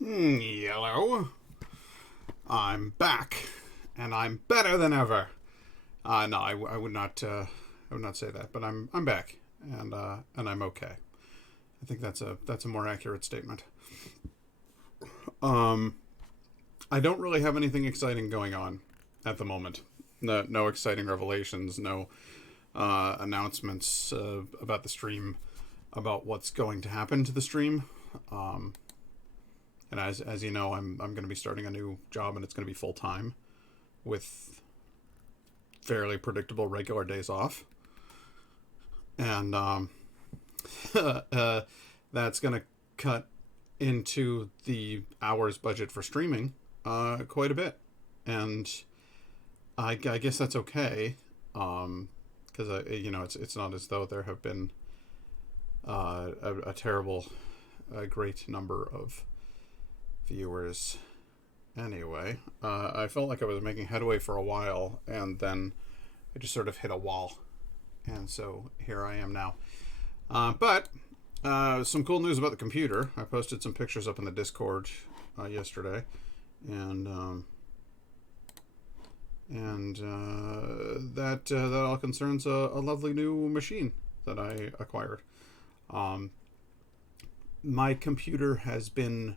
Yellow. I'm back, and I'm better than ever. No, I would not. I would not say that, but I'm back, and I'm okay. I think that's a more accurate statement. Um, I don't really have anything exciting going on at the moment. No exciting revelations. No announcements about the stream, about what's going to happen to the stream. Um, and as you know, I'm going to be starting a new job, and it's going to be full time with fairly predictable regular days off, and that's going to cut into the hours budget for streaming quite a bit, and I guess that's okay, because it's not as though there have been a terrible, great number of viewers. Anyway, I felt like I was making headway for a while, and then I just sort of hit a wall, and so here I am now. But some cool news about the computer. I posted some pictures up in the Discord yesterday, and that all concerns a lovely new machine that I acquired. My computer has been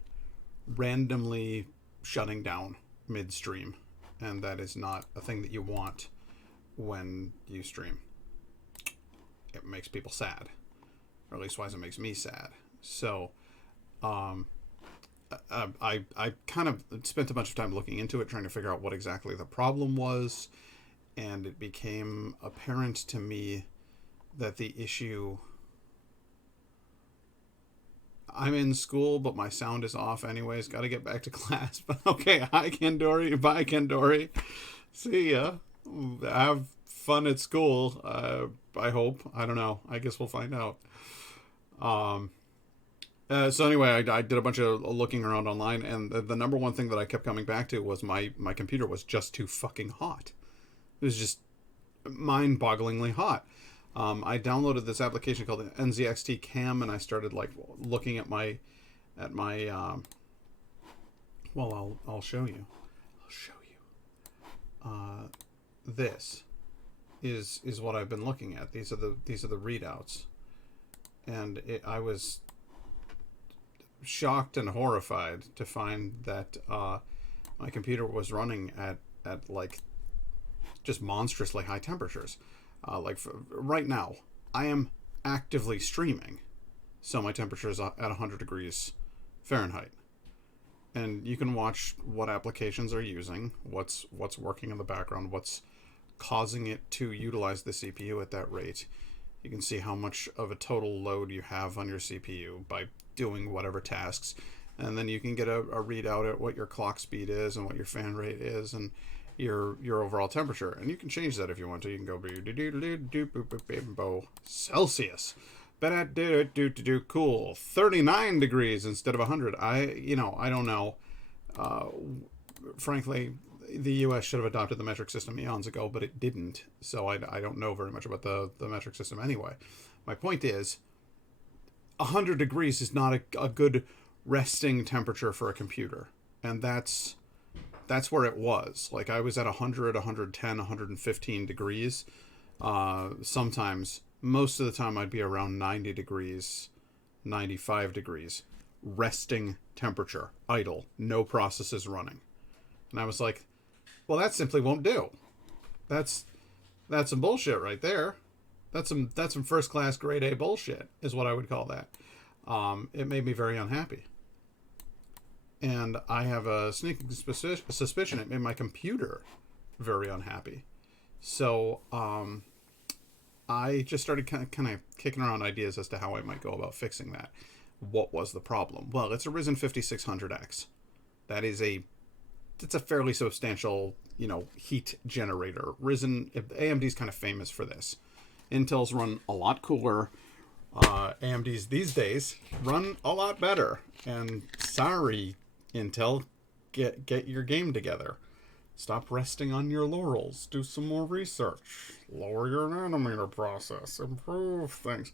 randomly shutting down midstream, and that is not a thing that you want when you stream. It makes people sad, or at least wise it makes me sad. So I kind of spent a bunch of time looking into it, trying to figure out what exactly the problem was, and it became apparent to me that the issue... I'm in school, but my sound is off anyways. Got to get back to class. But okay, hi Kendori. Bye Kendori. See ya. Have fun at school. I hope. I don't know. I guess we'll find out. So anyway, I did a bunch of looking around online, and the number one thing that I kept coming back to was my computer was just too fucking hot. It was just mind-bogglingly hot. I downloaded this application called NZXT Cam, and I started looking at my well, I'll show you. This is what I've been looking at. These are the readouts, and I was shocked and horrified to find that my computer was running at just monstrously high temperatures. Right now, I am actively streaming, so my temperature is at 100 degrees Fahrenheit. And you can watch what applications are using, what's working in the background, what's causing it to utilize the CPU at that rate. You can see how much of a total load you have on your CPU by doing whatever tasks. And then you can get a readout at what your clock speed is and what your fan rate is, and your overall temperature, and you can change that if you want to. You can go Celsius, cool, 39 degrees instead of 100. I don't know. Frankly, the U.S. should have adopted the metric system eons ago, but it didn't. So I don't know very much about the metric system anyway. My point is, 100 degrees is not a good resting temperature for a computer, and that's where it was. Like, I was at 100, 110, 115 degrees. Sometimes, most of the time, I'd be around 90 degrees, 95 degrees. Resting temperature, idle, no processes running. And I was like, well, that simply won't do. That's some bullshit right there. That's some first class grade A bullshit, is what I would call that. It made me very unhappy. And I have a sneaking suspicion it made my computer very unhappy. So I just started kind of kicking around ideas as to how I might go about fixing that. What was the problem? Well, it's a Ryzen 5600X. It's a fairly substantial, heat generator. AMD's kind of famous for this. Intel's run a lot cooler. AMD's these days run a lot better. And sorry, Intel, get your game together. Stop resting on your laurels. Do some more research. Lower your nanometer process. Improve things.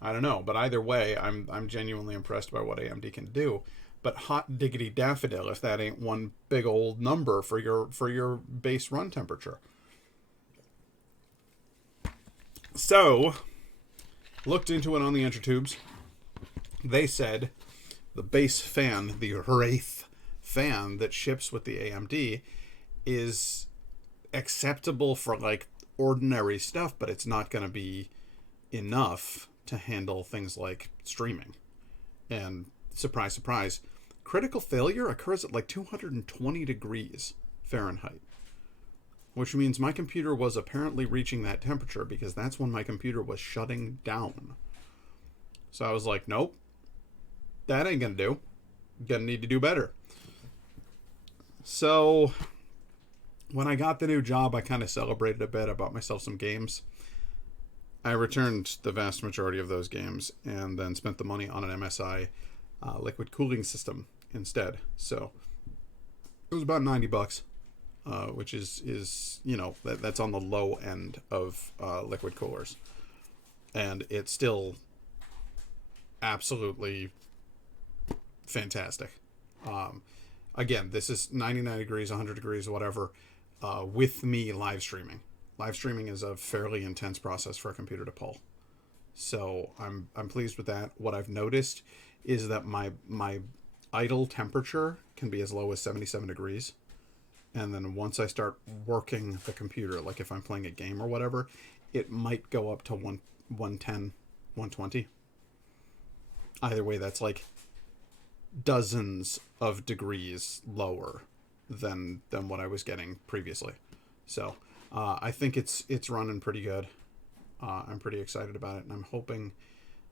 I don't know, but either way, I'm genuinely impressed by what AMD can do. But hot diggity daffodil if that ain't one big old number for your base run temperature. So, looked into it on the intertubes. They said the base fan, the Wraith fan that ships with the AMD, is acceptable for like ordinary stuff, but it's not going to be enough to handle things like streaming. And surprise, surprise, critical failure occurs at like 220 degrees Fahrenheit, which means my computer was apparently reaching that temperature because that's when my computer was shutting down. So I was like, nope, that ain't gonna do. Gonna need to do better. So when I got the new job, I kind of celebrated a bit. I bought myself some games. I returned the vast majority of those games and then spent the money on an MSI liquid cooling system instead. So it was about $90, which is you know, that's on the low end of liquid coolers, and it's still absolutely fantastic. Again, this is 99 degrees, 100 degrees, whatever, with me live streaming. Live streaming is a fairly intense process for a computer to pull. So I'm pleased with that. What I've noticed is that my idle temperature can be as low as 77 degrees. And then once I start working the computer, like if I'm playing a game or whatever, it might go up to 110, 120. Either way, that's like dozens of degrees lower than what I was getting previously. So I think it's running pretty good. I'm pretty excited about it, and I'm hoping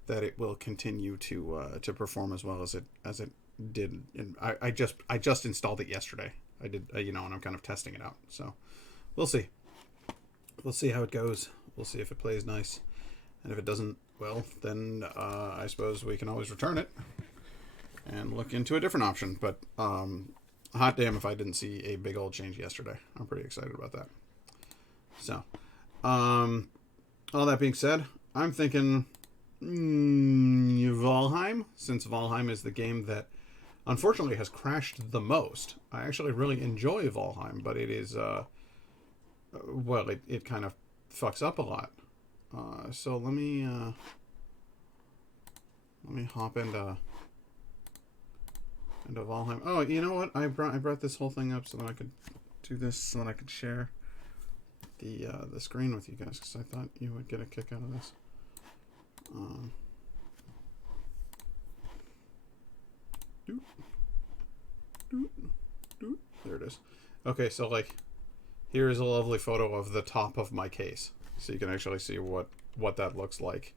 that it will continue to perform as well as it did. And I just installed it yesterday. I did, and I'm kind of testing it out. So we'll see. We'll see how it goes. We'll see if it plays nice, and if it doesn't, well, then I suppose we can always return it and look into a different option. But hot damn if I didn't see a big old change yesterday. I'm pretty excited about that. So, all that being said, I'm thinking Valheim, since Valheim is the game that unfortunately has crashed the most. I actually really enjoy Valheim, but it is, it kind of fucks up a lot. So let me hop into Valheim. Oh, you know what? I brought this whole thing up so that I could do this, so that I could share the screen with you guys, because I thought you would get a kick out of this. There it is. Okay, so like, here is a lovely photo of the top of my case, so you can actually see what that looks like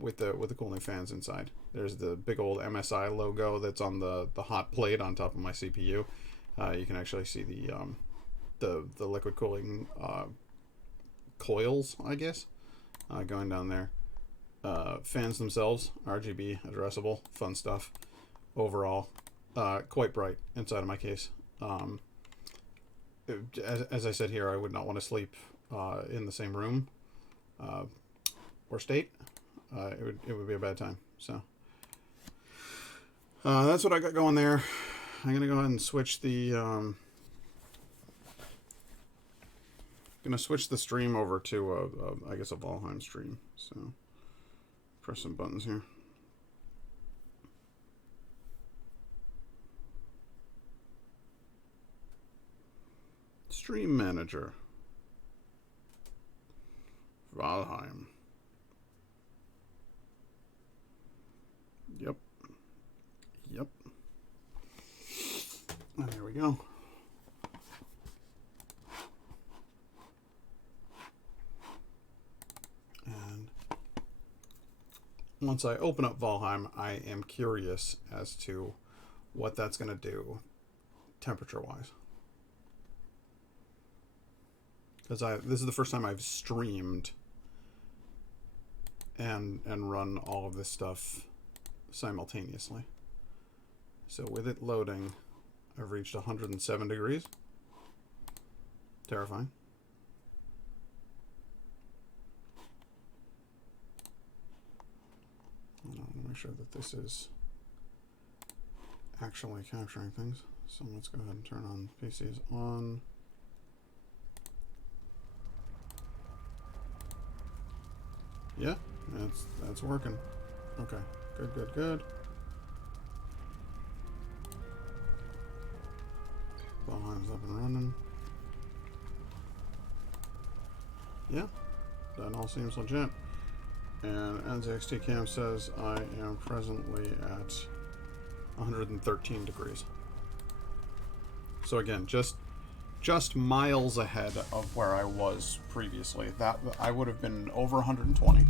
with the cooling fans inside. There's the big old MSI logo that's on the hot plate on top of my CPU. You can actually see the liquid cooling coils, I guess, going down there. Fans themselves, RGB, addressable, fun stuff. Overall, quite bright inside of my case. As I said here, I would not want to sleep in the same room or state. It would be a bad time. So that's what I got going there. I'm gonna go ahead and switch the stream over to I guess a Valheim stream. So press some buttons here. Stream manager. Valheim. Yep. And there we go. And once I open up Valheim, I am curious as to what that's going to do temperature-wise. Because this is the first time I've streamed and run all of this stuff simultaneously. So with it loading, I've reached 107 degrees. Terrifying. I want to make sure that this is actually capturing things. So let's go ahead and turn on PCs on. Yeah, that's working. Okay, good. Valheim's up and running. Yeah, that all seems legit. And NZXT Cam says I am presently at 113 degrees. So again, just miles ahead of where I was previously. That I would have been over 120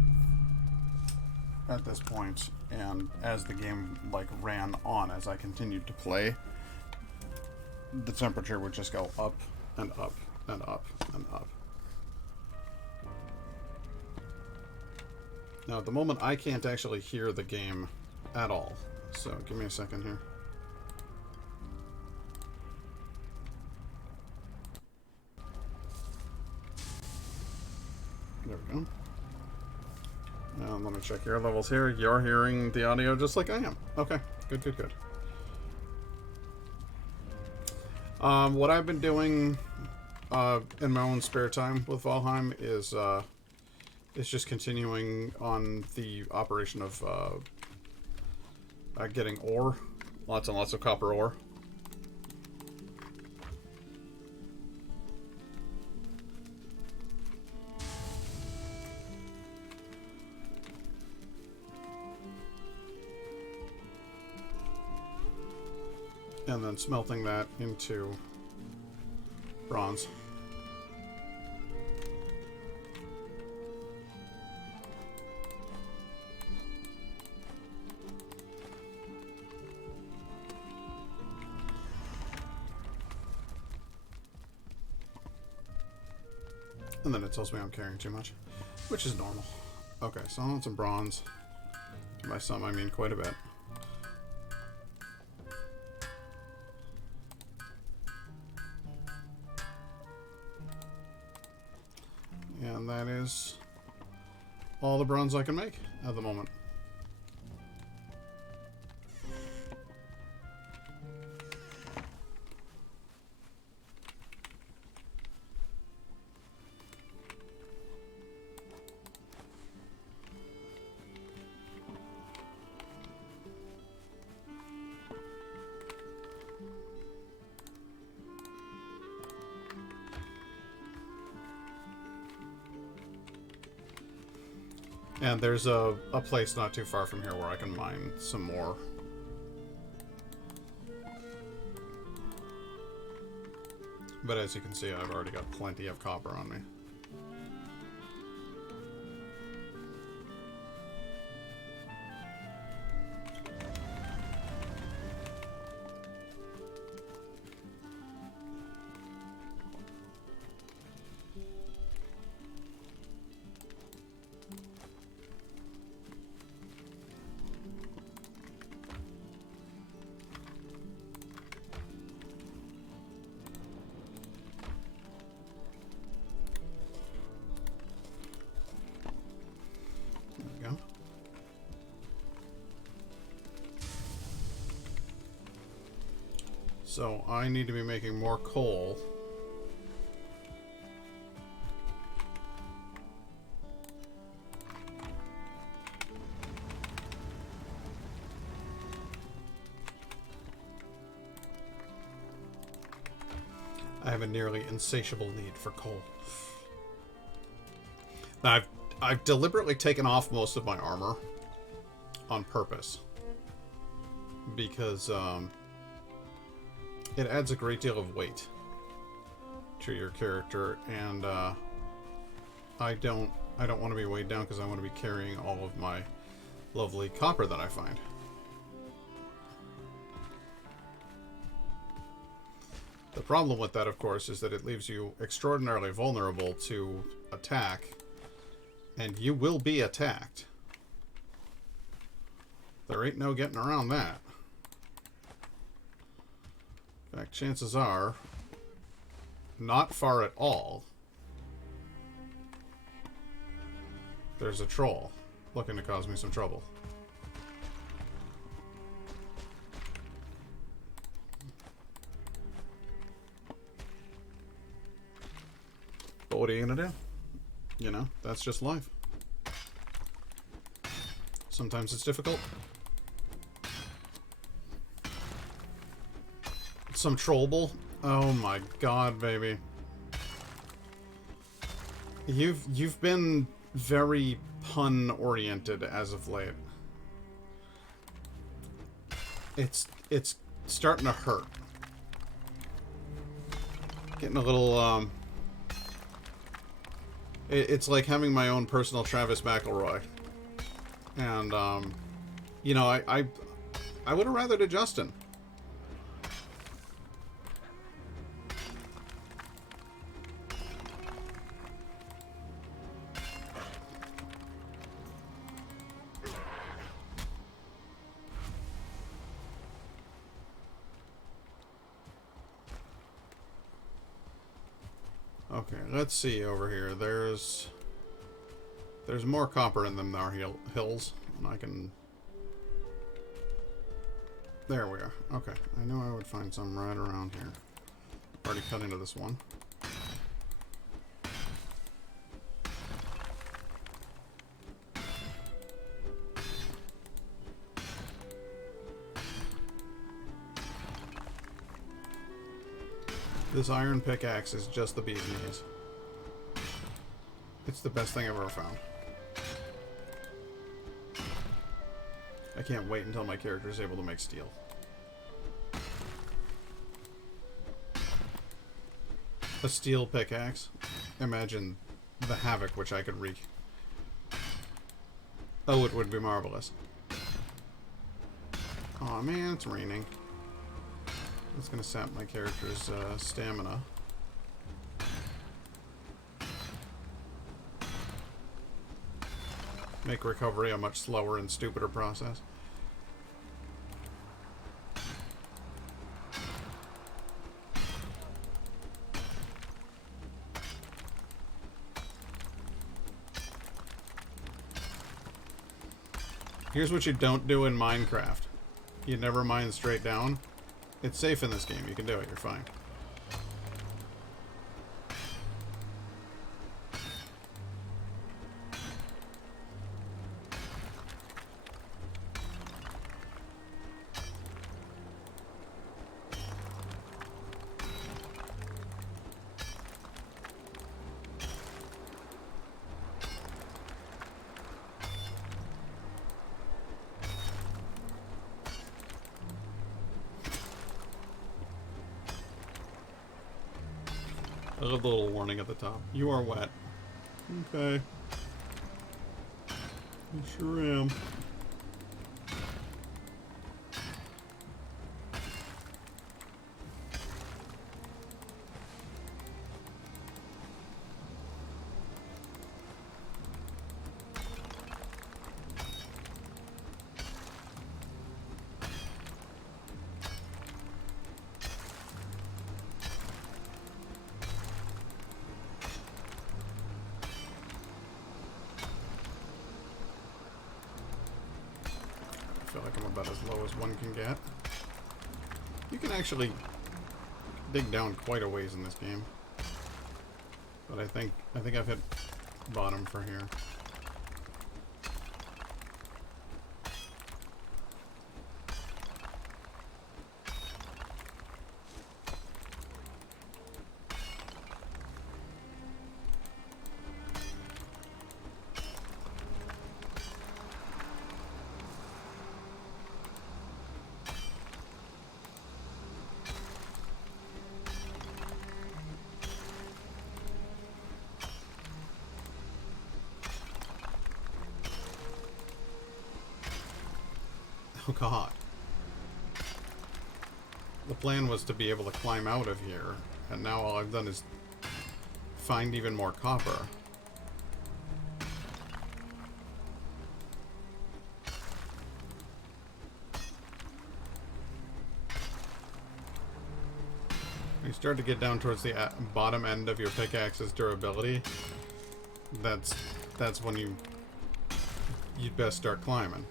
at this point, and as the game like ran on, as I continued to play, the temperature would just go up and up and up and up. Now at the moment I can't actually hear the game at all, so give me a second here. There we go. Now let me check your levels here. You're hearing the audio just like I am. Okay, good. What I've been doing in my own spare time with Valheim is just continuing on the operation of getting ore. Lots and lots of copper ore. And then smelting that into bronze. And then it tells me I'm carrying too much, which is normal. Okay, so I want some bronze. By some, I mean quite a bit. And that is all the bronze I can make at the moment. And there's a place not too far from here where I can mine some more. But as you can see, I've already got plenty of copper on me. So I need to be making more coal. I have a nearly insatiable need for coal. Now, I've deliberately taken off most of my armor on purpose because it adds a great deal of weight to your character, and I don't want to be weighed down because I want to be carrying all of my lovely copper that I find. The problem with that, of course, is that it leaves you extraordinarily vulnerable to attack, and you will be attacked. There ain't no getting around that. In fact, chances are, not far at all, there's a troll looking to cause me some trouble. what are you gonna do? You know, that's just life. Sometimes it's difficult. Some trollable. Oh my god, baby. You've been very pun oriented as of late. It's starting to hurt. Getting a little it's like having my own personal Travis McElroy. And you know, I would have rather to Justin. Okay, let's see over here. There's more copper in them there hills, and I can. There we are. Okay, I knew I would find some right around here. Already cut into this one. This iron pickaxe is just the bee's knees. It's the best thing I've ever found. I can't wait until my character is able to make steel. A steel pickaxe. Imagine the havoc which I could wreak. Oh, it would be marvelous. Aw, man, it's raining. That's gonna sap my character's stamina. Make recovery a much slower and stupider process. Here's what you don't do in Minecraft. You never mine straight down. It's safe in this game. You can do it. You're fine. I love the little warning at the top. You are wet. Okay. I sure am. I feel like I'm about as low as one can get. You can actually dig down quite a ways in this game. But I think I've hit bottom for here. Oh god. The plan was to be able to climb out of here, and now all I've done is find even more copper. When you start to get down towards the bottom end of your pickaxe's durability, that's when you'd best start climbing.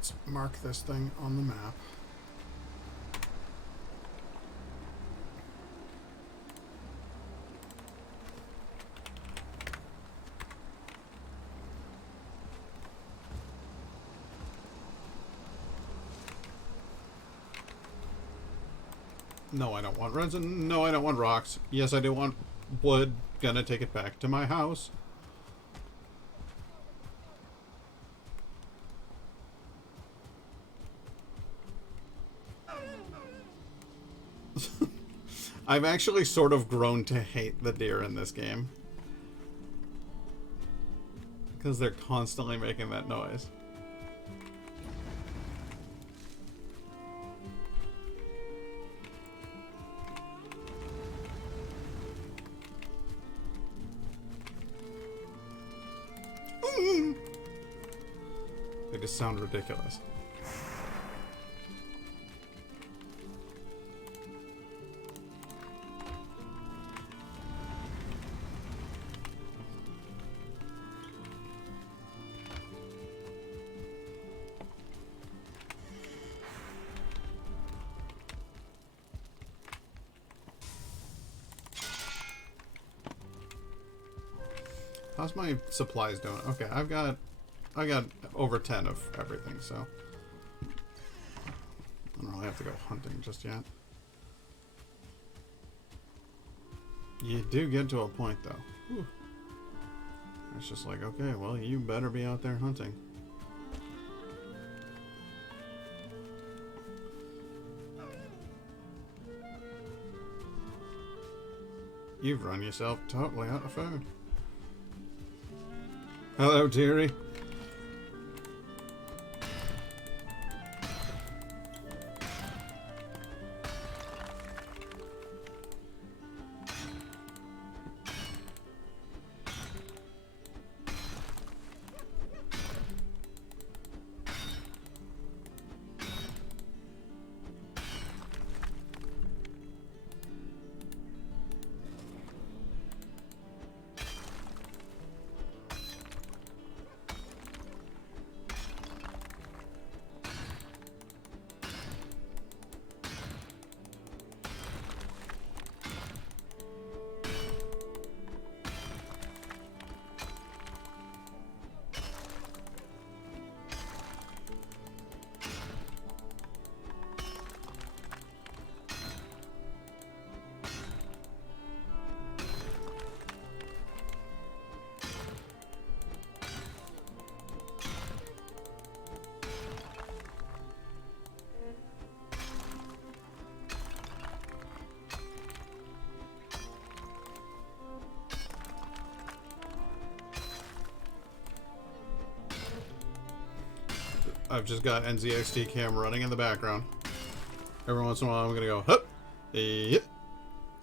let's mark this thing on the map. No, I don't want resin. No, I don't want rocks. Yes, I do want wood. Gonna take it back to my house. I've actually sort of grown to hate the deer in this game. Because they're constantly making that noise. They just sound ridiculous. How's my supplies doing? Okay, I got over 10 of everything, so I don't really have to go hunting just yet. You do get to a point though. Whew. It's just like, okay, well, you better be out there hunting. You've run yourself totally out of food. Hello, Puree. I've just got NZXT cam running in the background. Every once in a while I'm gonna go, hup, yep,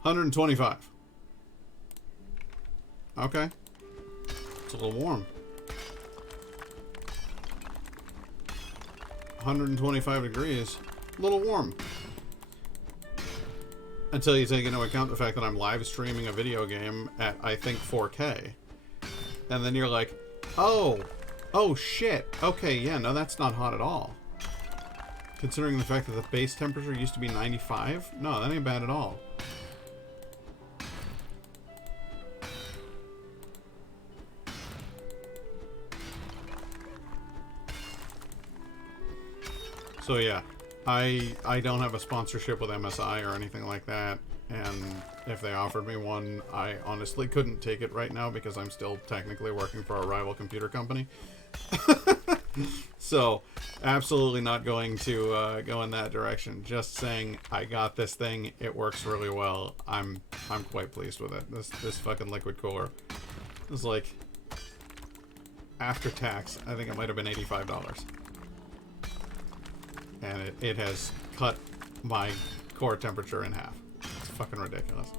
125. Okay. It's a little warm. 125 degrees. A little warm. Until you take into account the fact that I'm live streaming a video game at, I think, 4K. And then you're like, oh shit. Okay, yeah, no, that's not hot at all. Considering the fact that the base temperature used to be 95? No, that ain't bad at all. So yeah, I don't have a sponsorship with MSI or anything like that, and if they offered me one, I honestly couldn't take it right now because I'm still technically working for a rival computer company. So, absolutely not going to go in that direction. Just saying, I got this thing. It works really well. I'm quite pleased with it. This fucking liquid cooler is like, after tax, I think it might have been $85. And it has cut my core temperature in half. It's fucking ridiculous.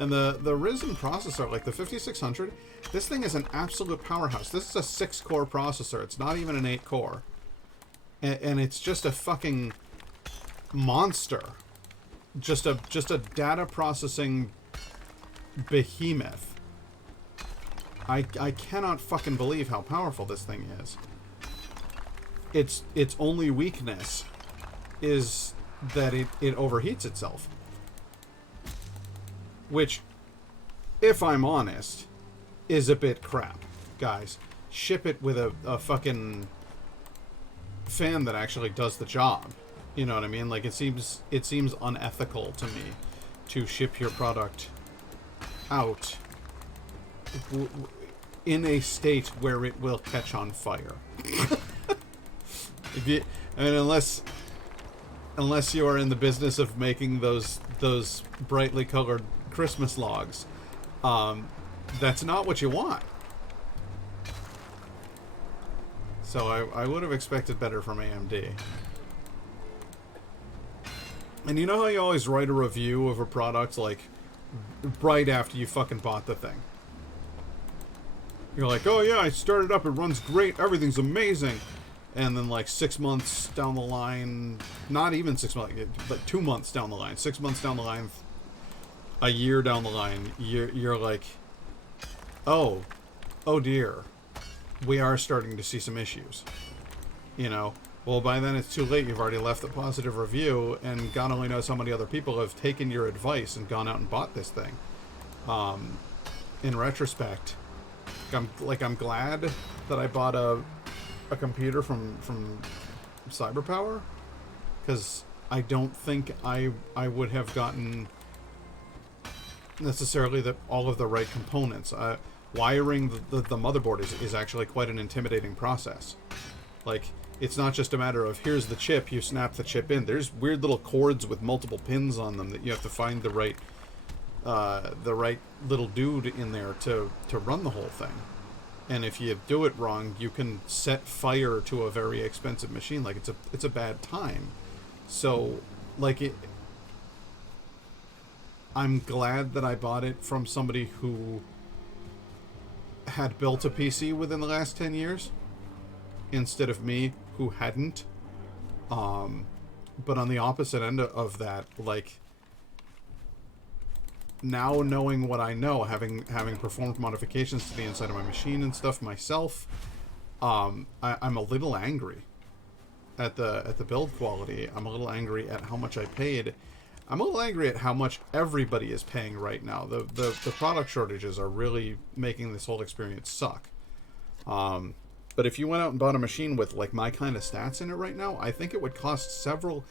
And the Risen processor, like the 5600, this thing is an absolute powerhouse. This is a 6-core processor. It's not even an 8-core. And it's just a fucking monster. just a data processing behemoth. I cannot fucking believe how powerful this thing is. Its only weakness is that it overheats itself. Which, if I'm honest, is a bit crap. Guys, ship it with a fucking fan that actually does the job. You know what I mean? Like, it seems unethical to me to ship your product out in a state where it will catch on fire. Unless you are in the business of making those brightly colored Christmas logs, that's not what you want. So I would have expected better from AMD. And you know how you always write a review of a product, like, right after you fucking bought the thing? You're like, oh yeah, I started up, it runs great, everything's amazing. And then, like, 6 months down the line, not even 6 months, but 2 months down the line, 6 months down the line, a year down the line, you're like, oh dear, we are starting to see some issues. You know? Well, by then it's too late. You've already left a positive review, and God only knows how many other people have taken your advice and gone out and bought this thing. In retrospect, I'm glad that I bought a computer from CyberPower, because I don't think I would have gotten necessarily all of the right components. Wiring the motherboard is actually quite an intimidating process. Like, it's not just a matter of, here's the chip, you snap the chip in. There's weird little cords with multiple pins on them that you have to find the right little dude in there to run the whole thing. And if you do it wrong, you can set fire to a very expensive machine. Like, it's a bad time. So, like, I'm glad that I bought it from somebody who had built a PC within the last 10 years instead of me, who hadn't. But on the opposite end of that, like, now knowing what I know, having performed modifications to the inside of my machine and stuff myself, I'm a little angry at the build quality. I'm a little angry at how much I paid. I'm a little angry at how much everybody is paying right now. The product shortages are really making this whole experience suck. But if you went out and bought a machine with, like, my kind of stats in it right now, I think it would cost several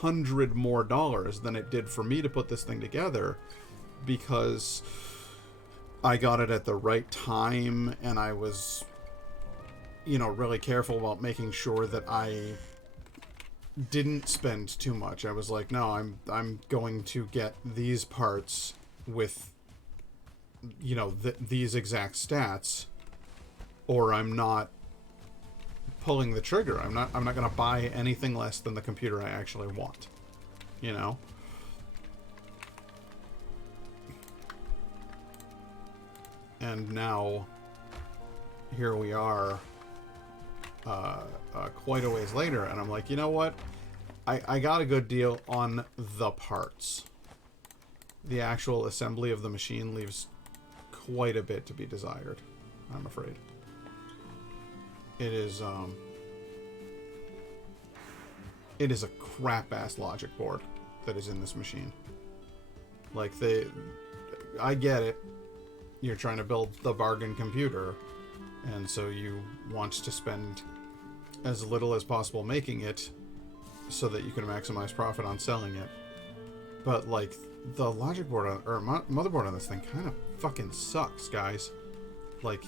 $100 more than it did for me to put this thing together, because I got it at the right time, and I was, you know, really careful about making sure that I didn't spend too much. I was like, no, I'm going to get these parts with, you know, these exact stats, or I'm not pulling the trigger. I'm not going to buy anything less than the computer I actually want, you know? And now, here we are, quite a ways later, and I'm like, you know what? I got a good deal on the parts. The actual assembly of the machine leaves quite a bit to be desired, I'm afraid. It is a crap-ass logic board that is in this machine. Like, I get it. You're trying to build the bargain computer, and so you want to spend as little as possible making it so that you can maximize profit on selling it. But, like, the logic board or motherboard on this thing kind of fucking sucks, guys. Like,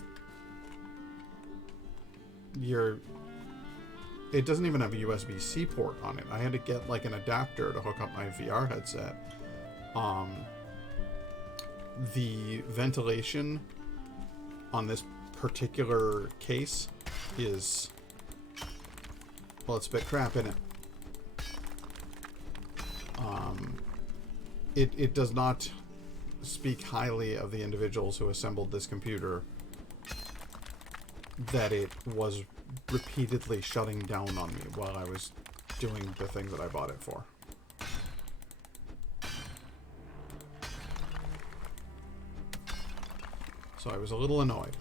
it doesn't even have a USB-C port on it. I had to get, like, an adapter to hook up my VR headset. The ventilation on this particular case is, well, it's a bit crap, isn't it? It does not speak highly of the individuals who assembled this computer, that it was repeatedly shutting down on me while I was doing the thing that I bought it for. So I was a little annoyed.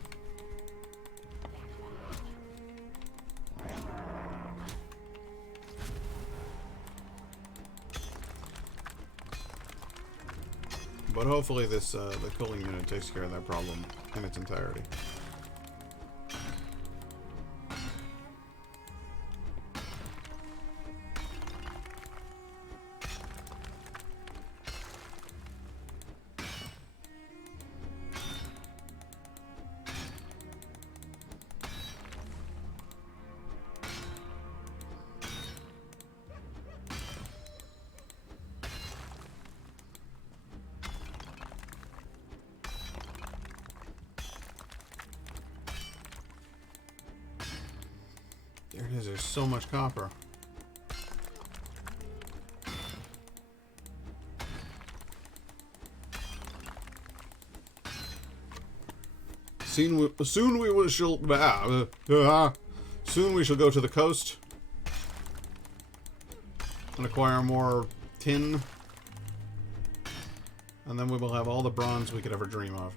But hopefully this the cooling unit takes care of that problem in its entirety. There it is, there's so much copper. Soon we shall go to the coast and acquire more tin, and then we will have all the bronze we could ever dream of.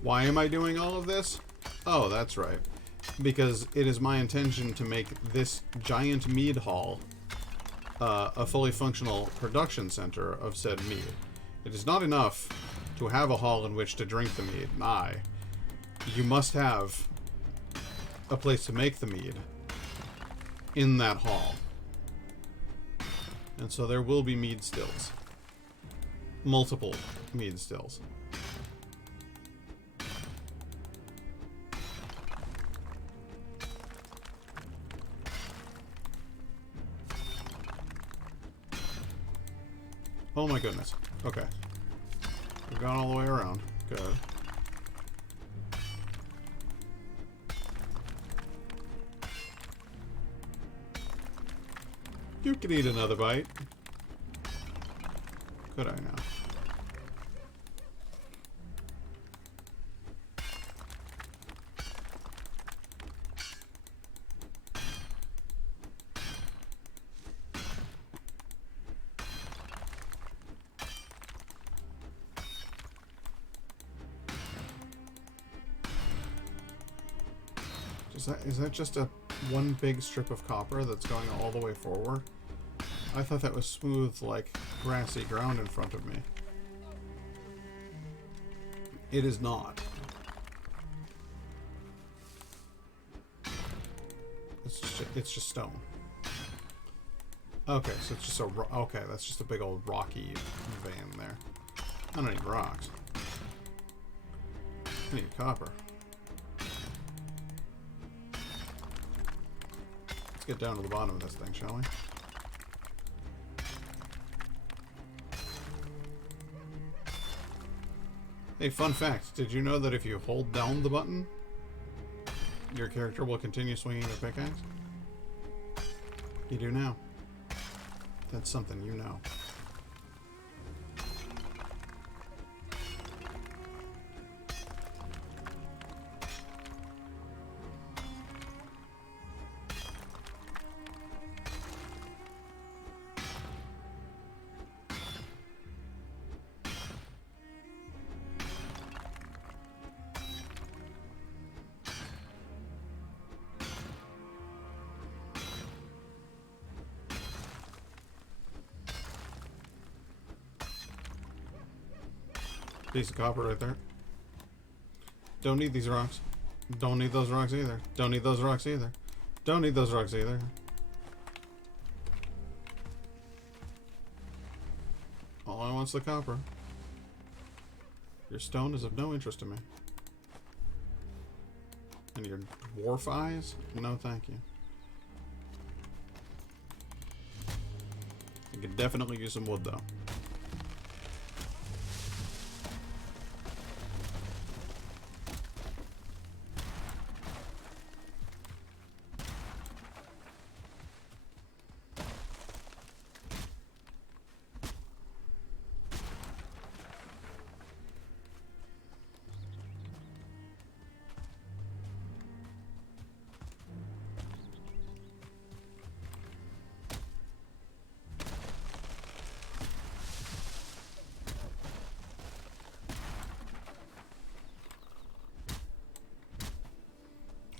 Why am I doing all of this? Oh, that's right. Because it is my intention to make this giant mead hall a fully functional production center of said mead. It is not enough to have a hall in which to drink the mead. Nah. You must have a place to make the mead in that hall. And so there will be mead stills. Multiple mead stills. Oh my goodness. Okay. We've gone all the way around. Good. You can eat another bite. Could I now? Is that just a one big strip of copper that's going all the way forward? I thought that was smooth, like grassy ground in front of me. It is not. It's just stone. Okay, so it's just okay, that's just a big old rocky vein there. I don't need rocks. I need copper. Get down to the bottom of this thing, shall we? Hey, fun fact. Did you know that if you hold down the button, your character will continue swinging the pickaxe? You do now. That's something you know. Piece of copper right there. Don't need these rocks. Don't need those rocks either. Don't need those rocks either. Don't need those rocks either. All I want's the copper. Your stone is of no interest to me. And your dwarf eyes? No, thank you. You could definitely use some wood, though.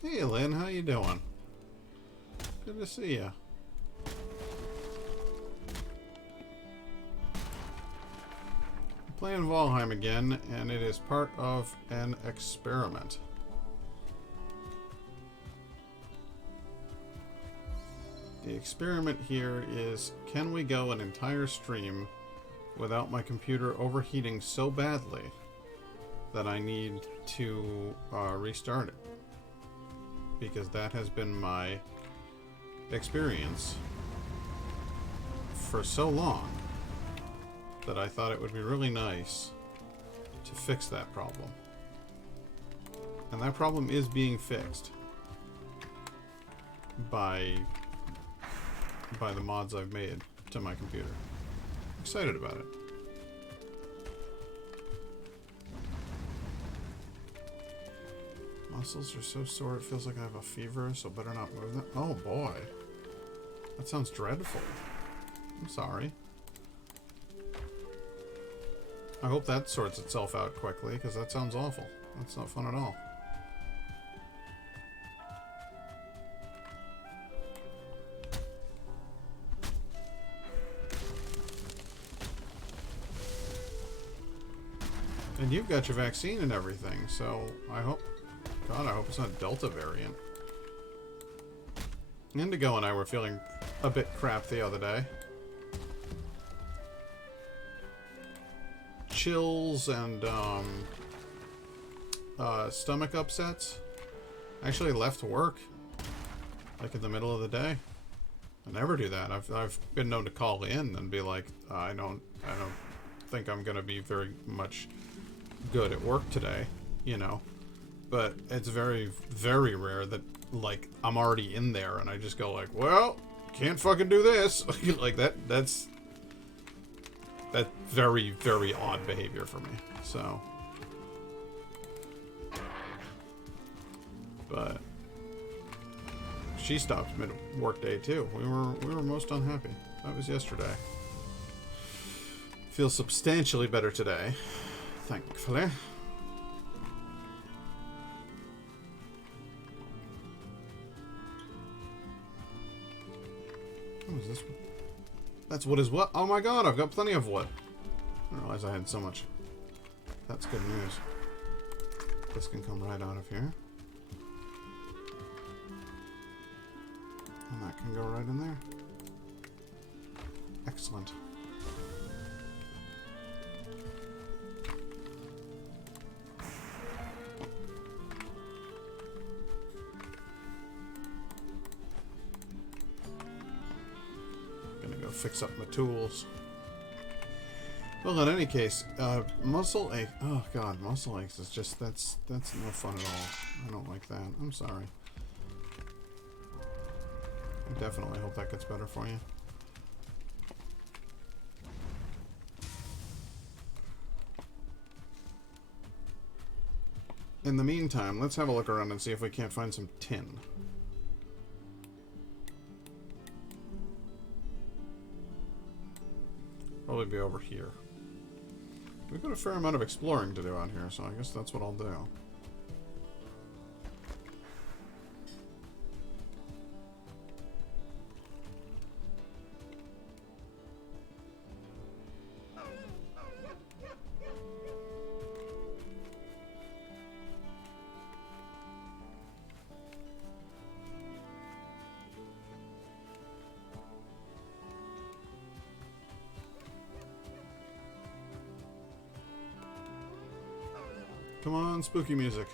Hey, Lynn, how you doing? Good to see you. Playing Valheim again, and it is part of an experiment. The experiment here is, can we go an entire stream without my computer overheating so badly that I need to restart it? Because that has been my experience for so long that I thought it would be really nice to fix that problem. And that problem is being fixed by the mods I've made to my computer. I'm excited about it. Muscles are so sore it feels like I have a fever, so better not move them. Oh boy. That sounds dreadful. I'm sorry. I hope that sorts itself out quickly, because that sounds awful. That's not fun at all. And you've got your vaccine and everything, so I hope... God, I hope it's not Delta variant. Indigo and I were feeling a bit crap the other day. Chills and stomach upsets. I actually left work like in the middle of the day. I never do that. I've been known to call in and be like, I don't think I'm gonna be very much good at work today, you know. But it's very, very rare that, like, I'm already in there and I just go like, well, can't fucking do this. Like, that's very, very odd behavior for me. So. But she stopped mid-work day too. We were most unhappy. That was yesterday. Feel substantially better today, thankfully. What is this? That's wood is what? Oh my god, I've got plenty of wood. I didn't realize I had so much. That's good news. This can come right out of here. And that can go right in there. Excellent. Fix up my tools. Well, in any case, muscle ache. Oh god, muscle aches is just that's no fun at all. I don't like that. I'm sorry. I definitely hope that gets better for you. In the meantime, let's have a look around and see if we can't find some tin. Probably be over here. We've got a fair amount of exploring to do out here, so I guess that's what I'll do. Come on, spooky music.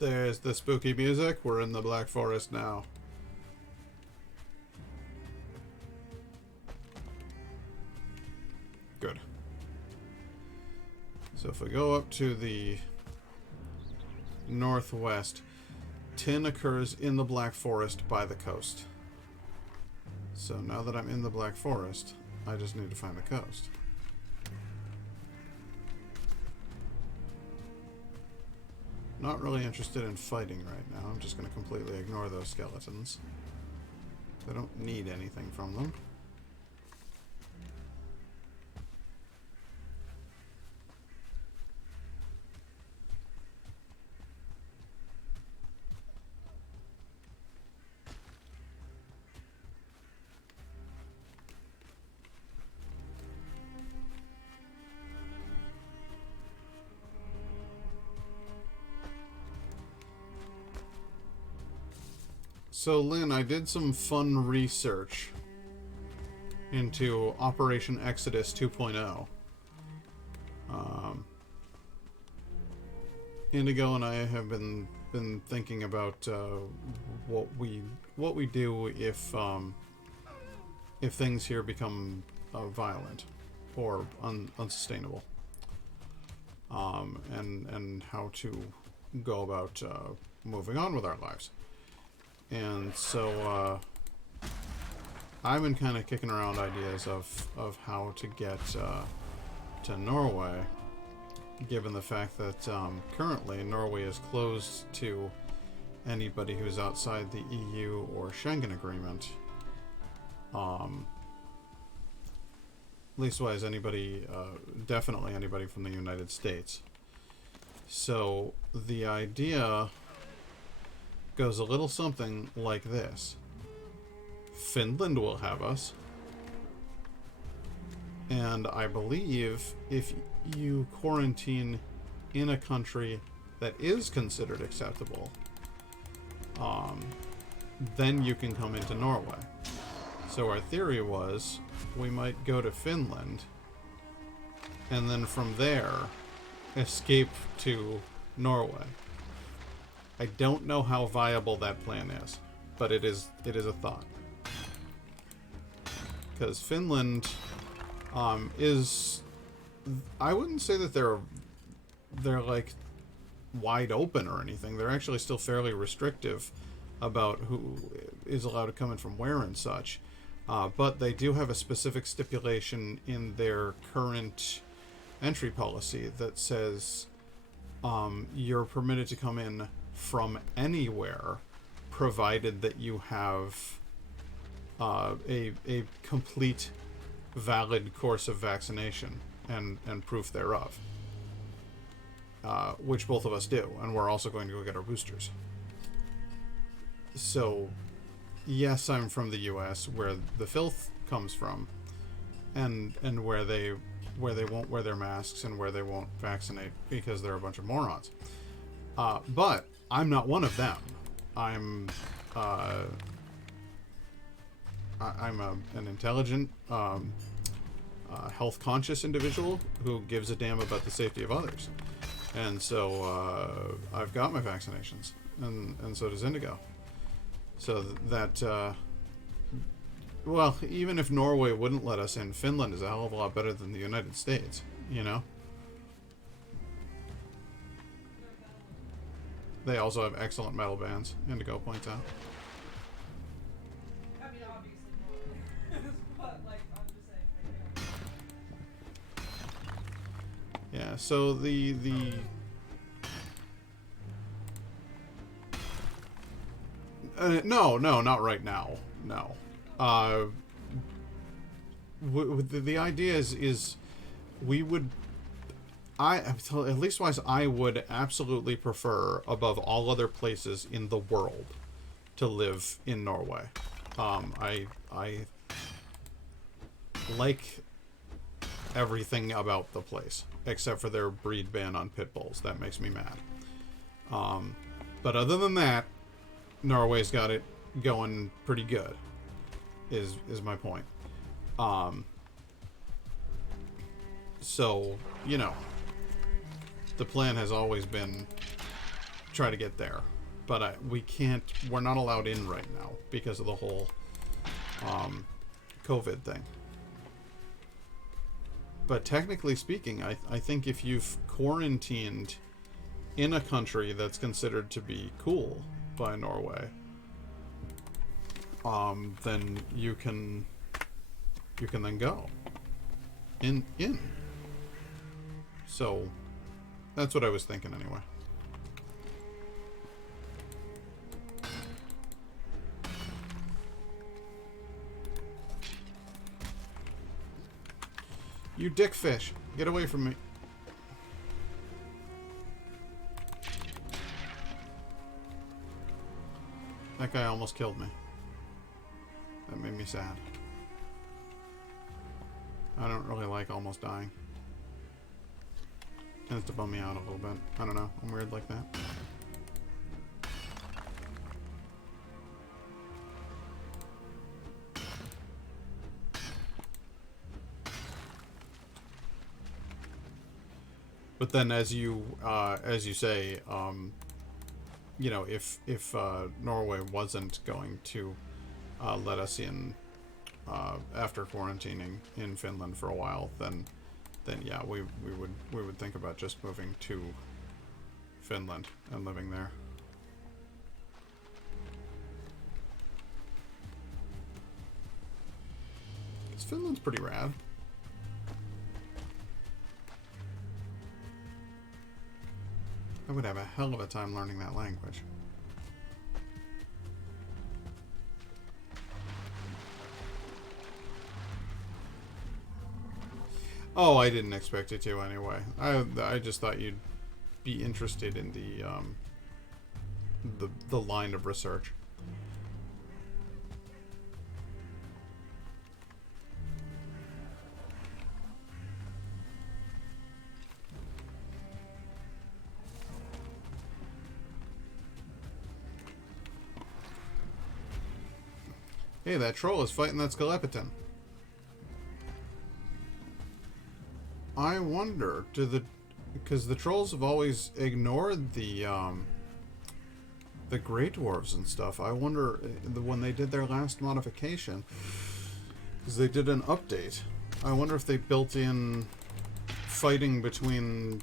There's the spooky music. We're in the Black Forest now. Good. So if we go up to the northwest, tin occurs in the Black Forest by the coast. So now that I'm in the Black Forest, I just need to find the coast. Not really interested in fighting right now. I'm just going to completely ignore those skeletons. I don't need anything from them. So, Lynn, I did some fun research into Operation Exodus 2.0. Indigo and I have been thinking about what we do if things here become violent or unsustainable, and how to go about moving on with our lives. And so I've been kind of kicking around ideas of how to get to Norway, given the fact that currently Norway is closed to anybody who's outside the EU or Schengen agreement. Leastwise, anybody, definitely anybody from the United States. So the idea goes a little something like this. Finland will have us. And I believe if you quarantine in a country that is considered acceptable, then you can come into Norway. So our theory was we might go to Finland and then from there escape to Norway. I don't know how viable that plan is, but it is a thought. Because Finland is, I wouldn't say that they're like wide open or anything. They're actually still fairly restrictive about who is allowed to come in from where and such. But they do have a specific stipulation in their current entry policy that says you're permitted to come in from anywhere, provided that you have a complete valid course of vaccination and proof thereof, which both of us do, and we're also going to go get our boosters. So yes, I'm from the US, where the filth comes from, and where they won't wear their masks and where they won't vaccinate because they're a bunch of morons. But I'm not one of them. I'm an intelligent, health-conscious individual who gives a damn about the safety of others. And so I've got my vaccinations, and so does Indigo. So that, well, even if Norway wouldn't let us in, Finland is a hell of a lot better than the United States, you know? They also have excellent metal bands, Indigo points out. I mean, obviously, but, like, I'm just saying, Yeah, so the no, not right now. No. The idea is we would, at least wise, I would absolutely prefer above all other places in the world to live in Norway. I like everything about the place except for their breed ban on pit bulls. That makes me mad. But other than that, Norway's got it going pretty good, is my point. So, you know, the plan has always been try to get there. But we're not allowed in right now because of the whole COVID thing. But technically speaking, I think if you've quarantined in a country that's considered to be cool by Norway, then you can then go in. So that's what I was thinking anyway. You dickfish, get away from me. That guy almost killed me. That made me sad. I don't really like almost dying. Tends to bum me out a little bit. I don't know. I'm weird like that. But then, as you say, you know, if Norway wasn't going to let us in after quarantining in Finland for a while, then yeah, we would think about just moving to Finland and living there. Because Finland's pretty rad. I would have a hell of a time learning that language. Oh, I didn't expect you to anyway. I just thought you'd be interested in the line of research. Hey, that troll is fighting that skeleton. I wonder, because the trolls have always ignored the Grey Dwarves and stuff. I wonder when they did their last modification, because they did an update. I wonder if they built in fighting between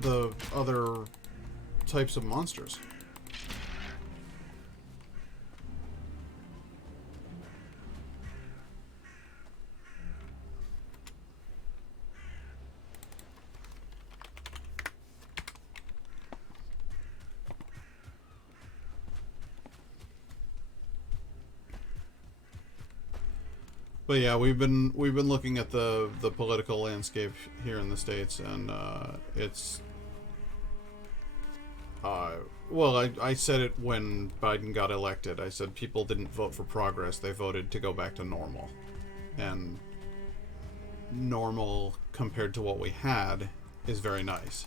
the other types of monsters. But yeah, we've been looking at the political landscape here in the States, and it's well, I said it when Biden got elected. I said people didn't vote for progress; they voted to go back to normal, and normal compared to what we had is very nice.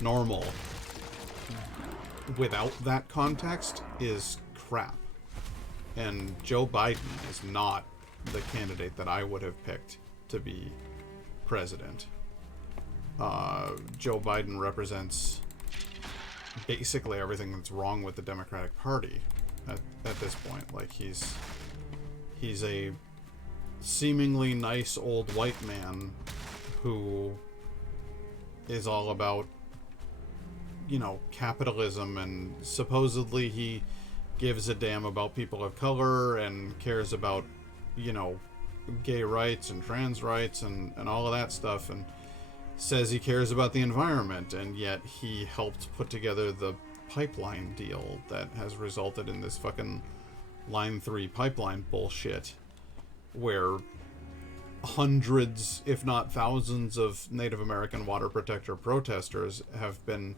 Normal without that context is crap, and Joe Biden is not the candidate that I would have picked to be president. Joe Biden represents basically everything that's wrong with the Democratic Party at this point. Like, he's a seemingly nice old white man who is all about, you know, capitalism, and supposedly he gives a damn about people of color and cares about, you know, gay rights and trans rights and all of that stuff, and says he cares about the environment, and yet he helped put together the pipeline deal that has resulted in this fucking Line 3 pipeline bullshit, where hundreds, if not thousands, of Native American water protector protesters have been,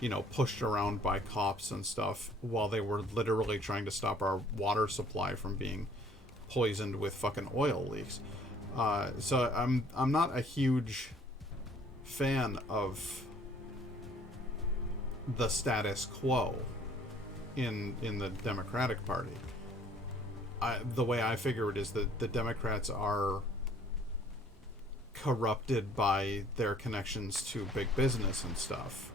you know, pushed around by cops and stuff while they were literally trying to stop our water supply from being poisoned with fucking oil leaks. So I'm not a huge fan of the status quo in the Democratic Party. The way I figure it is that the Democrats are corrupted by their connections to big business and stuff,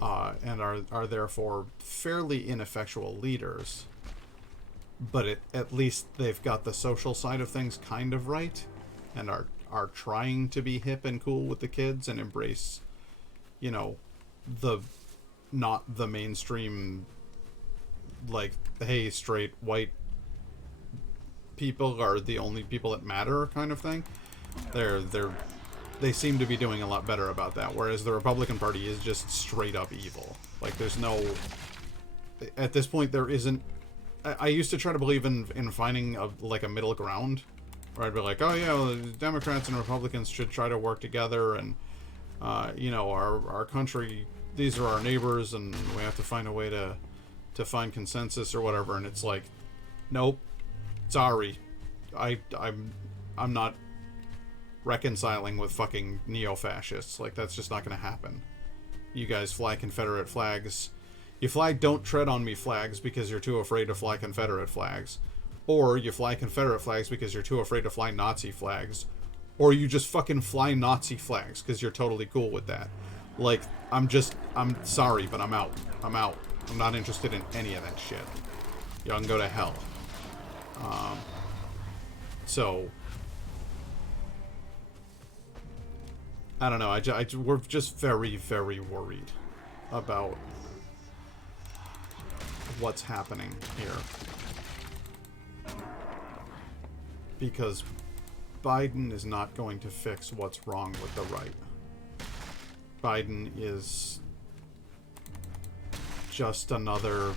and are therefore fairly ineffectual leaders. But at least they've got the social side of things kind of right, and are trying to be hip and cool with the kids and embrace, you know, not the mainstream, like, hey, straight white people are the only people that matter kind of thing. They seem to be doing a lot better about that, whereas the Republican Party is just straight up evil. Like, there's no, at this point there isn't. I used to try to believe in finding a middle ground, where I'd be like, oh yeah, well, the Democrats and Republicans should try to work together, and you know, our country, these are our neighbors, and we have to find a way to find consensus or whatever. And it's like, nope, sorry, I'm not reconciling with fucking neo-fascists. Like, that's just not going to happen. You guys fly Confederate flags. You fly "Don't Tread on Me" flags because you're too afraid to fly Confederate flags. Or you fly Confederate flags because you're too afraid to fly Nazi flags. or you just fucking fly Nazi flags because you're totally cool with that. Like, I'm sorry, but I'm out. I'm out. I'm not interested in any of that shit. Y'all can go to hell. So, I don't know. We're just very, very worried about what's happening here. Because Biden is not going to fix what's wrong with the right. Biden is just another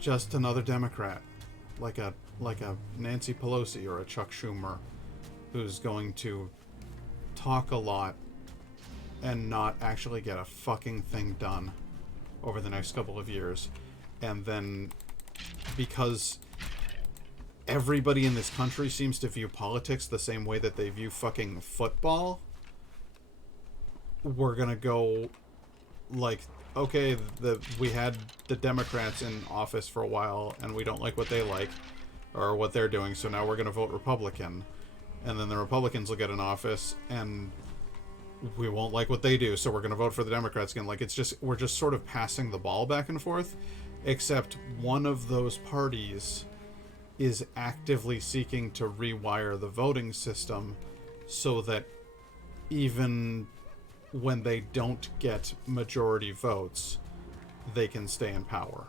Democrat, like a Nancy Pelosi or a Chuck Schumer, who's going to talk a lot and not actually get a fucking thing done over the next couple of years. And then, because everybody in this country seems to view politics the same way that they view fucking football, we're gonna go like, okay, we had the Democrats in office for a while and we don't like what they like or what they're doing, so now we're gonna vote Republican. And then the Republicans will get in office and we won't like what they do, so we're gonna vote for the Democrats again. Like, we're just sort of passing the ball back and forth, except one of those parties is actively seeking to rewire the voting system so that even when they don't get majority votes, they can stay in power.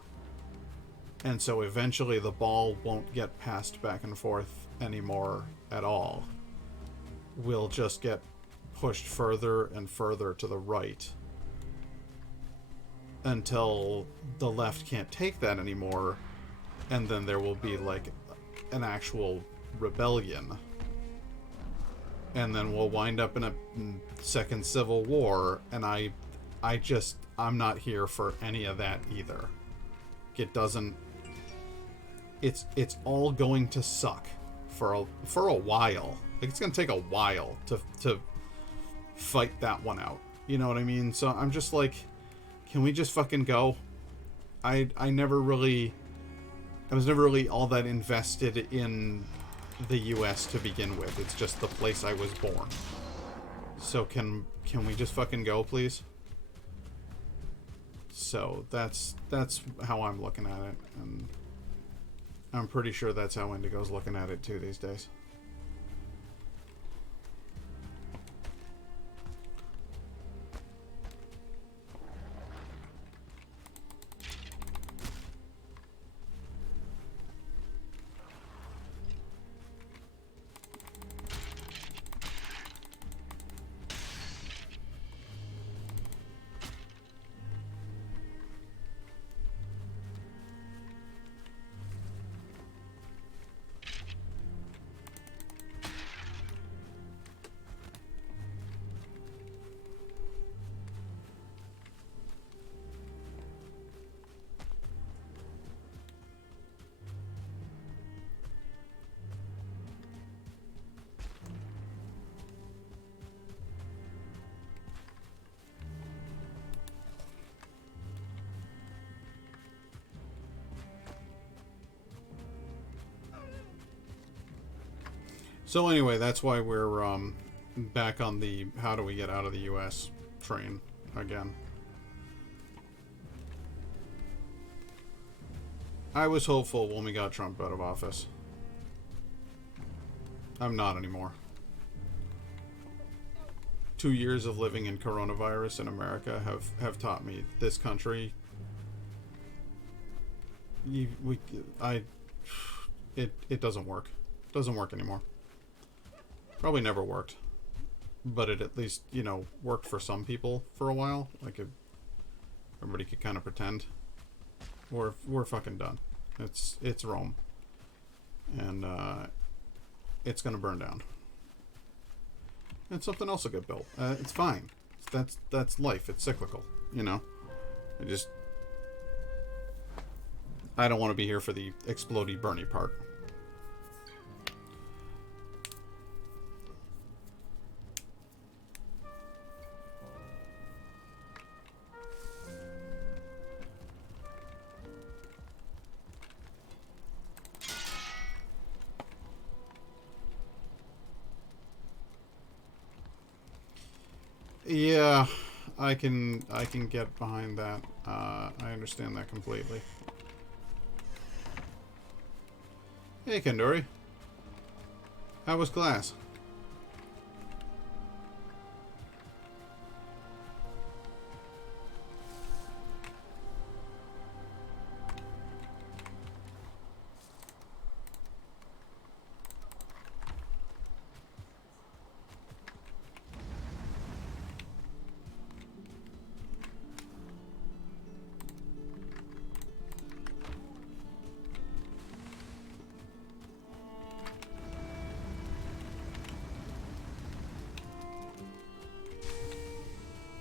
And so eventually the ball won't get passed back and forth anymore at all. We'll just get pushed further and further to the right until the left can't take that anymore, and then there will be like an actual rebellion, and then we'll wind up in a second civil war. And I'm not here for any of that either. It's all going to suck for a while. Like, it's gonna take a while to fight that one out, you know what I mean? So I'm just like, can we just fucking go? I was never really all that invested in the US to begin with. It's just the place I was born. So can we just fucking go, please? So that's how I'm looking at it, and I'm pretty sure that's how Indigo's looking at it too these days. So anyway, that's why we're back on the how do we get out of the US train again. I was hopeful when we got Trump out of office. I'm not anymore. 2 years of living in coronavirus in America have taught me this country. It doesn't work. It doesn't work anymore. Probably never worked, but it at least, worked for some people for a while. Like, everybody could kind of pretend. We're fucking done. It's Rome, and it's gonna burn down. And something else will get built. It's fine. That's life. It's cyclical. I don't want to be here for the explodey burny part. Yeah, I can get behind that. I understand that completely. Hey, Kendori. How was class?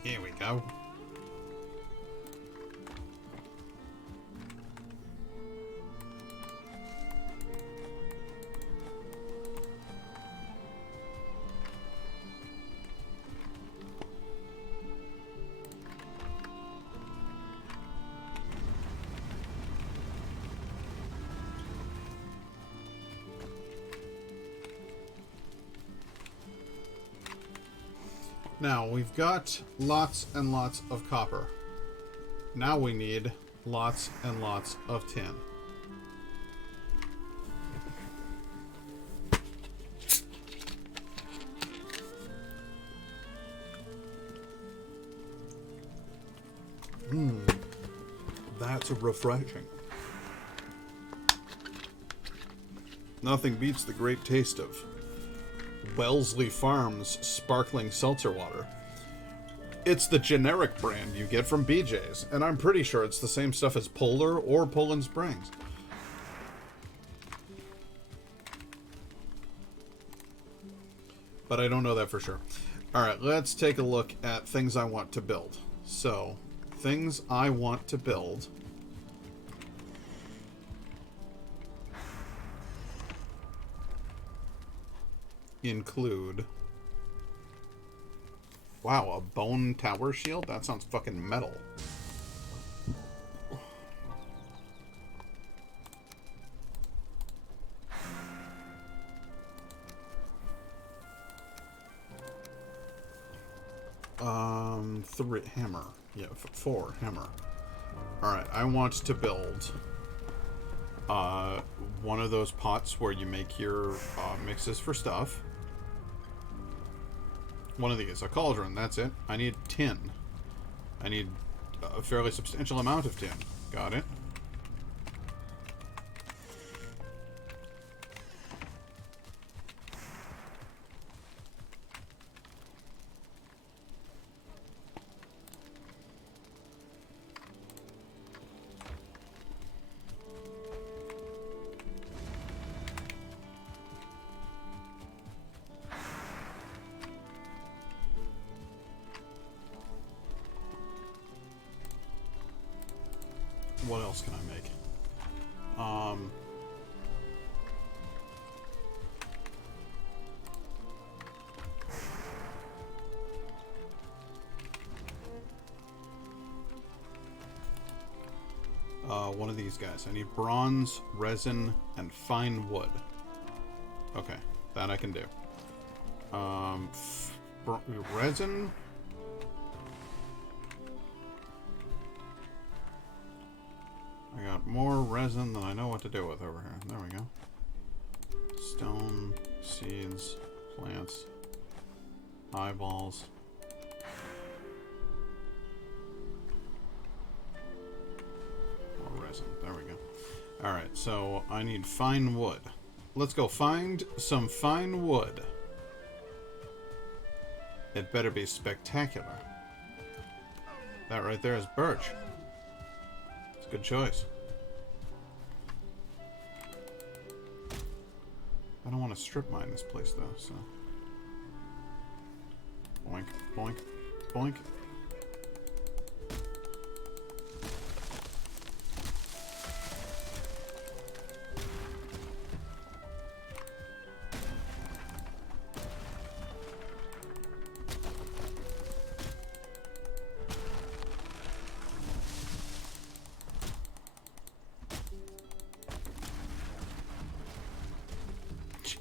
Here we go. Now, we've got lots and lots of copper. Now we need lots and lots of tin. That's refreshing. Nothing beats the great taste of Wellesley Farms sparkling seltzer water. It's the generic brand you get from BJ's, and I'm pretty sure it's the same stuff as Polar or Poland Springs. But I don't know that for sure. Alright, let's take a look at things I want to build. So, things I want to build. Include... Wow, a bone tower shield? That sounds fucking metal. Three hammer. Yeah, four hammer. Alright, I want to build one of those pots where you make your mixes for stuff. One of these, a cauldron, that's it. I need tin. I need a fairly substantial amount of tin. Got it. What else can I make? One of these guys. I need bronze, resin, and fine wood. Okay, that I can do. Resin... I got more resin than I know what to do with over here. There we go. Stone, seeds, plants, eyeballs. More resin. There we go. Alright, so I need fine wood. Let's go find some fine wood. It better be spectacular. That right there is birch. Good choice. I don't want to strip mine this place though, so. Boink, boink, boink.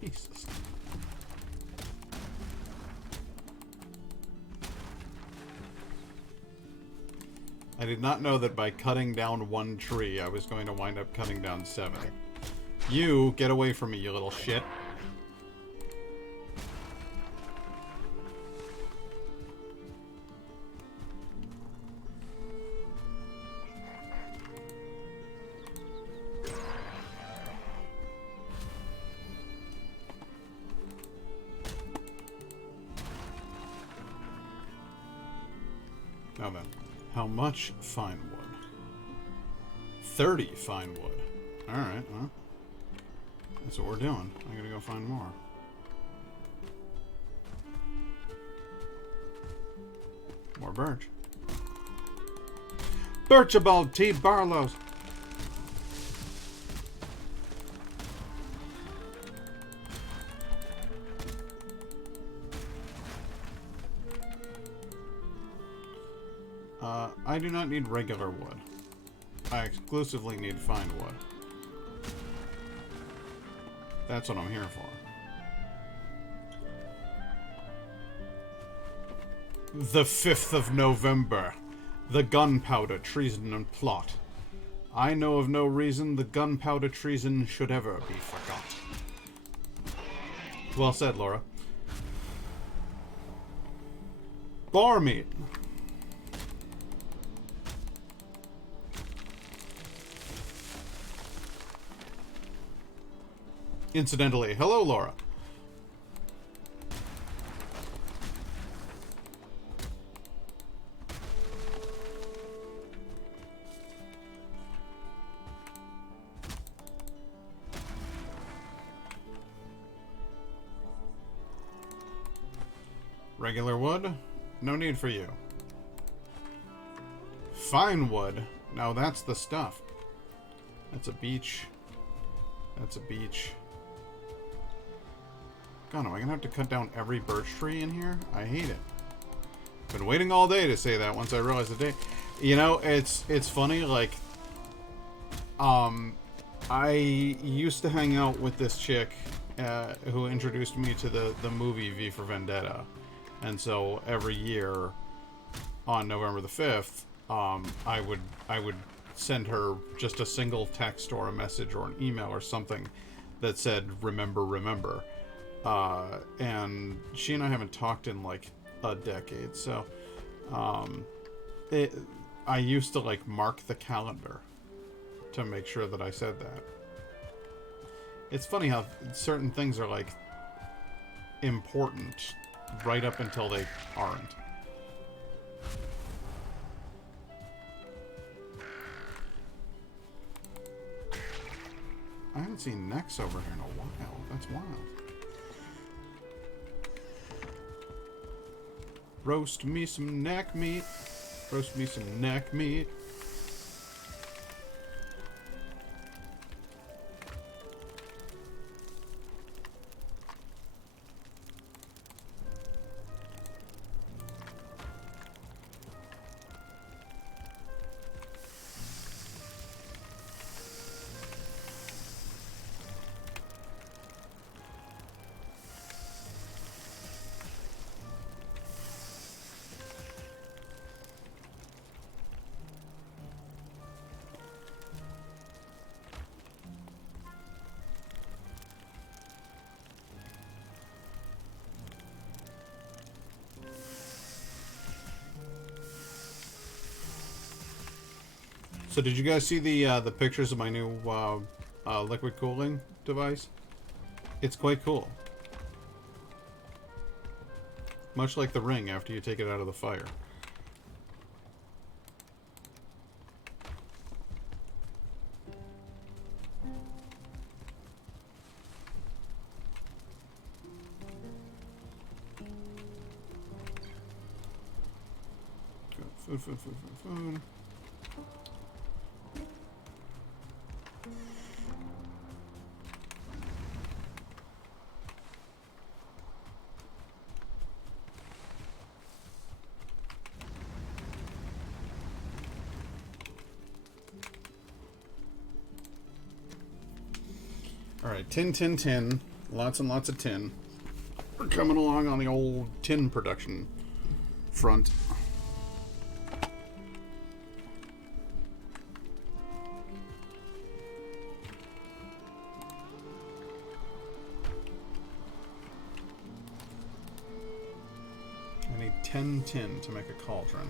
Jesus. I did not know that by cutting down one tree, I was going to wind up cutting down 7. You, get away from me, you little shit. Now then, how much fine wood? 30 fine wood. Alright, well, that's what we're doing. I gotta go find more. More birch. Birchibald T. Barlow's. I do not need regular wood. I exclusively need fine wood. That's what I'm here for. The 5th of November. The gunpowder treason and plot. I know of no reason the gunpowder treason should ever be forgot. Well said, Laura. Bar meat. Incidentally, hello, Laura. Regular wood? No need for you. Fine wood? Now that's the stuff. That's a beech. That's a beech. God, am I gonna have to cut down every birch tree in here? I hate it. Been waiting all day to say that once I realized the day. You know, it's funny, like, I used to hang out with this chick who introduced me to the movie V for Vendetta. And so every year on November the 5th, I would send her just a single text or a message or an email or something that said, remember, remember. And she and I haven't talked in like a decade, so I used to like mark the calendar to make sure that I said that. It's funny how certain things are like important right up until they aren't. I haven't seen Nex over here in a while. That's wild. Roast me some neck meat. Roast me some neck meat. So did you guys see the pictures of my new liquid cooling device? It's quite cool. Much like the ring after you take it out of the fire. Food. Alright, tin. Lots and lots of tin. We're coming along on the old tin production front. need 10 tin to make a cauldron.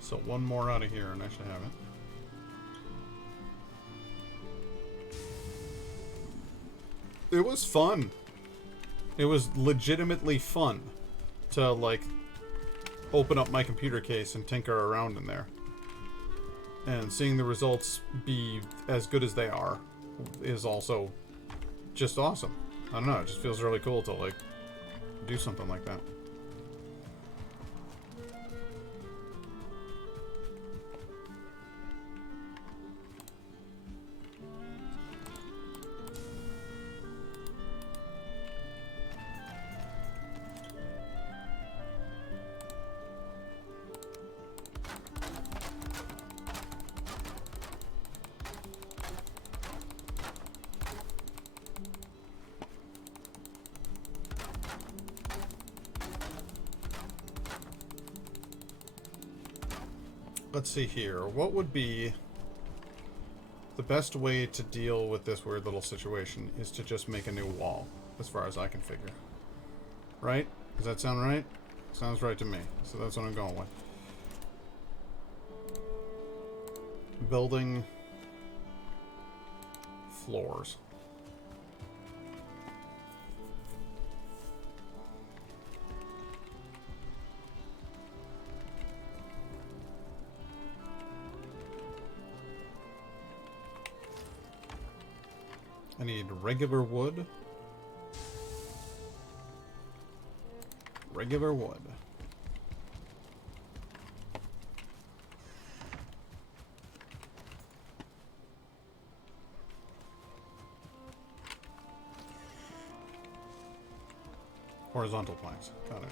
So one more out of here and I should have it. It was fun. It was legitimately fun to, like, open up my computer case and tinker around in there. And seeing the results be as good as they are is also just awesome. I don't know, it just feels really cool to, like, do something like that. Let's see here. What would be the best way to deal with this weird little situation is to just make a new wall, as far as I can figure. Right? Does that sound right? Sounds right to me. So that's what I'm going with. Building floors. I need regular wood. Regular wood. Horizontal planks. Got it.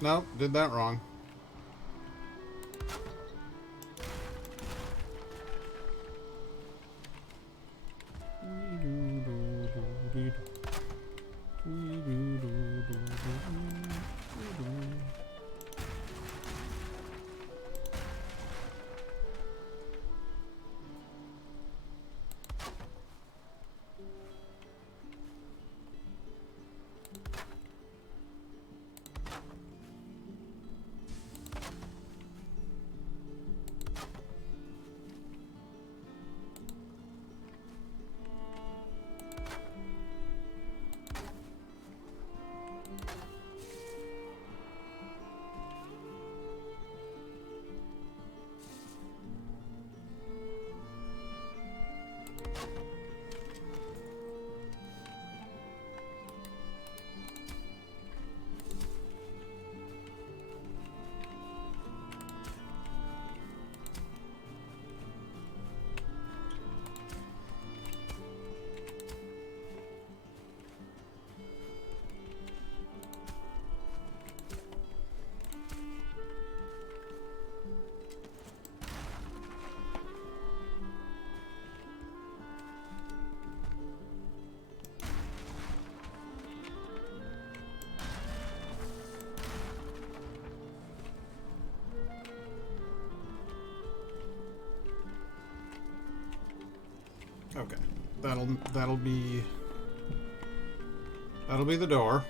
Nope, did that wrong. Okay, that'll be the door.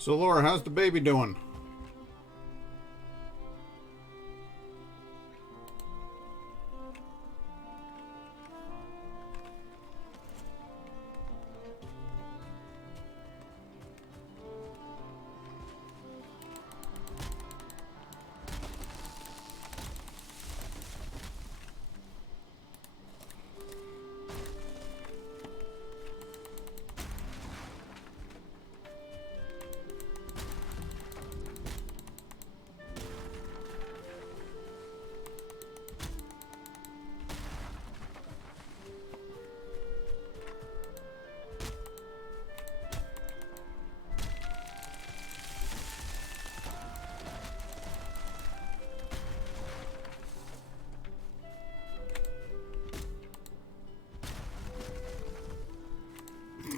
So, Laura, how's the baby doing?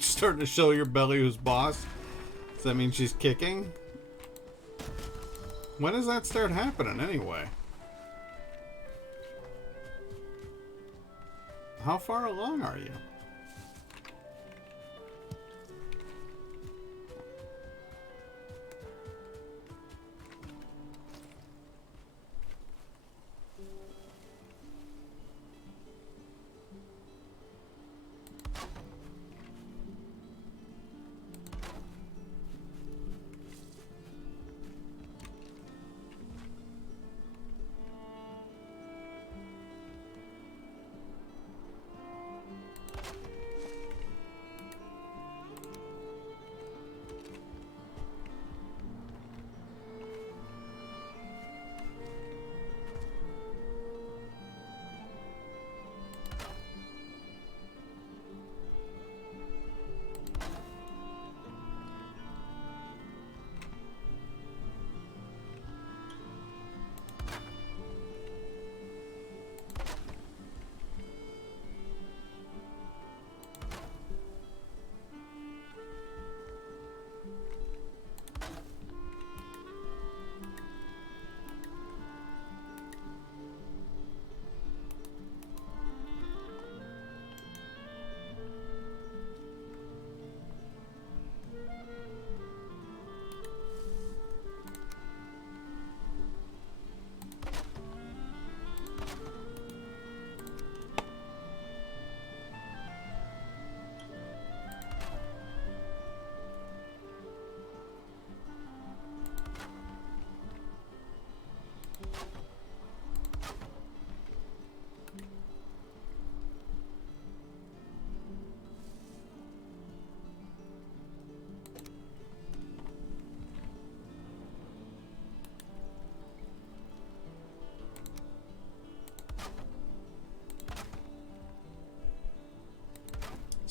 Starting to show your belly who's boss? Does that mean she's kicking? When does that start happening anyway? How far along are you?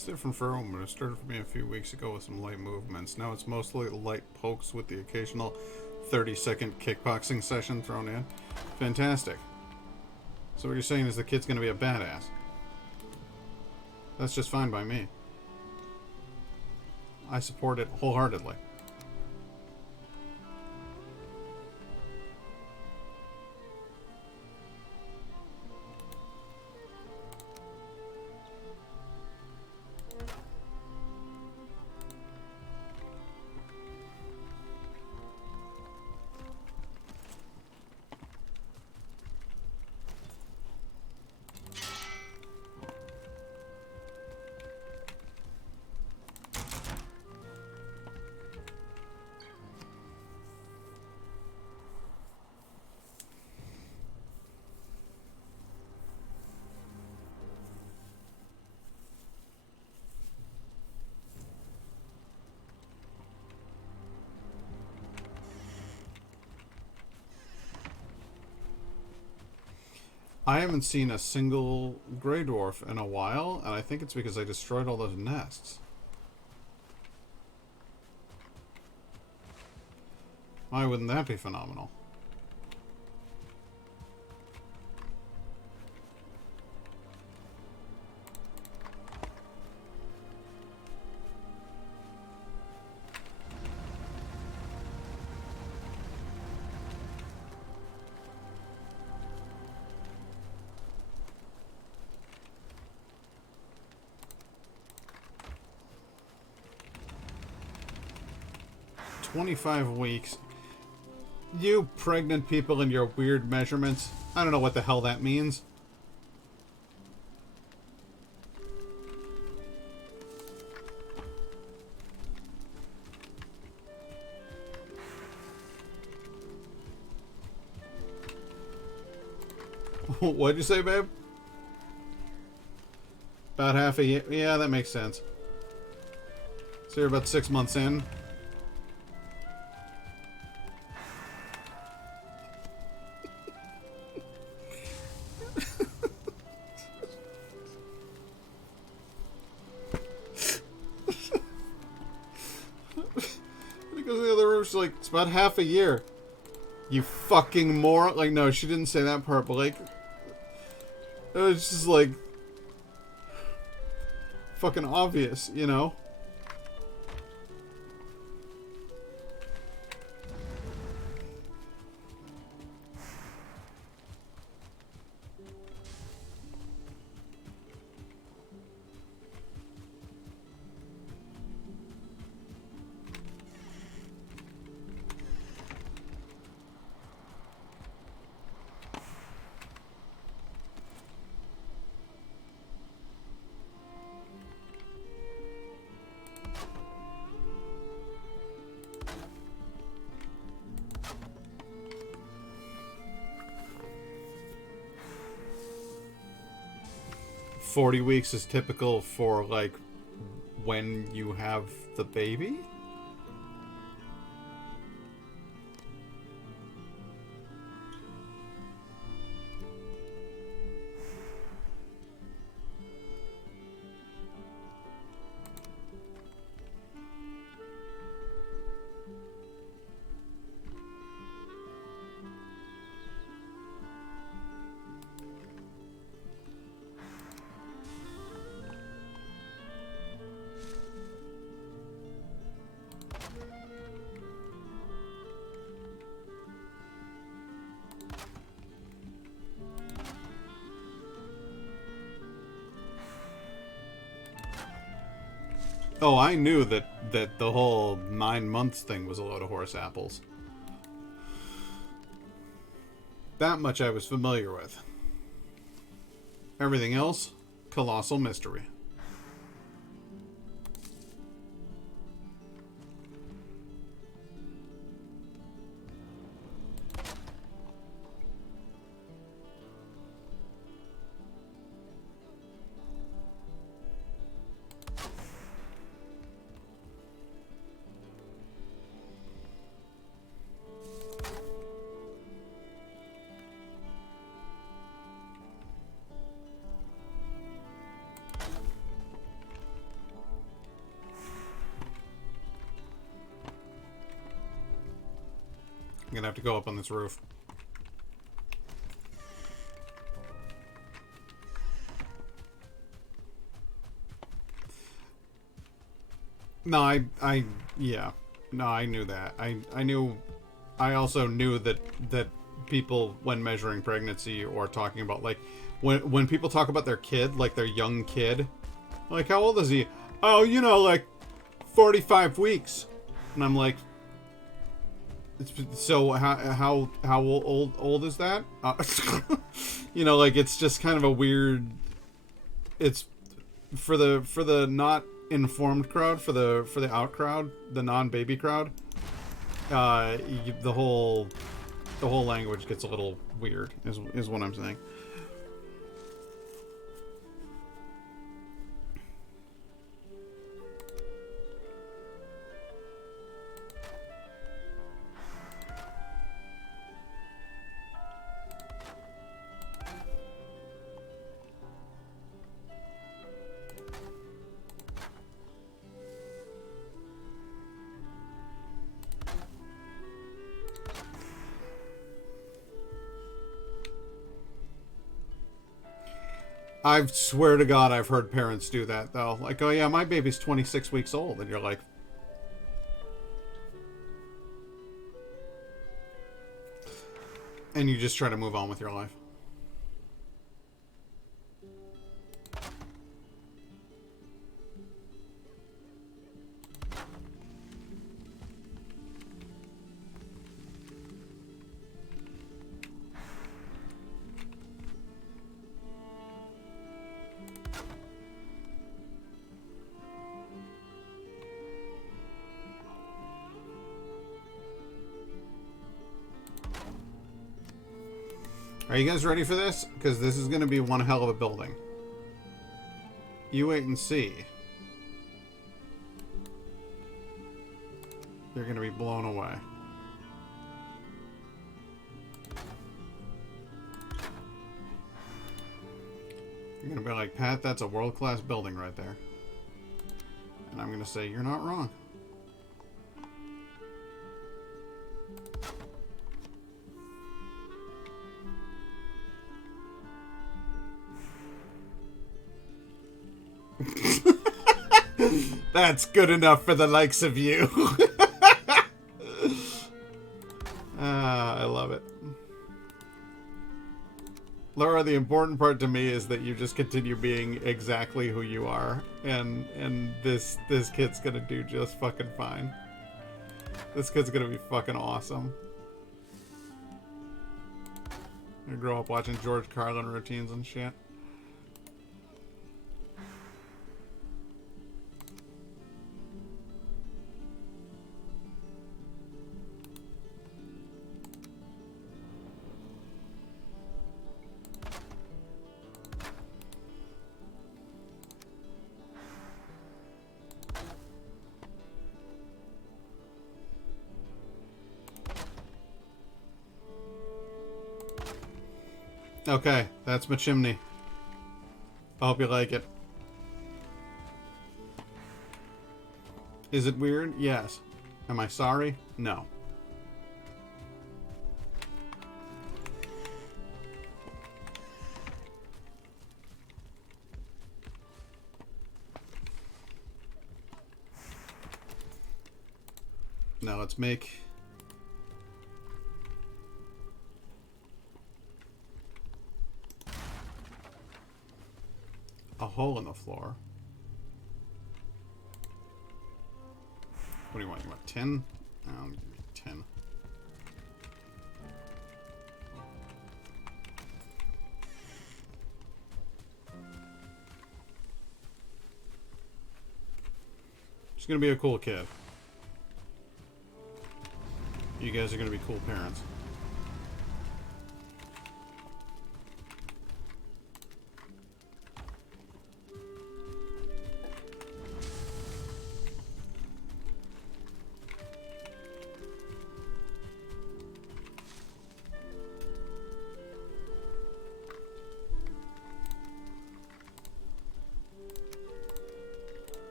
It's different for Omen. It started for me a few weeks ago with some light movements. Now it's mostly light pokes with the occasional 30-second kickboxing session thrown in. Fantastic. So what you're saying is the kid's going to be a badass. That's just fine by me. I support it wholeheartedly. I haven't seen a single Grey Dwarf in a while, and I think it's because I destroyed all those nests. Why wouldn't that be phenomenal? 25 weeks. You pregnant people and your weird measurements. I don't know what the hell that means. What'd you say, babe? About half a year. Yeah, that makes sense. So you're about 6 months in. He goes in the other room, she's like, it's about half a year. You fucking moron. Like, no, she didn't say that part, but like, it was just like, fucking obvious, you know? "40 weeks is typical for, like, when you have the baby?" Oh, I knew that the whole 9 months thing was a load of horse apples. That much I was familiar with. Everything else, colossal mystery. I'm gonna have to go up on this roof. No, yeah. No, I knew that. I also knew that people, when measuring pregnancy or talking about, like, when people talk about their kid, like their young kid, like, how old is he? Oh, you know, like 45 weeks. And I'm like, so how old is that? You know, like, it's just kind of a weird. It's for the not informed crowd, for the out crowd, the non-baby crowd. The whole language gets a little weird. Is what I'm saying. I swear to God, I've heard parents do that, though. Like, oh yeah, my baby's 26 weeks old. And you're like... And you just try to move on with your life. Are you guys ready for this? Because this is going to be one hell of a building. You wait and see. You're going to be blown away. You're going to be like, Pat, that's a world-class building right there. And I'm going to say, you're not wrong. That's good enough for the likes of you. I love it. Laura, the important part to me is that you just continue being exactly who you are, and this kid's gonna do just fucking fine. This kid's gonna be fucking awesome. I grow up watching George Carlin routines and shit. Okay, that's my chimney. I hope you like it. Is it weird? Yes. Am I sorry? No. Now let's make... a hole in the floor. What do you want? You want 10? I'll give you 10. She's gonna be a cool kid. You guys are gonna be cool parents.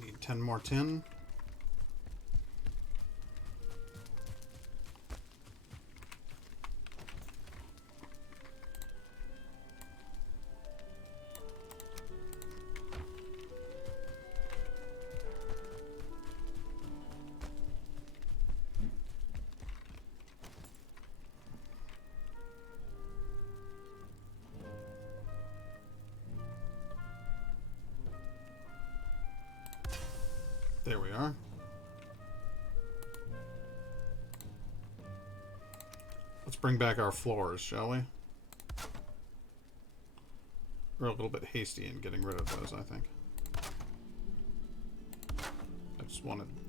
Need 10 more tin. There we are. Let's bring back our floors, shall we? We're a little bit hasty in getting rid of those, I think.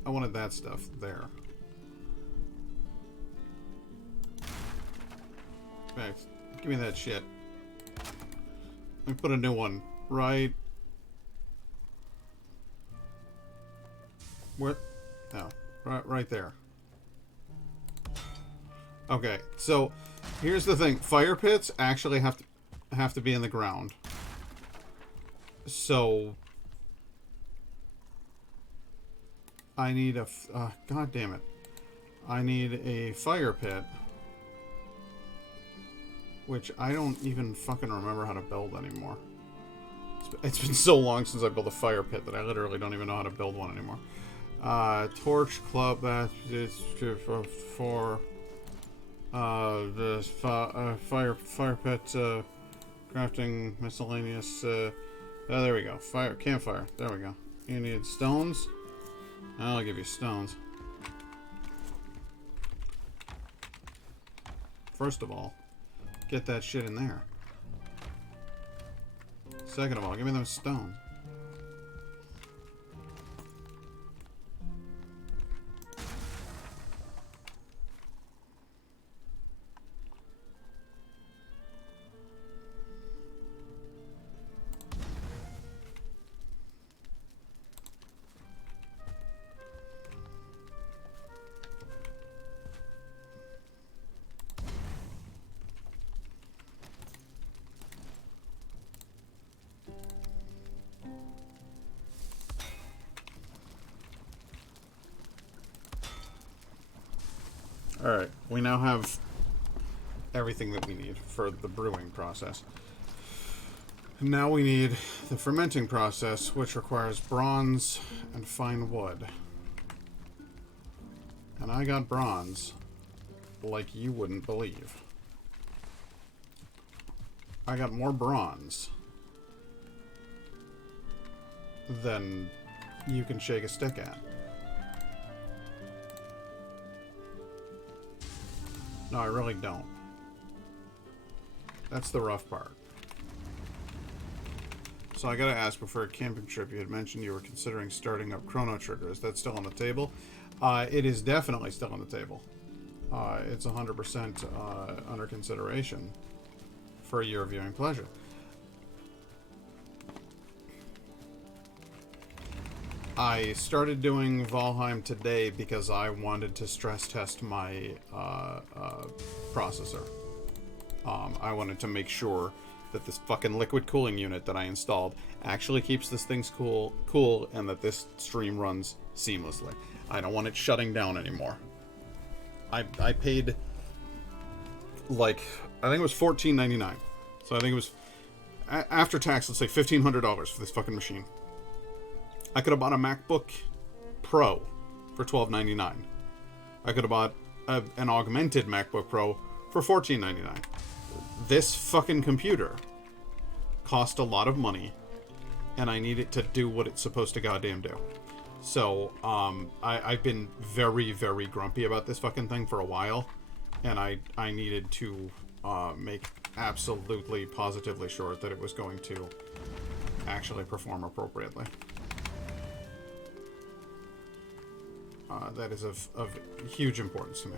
I wanted that stuff there. Okay, give me that shit. Let me put a new one right... Where? Oh, right there. Okay, so here's the thing: fire pits actually have to be in the ground. So I need a. God damn it! I need a fire pit, which I don't even fucking remember how to build anymore. It's been so long since I built a fire pit that I literally don't even know how to build one anymore. Torch, club, that is for the fire pit, crafting, miscellaneous. Oh, there we go. Campfire. There we go. You need stones. I'll give you stones. First of all, get that shit in there. Second of all, give me those stones. Alright, we now have everything that we need for the brewing process. Now we need the fermenting process, which requires bronze and fine wood. And I got bronze like you wouldn't believe. I got more bronze than you can shake a stick at. No, I really don't. That's the rough part. So I gotta ask, before a camping trip, you had mentioned you were considering starting up Chrono Trigger. Is that still on the table? It is definitely still on the table. It's 100% under consideration for your viewing pleasure. I started doing Valheim today because I wanted to stress test my processor. I wanted to make sure that this fucking liquid cooling unit that I installed actually keeps this thing cool, and that this stream runs seamlessly. I don't want it shutting down anymore. I paid, like, I think it was $14.99. So I think it was, after tax, let's say $1,500 for this fucking machine. I could have bought a MacBook Pro for $12.99. I could have bought an augmented MacBook Pro for $14.99. This fucking computer cost a lot of money, and I need it to do what it's supposed to goddamn do. So, I've been very, very grumpy about this fucking thing for a while, and I needed to make absolutely, positively sure that it was going to actually perform appropriately. That is of huge importance to me.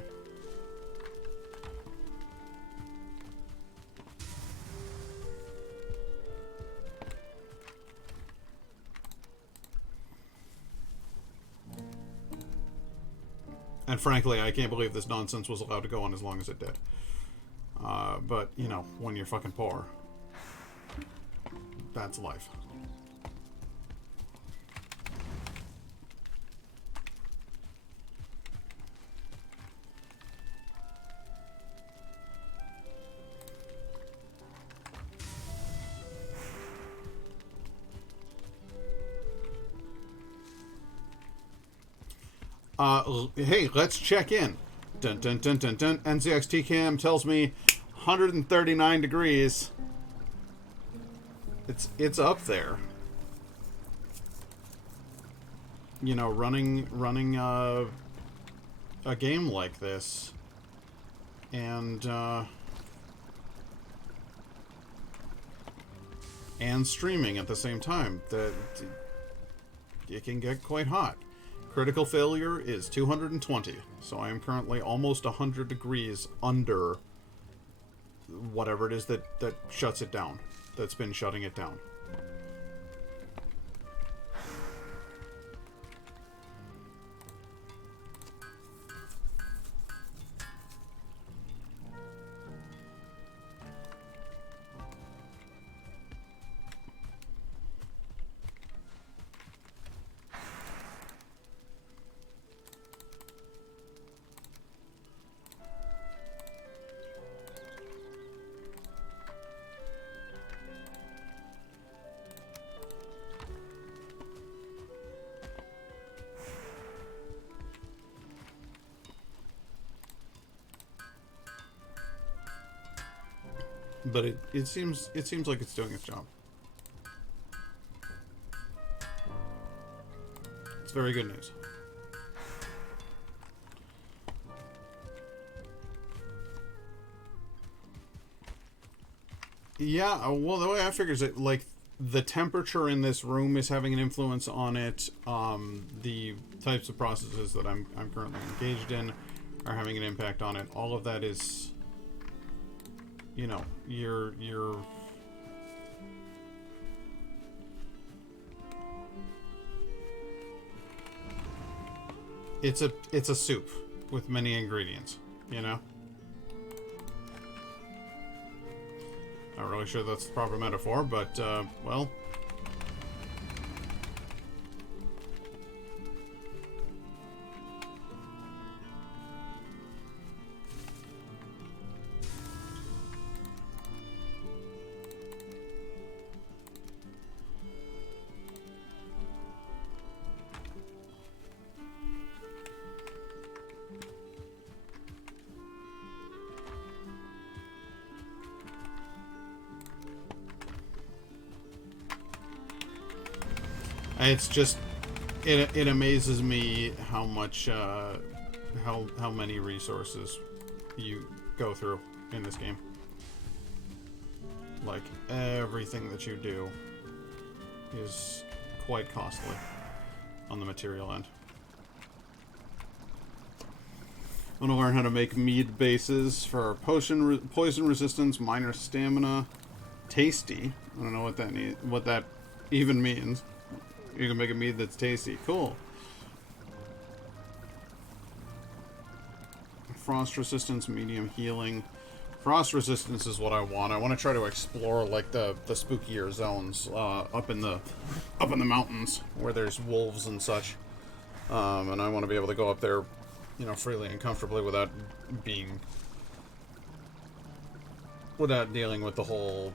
And frankly, I can't believe this nonsense was allowed to go on as long as it did. But, you know, when you're fucking poor, that's life. Hey, let's check in. Dun dun dun dun dun. NZXT cam tells me 139 degrees. It's up there. You know, running a game like this, and streaming at the same time, that it can get quite hot. Critical failure is 220, so I am currently almost 100 degrees under whatever it is that shuts it down, that's been shutting it down. but it seems like it's doing its job. It's very good news. Yeah, well, the way I figure is that, like, the temperature in this room is having an influence on it. The types of processes that I'm currently engaged in are having an impact on it. All of that is, you know, your it's a soup with many ingredients, you know? Not really sure that's the proper metaphor, but, well. It's just, it amazes me how much, how many resources you go through in this game. Like, everything that you do is quite costly on the material end. I want to learn how to make mead bases for poison resistance, minor stamina, tasty. I don't know what that even means. You can make a mead that's tasty. Cool. Frost resistance, medium healing. Frost resistance is what I want. I want to try to explore, like, the spookier zones up in the mountains where there's wolves and such. And I want to be able to go up there, you know, freely and comfortably without dealing with the whole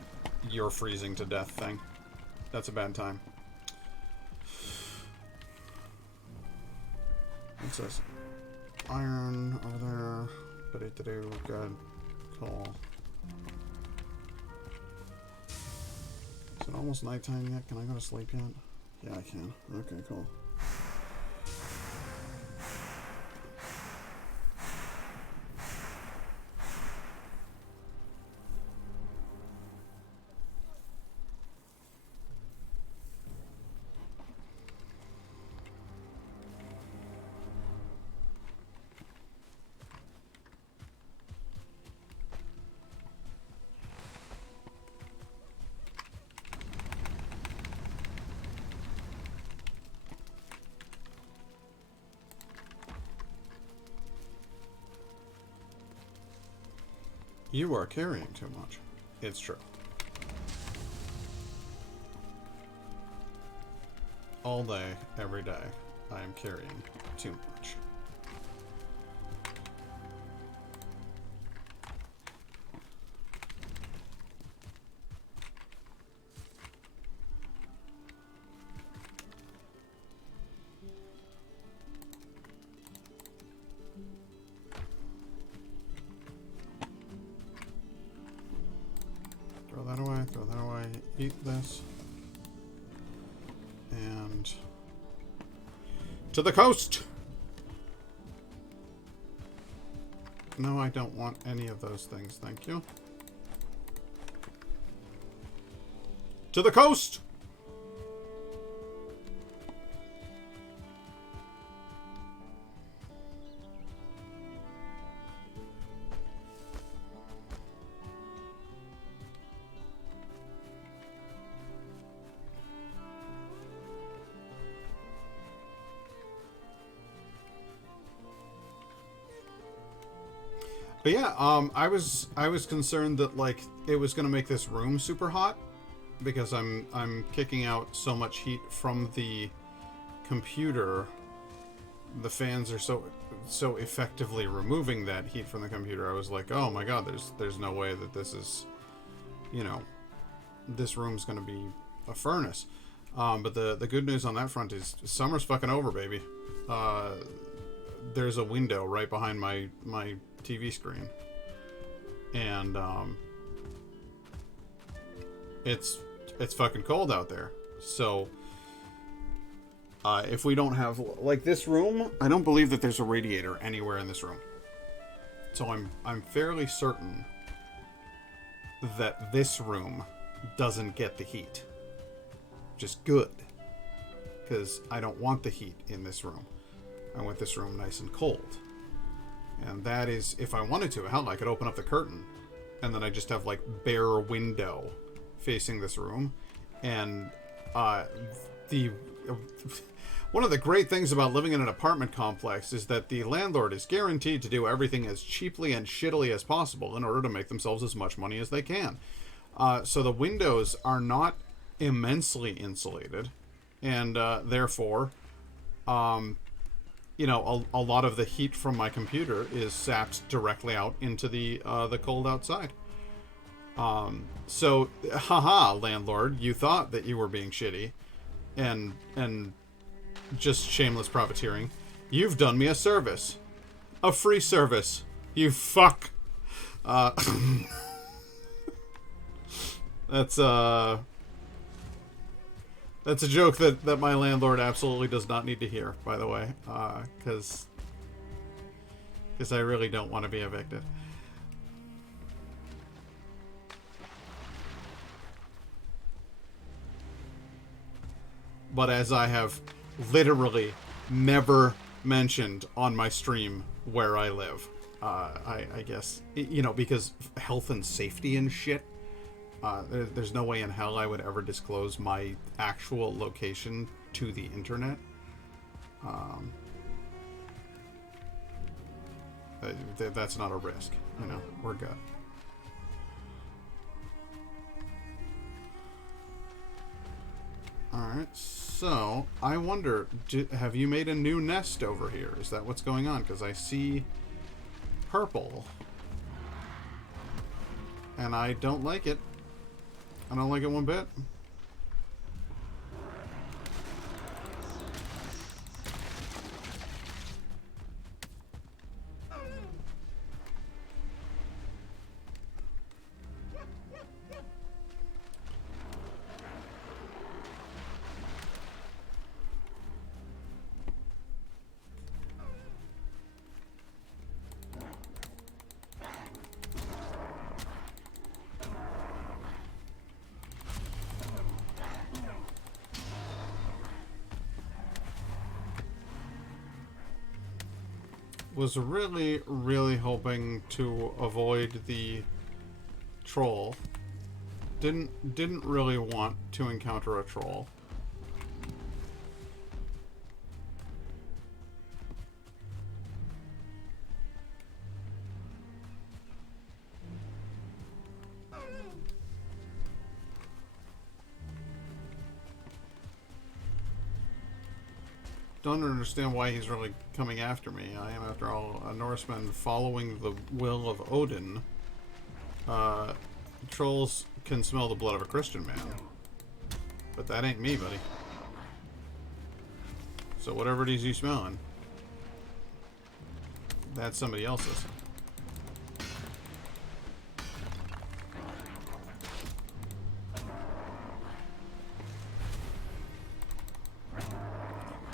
you're freezing to death thing. That's a bad time. What's this? Iron over there. Ba-do-do-do. Good. Cool. Is it almost nighttime yet? Can I go to sleep yet? Yeah, I can. Okay, cool. You are carrying too much. It's true. All day, every day, I am carrying too much. Throw that away, eat this, and to the coast! No, I don't want any of those things, thank you. To the coast! But yeah, I was concerned that, like, it was gonna make this room super hot because I'm kicking out so much heat from the computer. The fans are so effectively removing that heat from the computer. I was like, oh my god, there's no way that this is, you know, this room's gonna be a furnace. But the good news on that front is summer's fucking over, baby. There's a window right behind my TV screen, and it's fucking cold out there. So if we don't have, like, this room, I don't believe that there's a radiator anywhere in this room. So I'm fairly certain that this room doesn't get the heat. Which is good, because I don't want the heat in this room. I want this room nice and cold. And that is, if I wanted to, hell, I could open up the curtain, and then I just have, like, bare window facing this room. And the one of the great things about living in an apartment complex is that the landlord is guaranteed to do everything as cheaply and shittily as possible in order to make themselves as much money as they can. So the windows are not immensely insulated, and therefore, you know, a lot of the heat from my computer is sapped directly out into the cold outside. So, haha, landlord, you thought that you were being shitty, and just shameless profiteering. You've done me a service, a free service. You fuck. That's a joke that my landlord absolutely does not need to hear, by the way, because I really don't want to be evicted. But as I have literally never mentioned on my stream where I live, I guess, you know, because health and safety and shit, there's no way in hell I would ever disclose my actual location to the internet. That's not a risk, you know, we're good. Alright, so I wonder, have you made a new nest over here? Is that what's going on? Because I see purple, and I don't like it. I don't like it one bit. Was really, really hoping to avoid the troll. Didn't really want to encounter a troll. Don't understand why he's really coming after me. I am, after all, a Norseman following the will of Odin. Trolls can smell the blood of a Christian man. But that ain't me, buddy. So whatever it is you smelling, that's somebody else's.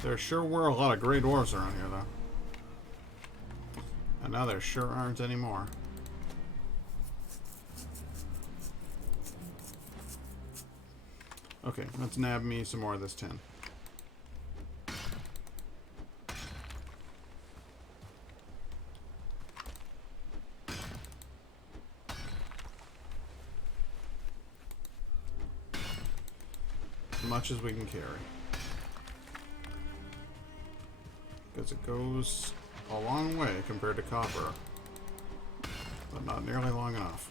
There sure were a lot of gray dwarves around here, though. And now there sure aren't anymore. Okay, let's nab me some more of this tin. As much as we can carry. Because it goes a long way compared to copper, but not nearly long enough.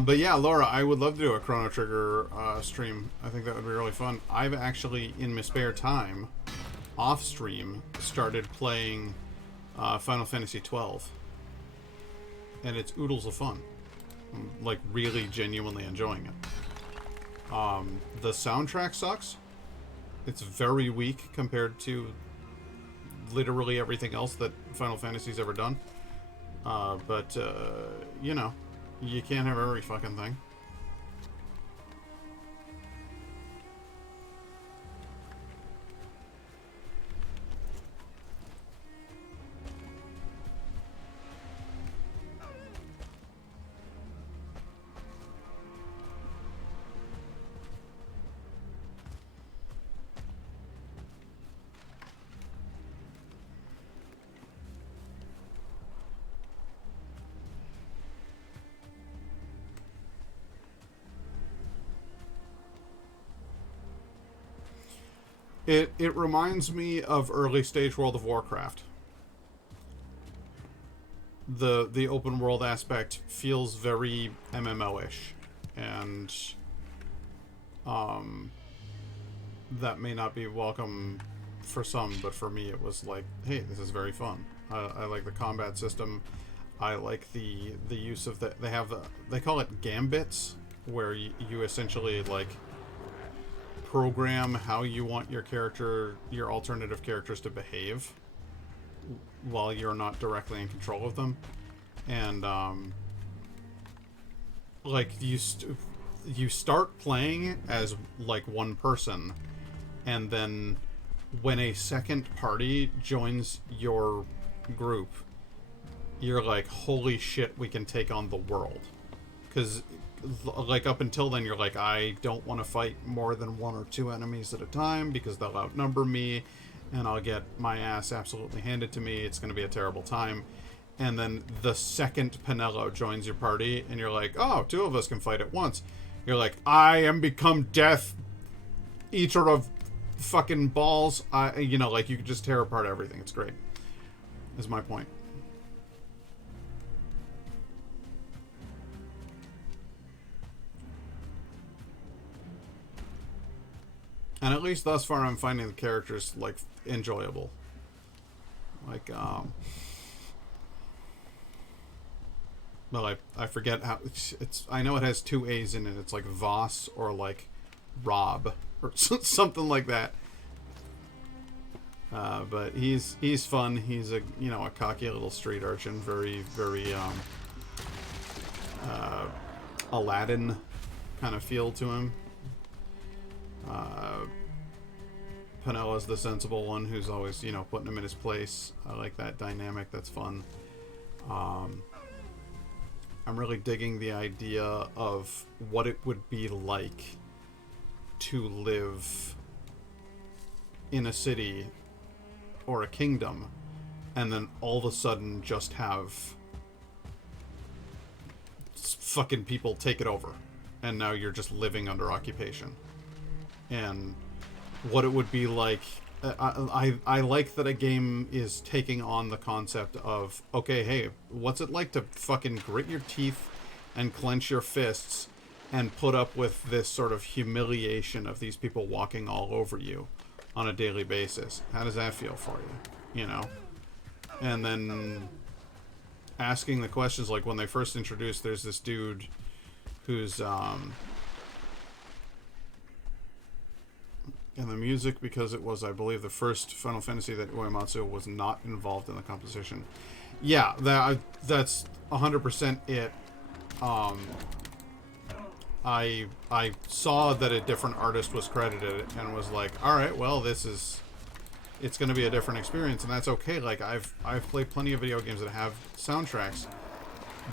But yeah, Laura, I would love to do a Chrono Trigger stream. I think that would be really fun. I've actually, in my spare time, off stream, started playing Final Fantasy 12, and it's oodles of fun. I'm, like, really genuinely enjoying it. The soundtrack sucks. It's very weak compared to literally everything else that Final Fantasy's ever done. But you know, you can't have every fucking thing. It reminds me of early stage World of Warcraft. The open world aspect feels very MMO-ish, and that may not be welcome for some, but for me it was like, hey, this is very fun. I like the combat system. I like the use of they call it gambits, where you essentially like program how you want your alternative characters to behave while you're not directly in control of them. And like you start playing as like one person, and then when a second party joins your group, you're like, holy shit, we can take on the world. Because like up until then you're like, I don't want to fight more than one or two enemies at a time because they'll outnumber me and I'll get my ass absolutely handed to me. It's going to be a terrible time. And then the second Penelo joins your party and you're like, oh, two of us can fight at once. You're like, I am become death, eater of fucking balls. You know, like you could just tear apart everything. It's great, is my point. And at least thus far, I'm finding the characters, like, enjoyable. Like, well, I forget how, it's I know it has two A's in it. It's like Voss or, like, Rob. Or something like that. But he's fun. He's a, you know, a cocky little street urchin. Very, very, Aladdin kind of feel to him. Penelo's the sensible one who's always, you know, putting him in his place. I like that dynamic. That's fun. I'm really digging the idea of what it would be like to live in a city or a kingdom and then all of a sudden just have fucking people take it over and now you're just living under occupation. And what it would be like. I like that a game is taking on the concept of, okay, hey, what's it like to fucking grit your teeth and clench your fists and put up with this sort of humiliation of these people walking all over you on a daily basis? How does that feel for you? You know? And then asking the questions, like when they first introduced, there's this dude who's and the music, because it was, I believe, the first Final Fantasy that Uematsu was not involved in the composition. Yeah, that's 100% it. I saw that a different artist was credited and was like, all right, well, it's going to be a different experience, and that's okay. Like I've played plenty of video games that have soundtracks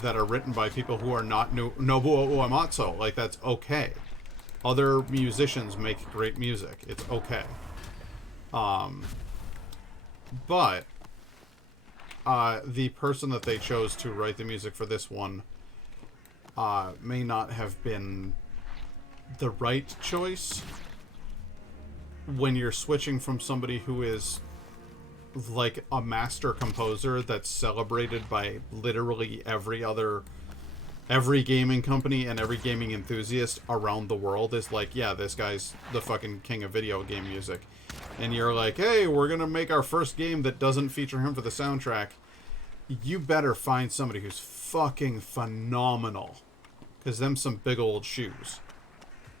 that are written by people who are not Nobuo Uematsu. Like, that's okay. Other musicians make great music. It's okay. But the person that they chose to write the music for this one may not have been the right choice when you're switching from somebody who is like a master composer that's celebrated by literally every other every gaming company and every gaming enthusiast around the world is like, yeah, this guy's the fucking king of video game music. And you're like, hey, we're going to make our first game that doesn't feature him for the soundtrack. You better find somebody who's fucking phenomenal. Because them some big old shoes.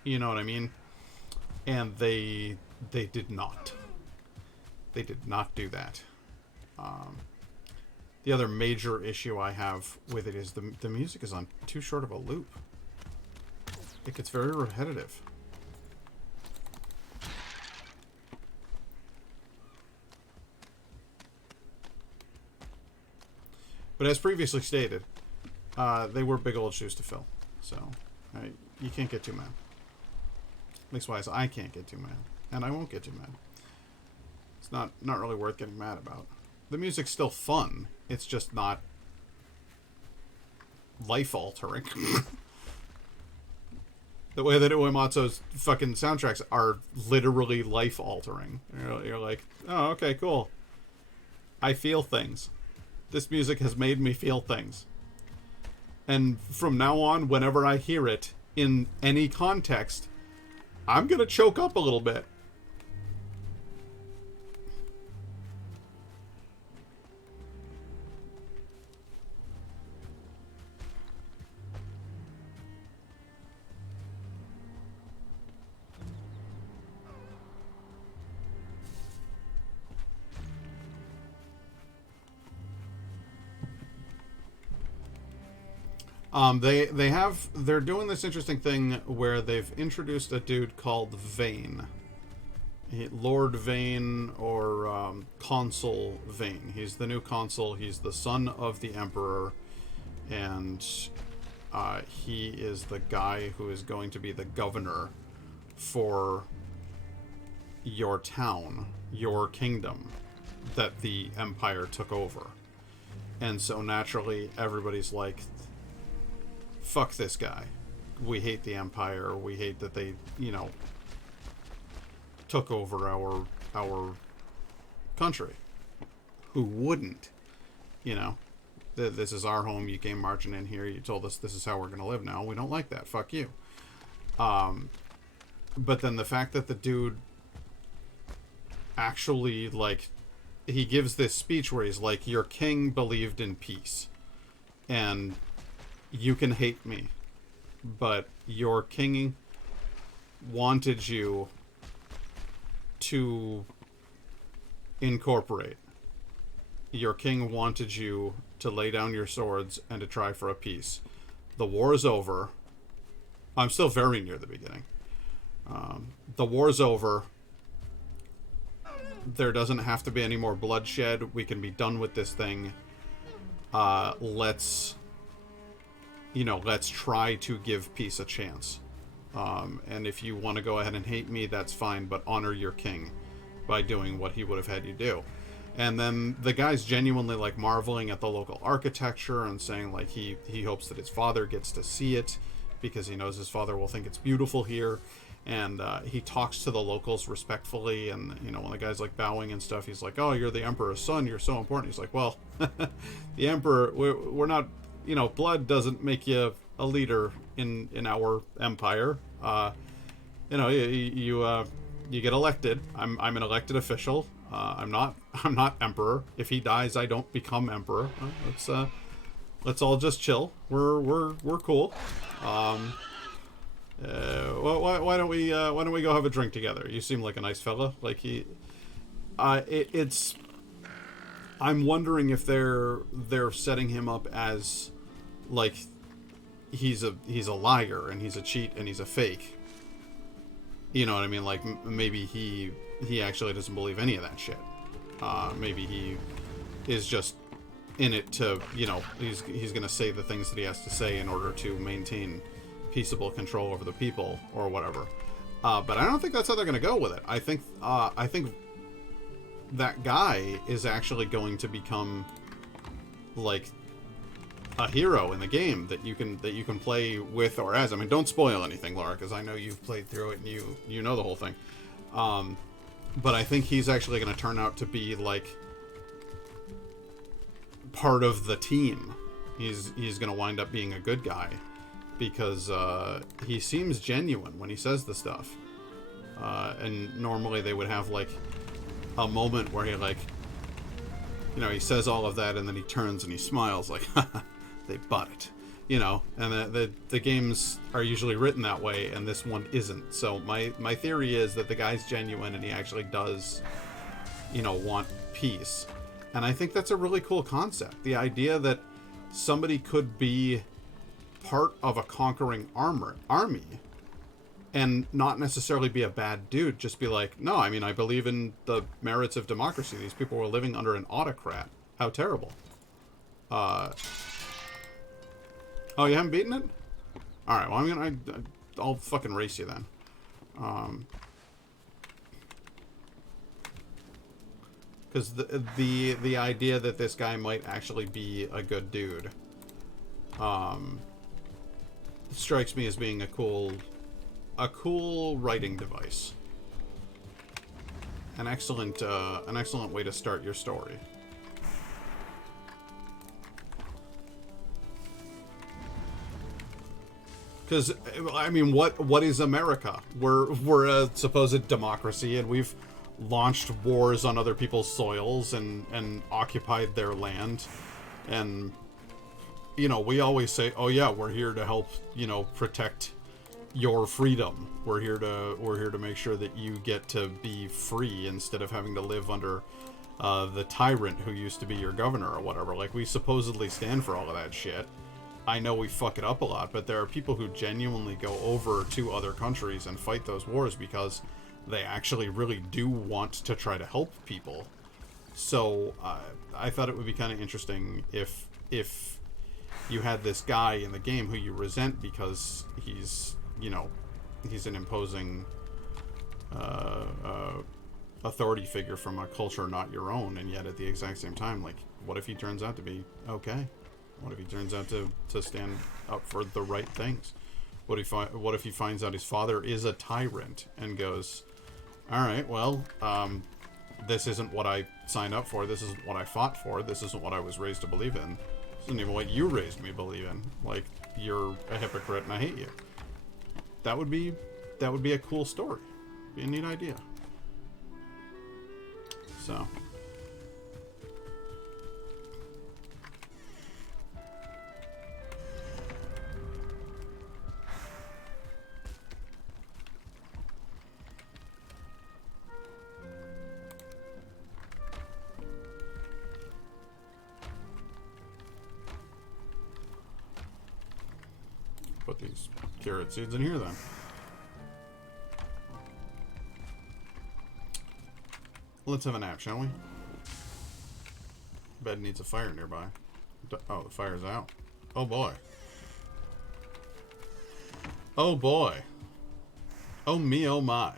You know what I mean? And they did not. They did not do that. The other major issue I have with it is the music is on too short of a loop. It gets very repetitive. But as previously stated, they were big old shoes to fill. So, you can't get too mad. Leastwise, I can't get too mad. And I won't get too mad. It's not really worth getting mad about. The music's still fun. It's just not life-altering. The way that Uematsu's fucking soundtracks are literally life-altering. You're like, oh, okay, cool. I feel things. This music has made me feel things. And from now on, whenever I hear it, in any context, I'm gonna choke up a little bit. They're doing this interesting thing where they've introduced a dude called Vane. Lord Vane, or Consul Vane. He's the new consul. He's the son of the Emperor, and he is the guy who is going to be the governor for your town, your kingdom that the Empire took over. And so naturally everybody's like, fuck this guy. We hate the Empire. We hate that they, took over our country. Who wouldn't? This is our home. You came marching in here. You told us this is how we're going to live now. We don't like that. Fuck you. But then the fact that the dude actually, he gives this speech where he's like, your king believed in peace. And you can hate me, but your king wanted you to incorporate. Your king wanted you to lay down your swords and to try for a peace. The war is over. I'm still very near the beginning. The war's over. There doesn't have to be any more bloodshed. We can be done with this thing. Let's try to give peace a chance. And if you want to go ahead and hate me, that's fine, but honor your king by doing what he would have had you do. And then the guy's genuinely marveling at the local architecture and saying he hopes that his father gets to see it because he knows his father will think it's beautiful here. And he talks to the locals respectfully, and when the guy's bowing and stuff, he's like, oh, you're the Emperor's son, you're so important. He's like, well, the Emperor, we're not, blood doesn't make you a leader in our empire. You get elected. I'm an elected official. I'm not emperor. If he dies, I don't become emperor. Let's all just chill. We're cool. Why don't we go have a drink together? You seem like a nice fella. I'm wondering if they're setting him up as he's a liar and he's a cheat and he's a fake. You know what I mean? Maybe he actually doesn't believe any of that shit. Maybe he is just in it to, he's gonna say the things that he has to say in order to maintain peaceable control over the people or whatever. But I don't think that's how they're gonna go with it. I think that guy is actually going to become a hero in the game that you can play with or as. I mean, don't spoil anything, Laura, because I know you've played through it and you know the whole thing. But I think he's actually going to turn out to be part of the team he's gonna wind up being a good guy because he seems genuine when he says the stuff. And normally they would have like a moment where he like, you know, he says all of that and then he turns and he smiles like, haha, they bought it. You know, and the games are usually written that way, and this one isn't. So my theory is that the guy's genuine and he actually does, you know, want peace. And I think that's a really cool concept. The idea that somebody could be part of a conquering army and not necessarily be a bad dude, just be like, no, I mean, I believe in the merits of democracy. These people were living under an autocrat. How terrible. Oh, you haven't beaten it? Alright, well, I'll fucking race you then. Because the idea that this guy might actually be a good dude strikes me as being a cool writing device. An excellent way to start your story. Because, I mean, what is America? We're a supposed democracy, and we've launched wars on other people's soils and occupied their land. And, you know, we always say, oh yeah, we're here to help, you know, protect your freedom. We're here to make sure that you get to be free instead of having to live under the tyrant who used to be your governor or whatever. Like, we supposedly stand for all of that shit. I know we fuck it up a lot, but there are people who genuinely go over to other countries and fight those wars because they actually really do want to try to help people. So I thought it would be kind of interesting if you had this guy in the game who you resent because he's, you know, he's an imposing authority figure from a culture not your own, and yet at the exact same time, like, what if he turns out to be okay? What if he turns out to stand up for the right things? What if he finds out his father is a tyrant and goes, all right, well, this isn't what I signed up for. This isn't what I fought for. This isn't what I was raised to believe in. This isn't even what you raised me to believe in. Like, you're a hypocrite and I hate you. That would be a cool story. Be a neat idea. So. Put these carrot seeds in here then. Let's have a nap, shall we? Bed needs a fire nearby. Oh, the fire's out. Oh boy. Oh boy. Oh me, oh my.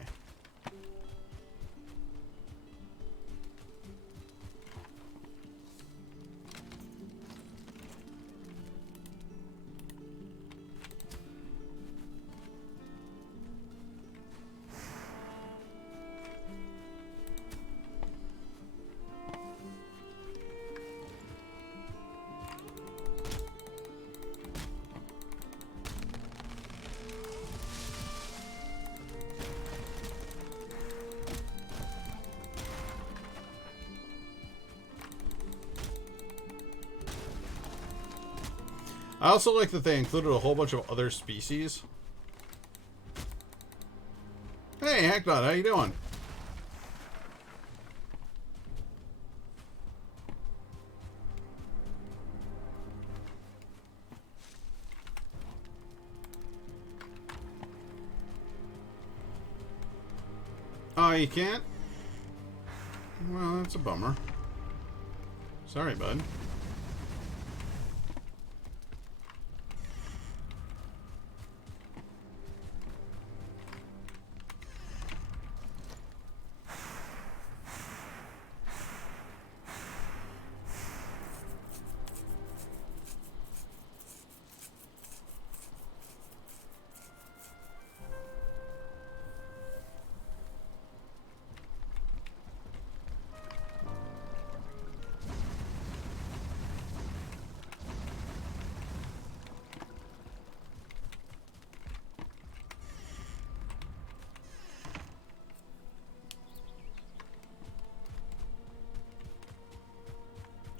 I also like that they included a whole bunch of other species. Hey, Hackbot, how you doing? Oh, you can't? Well, that's a bummer. Sorry, bud.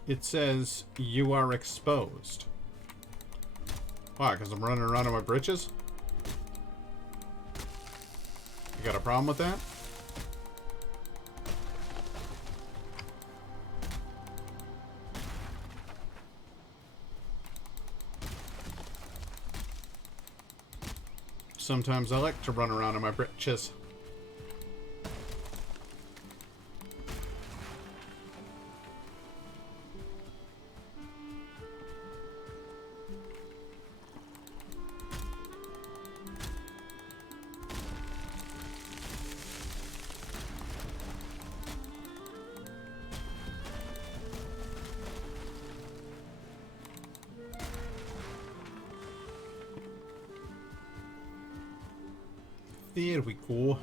It says you are exposed. Why? Because I'm running around in my britches? You got a problem with that? Sometimes I like to run around in my britches. There we go.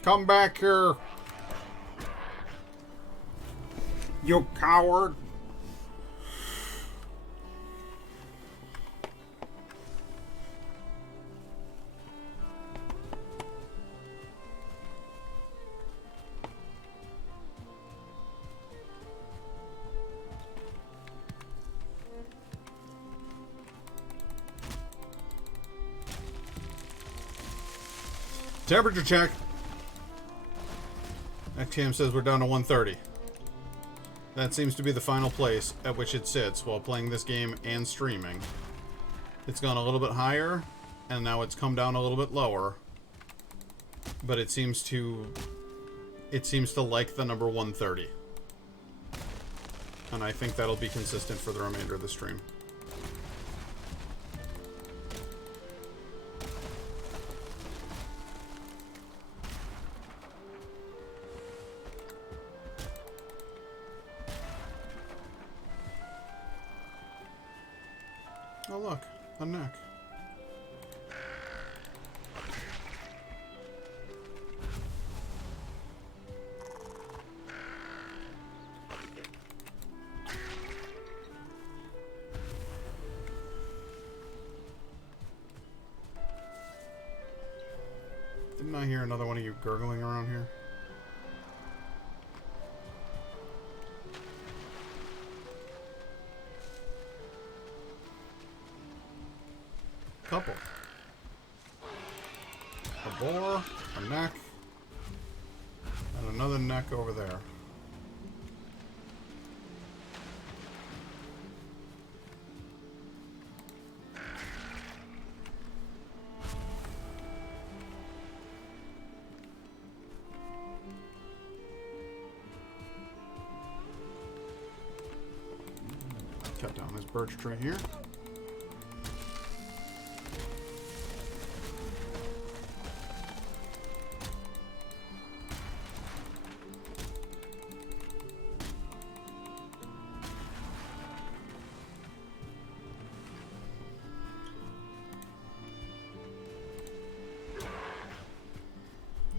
Come back here. You coward. Temperature check. XCAM says we're down to 130. That seems to be the final place at which it sits while playing this game and streaming. It's gone a little bit higher, and now it's come down a little bit lower. But it seems to like the number 130. And I think that'll be consistent for the remainder of the stream. Oh look, a neck. Didn't I hear another one of you gurgling around here? Couple. A boar, a neck, and another neck over there. Cut down this birch tree here.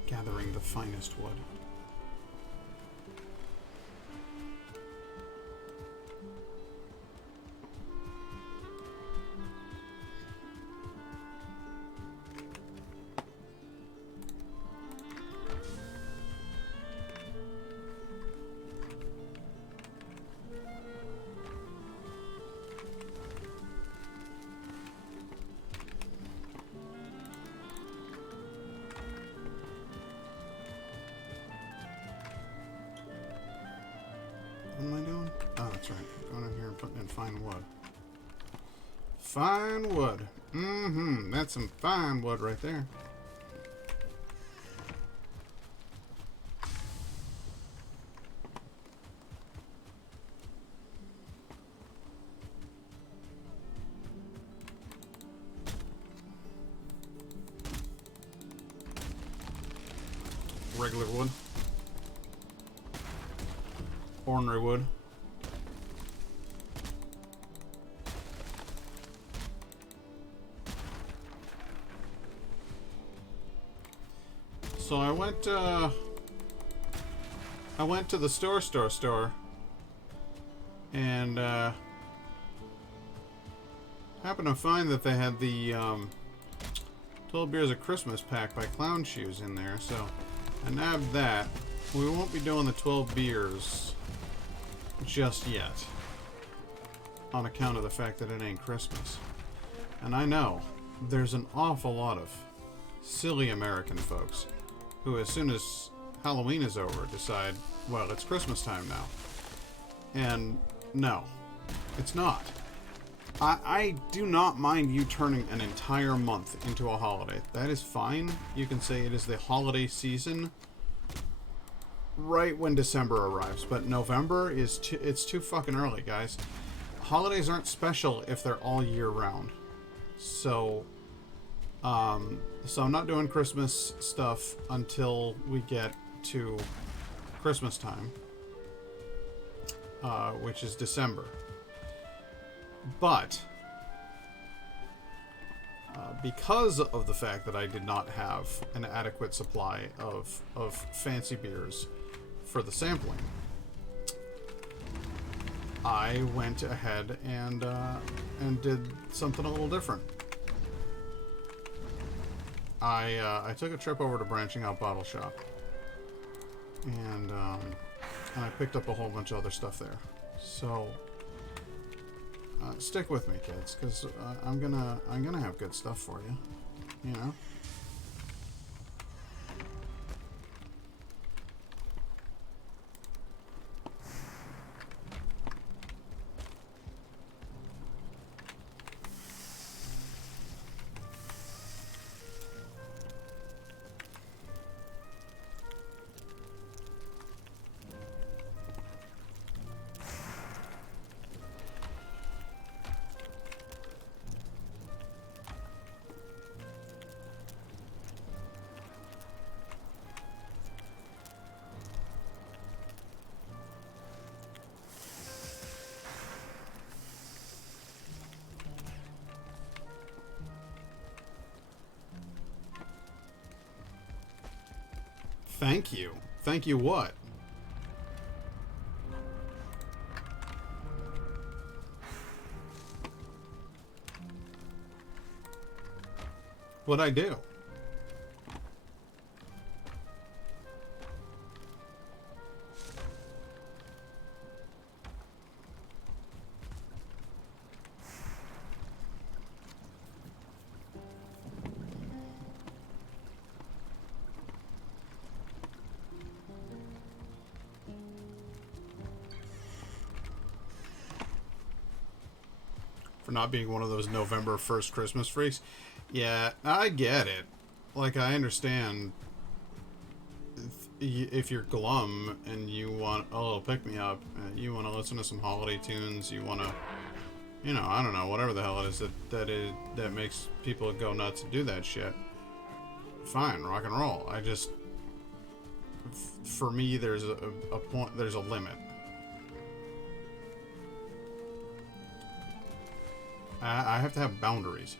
Gathering the finest wood. What am I doing? Oh, that's right. Going in here and putting in fine wood. Fine wood. Mm-hmm. That's some fine wood right there. regular wood. Ornery wood. So I went to the store, and happened to find that they had the 12 Beers of Christmas pack by Clown Shoes in there, so I nabbed that. We won't be doing the 12 beers just yet, on account of the fact that it ain't Christmas. And I know there's an awful lot of silly American folks who, as soon as Halloween is over, decide, well, it's Christmas time now. And no, it's not. I do not mind you turning an entire month into a holiday. That is fine. You can say it is the holiday season right when December arrives, but November is it's too fucking early, guys. Holidays aren't special if they're all year round. So I'm not doing Christmas stuff until we get to Christmas time, which is December. But because of the fact that I did not have an adequate supply of fancy beers for the sampling, I went ahead and did something a little different. I took a trip over to Branching Out Bottle Shop, and I picked up a whole bunch of other stuff there. So stick with me, kids, because I'm gonna have good stuff for you. You know. Thank you. Thank you what? What'd I do? For not being one of those November 1st Christmas freaks. Yeah, I get it. Like, I understand if you're glum and you want a little pick-me-up, you want to listen to some holiday tunes, you want to, you know, I don't know, whatever the hell it is that makes people go nuts and do that shit. Fine, rock and roll. I just, for me, there's a point, there's a limit. I have to have boundaries.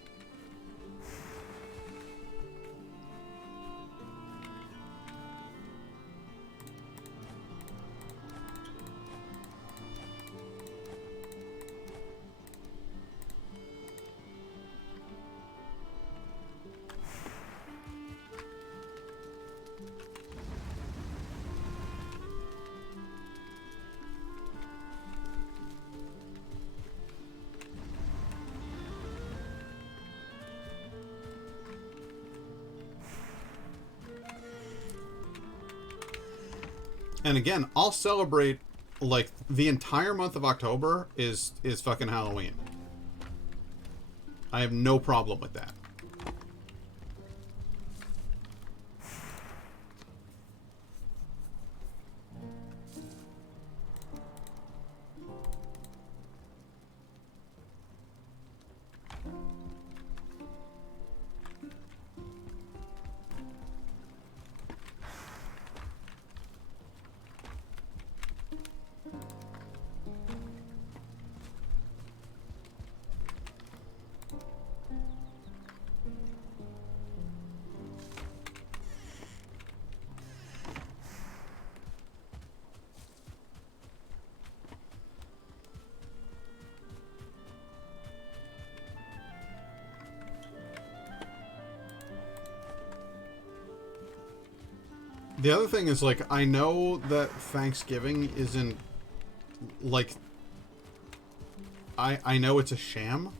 And again, I'll celebrate, like, the entire month of October is fucking Halloween. I have no problem with that. The other thing is, like, I know that Thanksgiving isn't, like, I know it's a sham.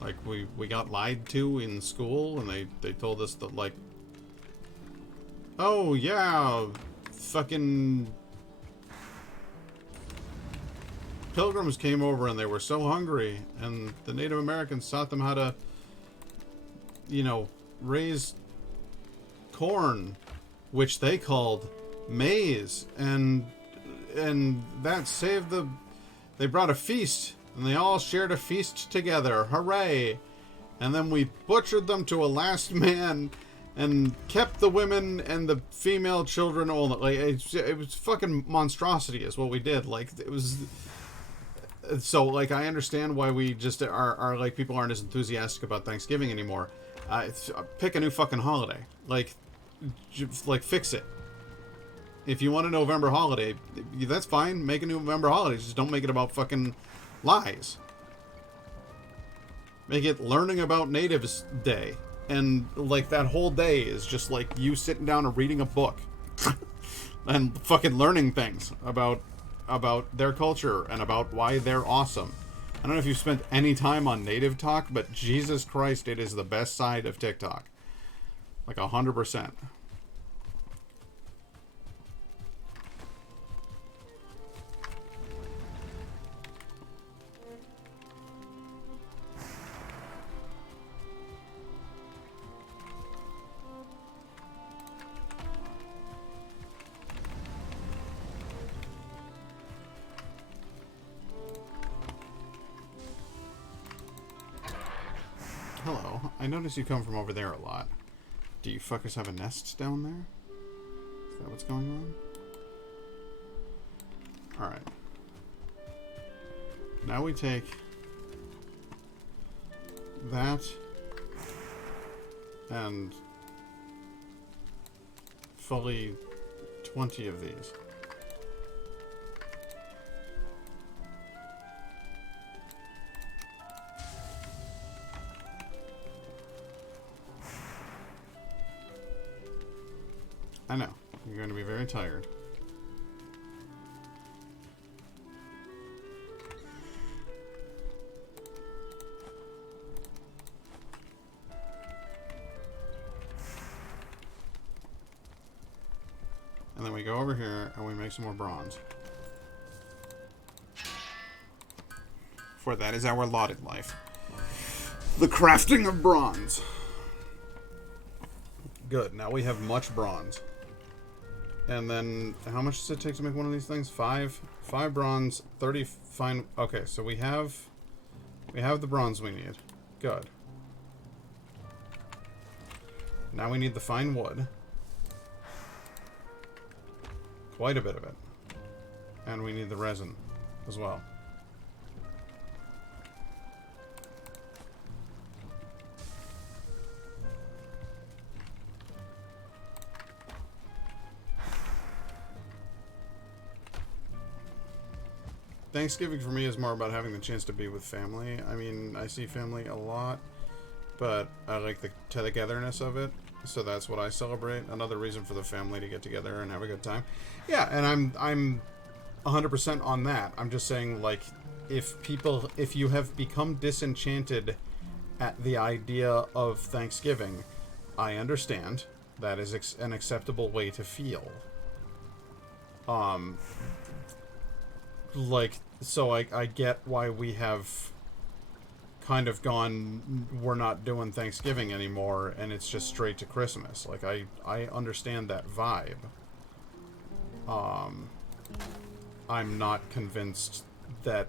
Like, we got lied to in school, and they told us that, like, oh, yeah, fucking pilgrims came over and they were so hungry, and the Native Americans taught them how to, you know, raise corn, which they called maize, and that saved the... They brought a feast, and they all shared a feast together. Hooray! And then we butchered them to a last man, and kept the women and the female children only. Like, it was fucking monstrosity is what we did. Like, it was... So, like, I understand why we just are like, people aren't as enthusiastic about Thanksgiving anymore. Pick a new fucking holiday. Like, fix it. If you want a November holiday, that's fine. Make a new November holiday. Just don't make it about fucking lies. Make it Learning About Natives Day. And, like, that whole day is just, like, you sitting down and reading a book. And fucking learning things about their culture and about why they're awesome. I don't know if you've spent any time on Native Talk, but Jesus Christ, it is the best side of TikTok. Like 100%. Hello. I notice you come from over there a lot. Do you fuckers have a nest down there? Is that what's going on? Alright. Now we take that and fully 20 of these. I know. You're going to be very tired. And then we go over here and we make some more bronze. For that is our allotted life. The crafting of bronze. Good. Now we have much bronze. And then, how much does it take to make one of these things? 5 bronze, 30 fine... Okay, so we have the bronze we need. Good. Now we need the fine wood. Quite a bit of it. And we need the resin as well. Thanksgiving for me is more about having the chance to be with family. I mean, I see family a lot, but I like the togetherness of it, so that's what I celebrate. Another reason for the family to get together and have a good time. Yeah, and I'm 100% on that. I'm just saying, like, if you have become disenchanted at the idea of Thanksgiving, I understand that is an acceptable way to feel. Like, so I get why we have kind of gone, we're not doing Thanksgiving anymore, and it's just straight to Christmas. Like, I understand that vibe. I'm not convinced that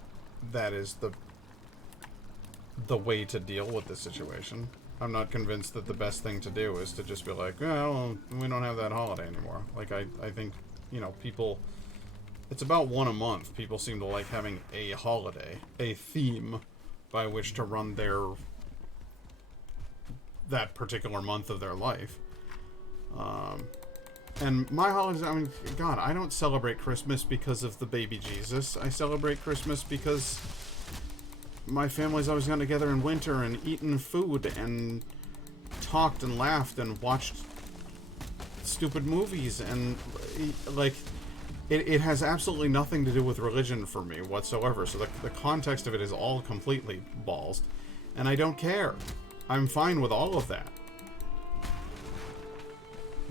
that is the way to deal with the situation. I'm not convinced that the best thing to do is to just be like, well, we don't have that holiday anymore. Like, I think, you know, people... It's about one a month. People seem to like having a holiday, a theme by which to run that particular month of their life. And my holidays, I mean, God, I don't celebrate Christmas because of the baby Jesus. I celebrate Christmas because my family's always gotten together in winter and eaten food and talked and laughed and watched stupid movies, and like it has absolutely nothing to do with religion for me whatsoever. So the context of it is all completely ballsed, and I don't care. I'm fine with all of that.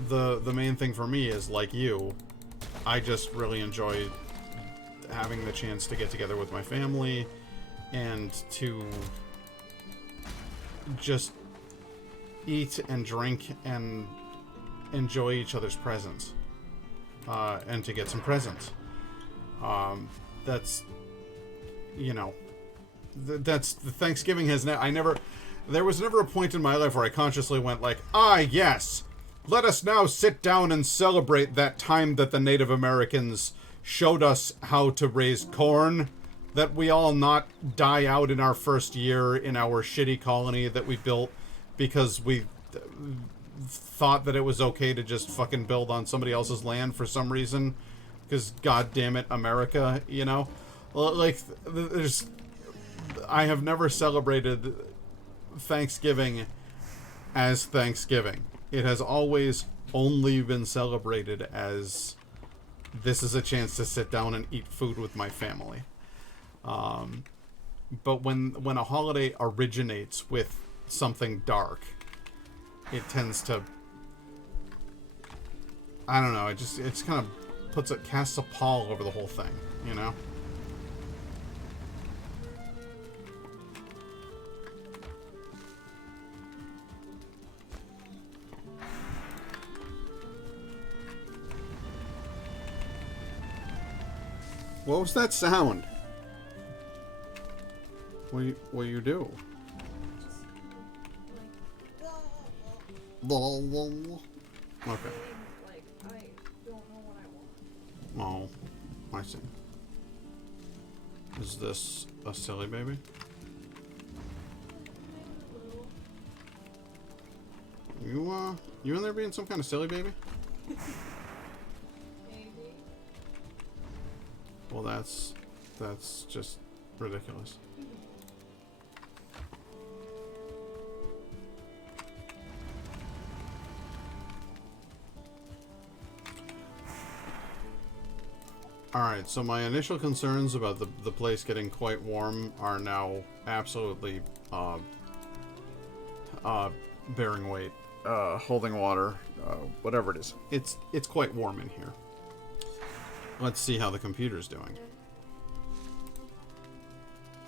The main thing for me is, like you, I just really enjoy having the chance to get together with my family and to just eat and drink and enjoy each other's presence, and to get some presents. That's, you know, that's the Thanksgiving has there was never a point in my life where I consciously went like, ah, yes, let us now sit down and celebrate that time that the Native Americans showed us how to raise corn, that we all not die out in our first year in our shitty colony that we built because we thought that it was okay to just fucking build on somebody else's land for some reason, because god damn it, America, you know? Like, I have never celebrated Thanksgiving as Thanksgiving. It has always only been celebrated as, this is a chance to sit down and eat food with my family. But when a holiday originates with something dark, it tends to, I don't know, it's kind of casts a pall over the whole thing, you know? What was that sound? What you do? Okay. Like, I don't know what I want. Oh, I see. Is this a silly baby? You in there being some kind of silly baby? Maybe. Well, that's just ridiculous. Alright, so my initial concerns about the place getting quite warm are now absolutely bearing weight. Holding water, whatever it is. It's quite warm in here. Let's see how the computer's doing.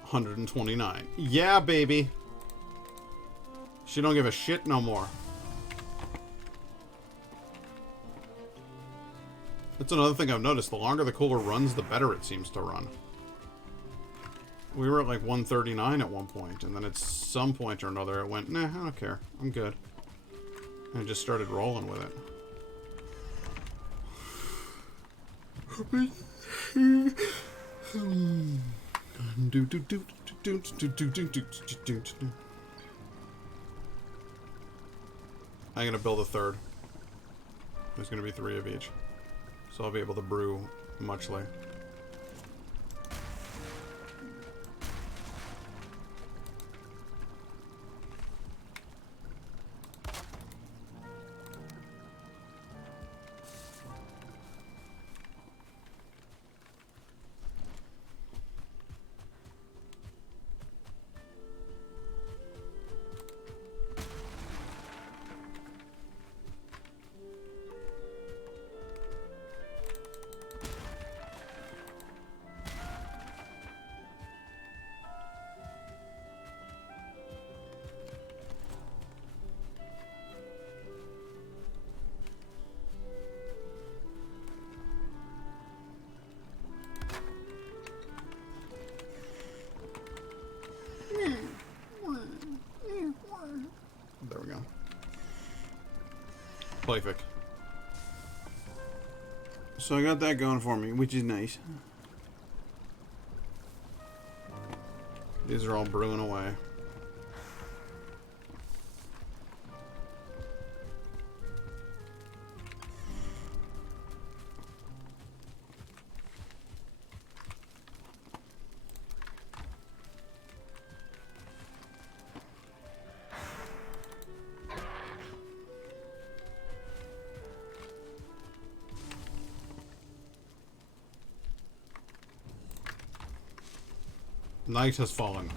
129. Yeah, baby! She don't give a shit no more. That's another thing I've noticed. The longer the cooler runs, the better it seems to run. We were at like 139 at one point, and then at some point or another it went, nah, I don't care. I'm good. And it just started rolling with it. I'm gonna build a third. There's gonna be 3 of each. So I'll be able to brew much later. There we go. Perfect. So I got that going for me, which is nice. These are all brewing away. Night has fallen.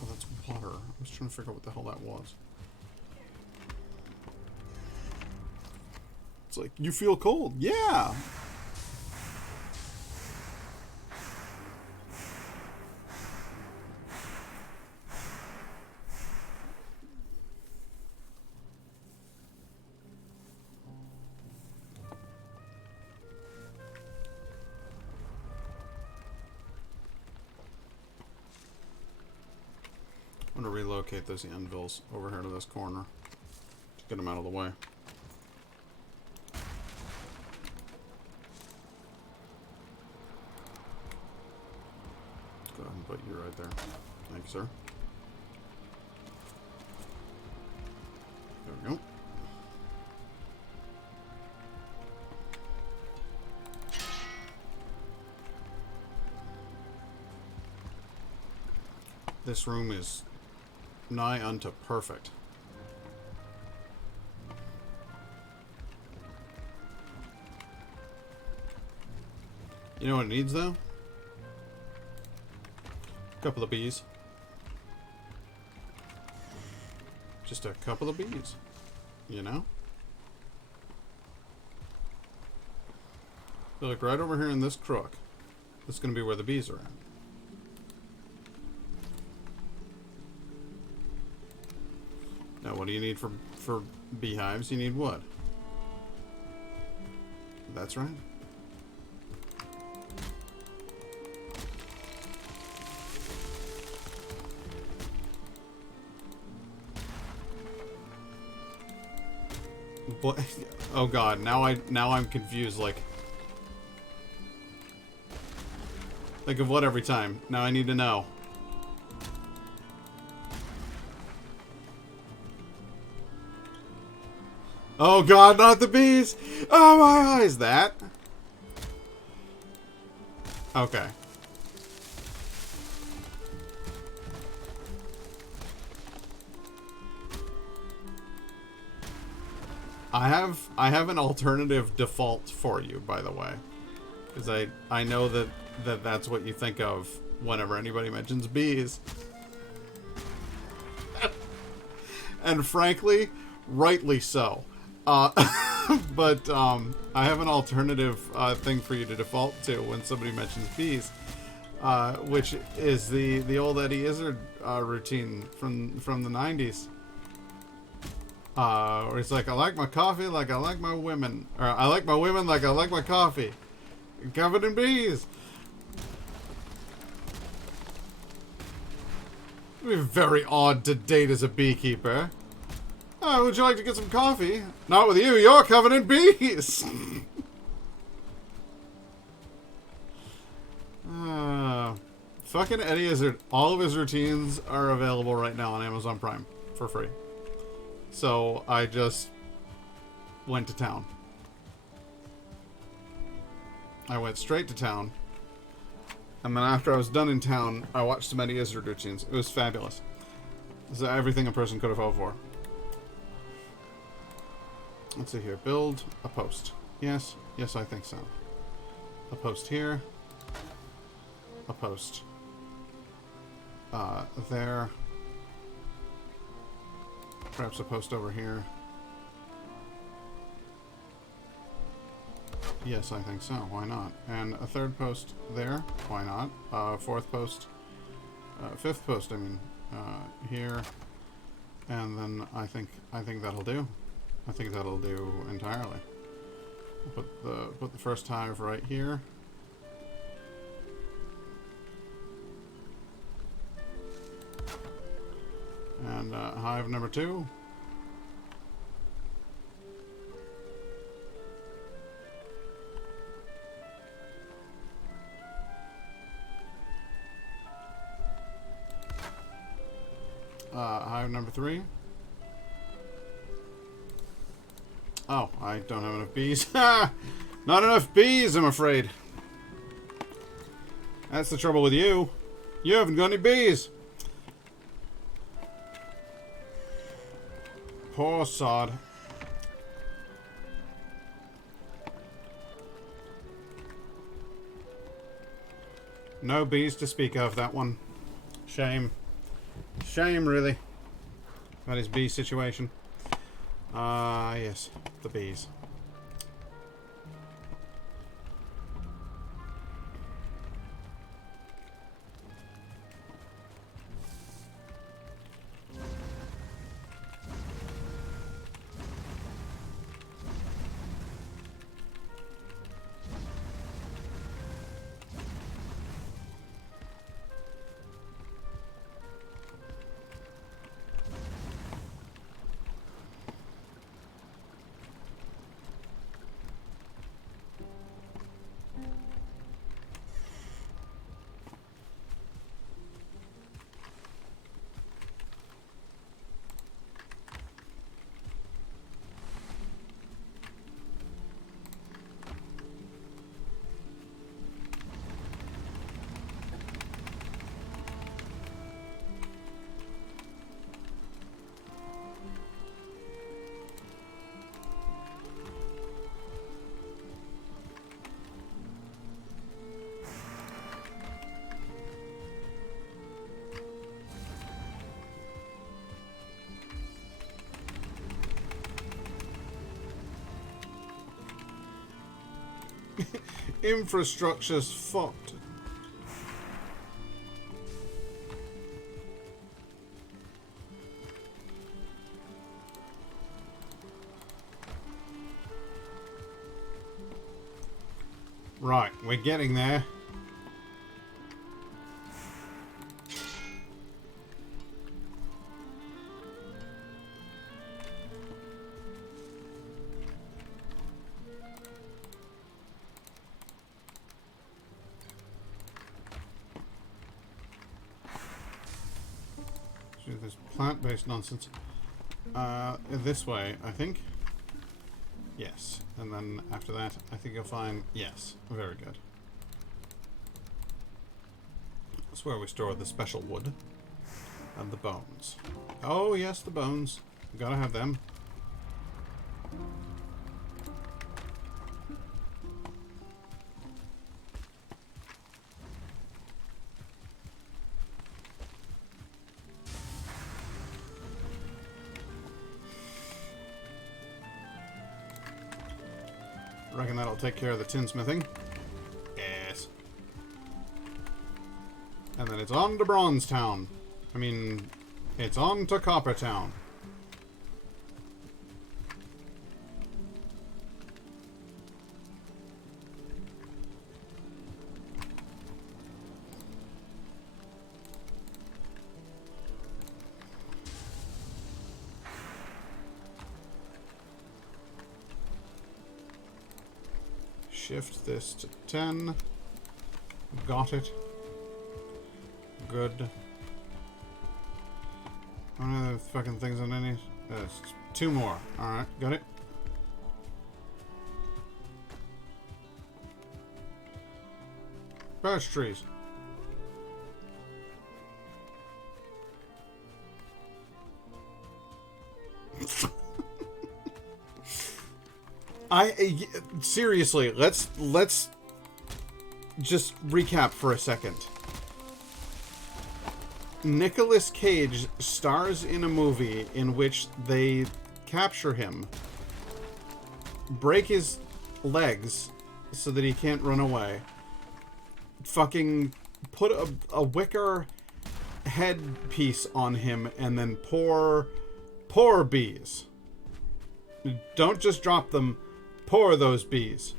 Oh, that's water. I was trying to figure out what the hell that was. It's like, you feel cold. Yeah! I'm going to relocate those anvils over here to this corner to get them out of the way. Go ahead and put you right there. Thank you, sir. There we go. This room is nigh unto perfect. You know what it needs, though? A couple of bees. Just a couple of bees. You know? So look, right over here in this crook. This is going to be where the bees are at. Now, what do you need for beehives? You need wood. That's right. What? Oh God! Now I'm confused. Like of what every time? Now I need to know. Oh God! Not the bees! Oh my eyes! That. Okay. I have an alternative default for you, by the way, because I know that's what you think of whenever anybody mentions bees, and frankly, rightly so. But I have an alternative thing for you to default to when somebody mentions bees, which is the old Eddie Izzard routine from the 90s. Where it's like, I like my coffee like I like my women. Or, I like my women like I like my coffee. Covered in bees. It'd be very odd to date as a beekeeper. Oh, would you like to get some coffee? Not with you, you're covered in bees. Fucking Eddie Izzard. All of his routines are available right now on Amazon Prime for free. So I just went to town. I went straight to town. And then after I was done in town, I watched some Eddie Izzard routines. It was fabulous. This is everything a person could have hoped for. Let's see here. Build a post. Yes. Yes, I think so. A post here. A post. There. Perhaps a post over here. Yes, I think so. Why not? And a third post there. Why not? Fourth post. Fifth post, I mean. Here. And then I think that'll do. I think that'll do entirely. Put the first hive right here. And hive number 2. Hive number 3. Oh, I don't have enough bees. Not enough bees, I'm afraid. That's the trouble with you. You haven't got any bees. Poor sod. No bees to speak of, that one. Shame. Shame, really. That is bee situation. Yes. The bees. Infrastructure's fucked. Right, we're getting there. This plant-based nonsense. This way, I think. Yes. And then after that, I think you'll find... Yes. Very good. That's where we store the special wood. And the bones. Oh, yes, the bones. Gotta have them. Reckon that'll take care of the tinsmithing. Yes. And then it's on to Bronzetown. I mean, it's on to Coppertown. Shift this to 10. Got it. Good. How many other fucking things on any? There's 2 more. Alright, got it. Birch trees. Seriously, let's just recap for a second. Nicolas Cage stars in a movie in which they capture him, break his legs so that he can't run away, fucking put a wicker headpiece on him, and then pour bees. Don't just drop them. Pour those bees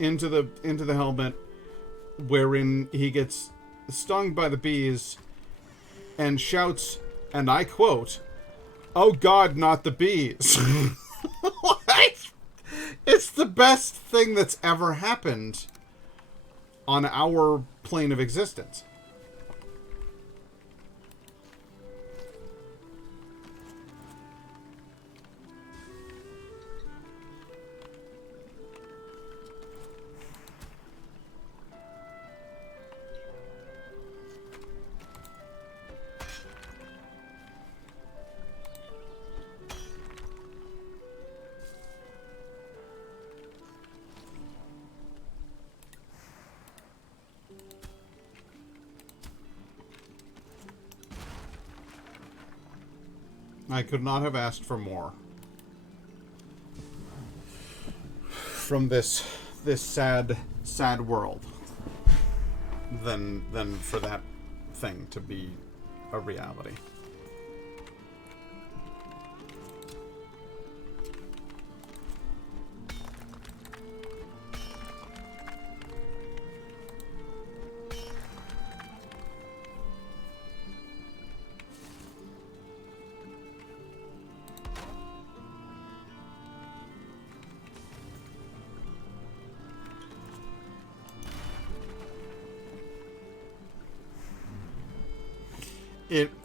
into the helmet, wherein he gets stung by the bees and shouts, and I quote, "Oh God, not the bees!" What? It's the best thing that's ever happened on our plane of existence. I could not have asked for more from this sad world than for that thing to be a reality.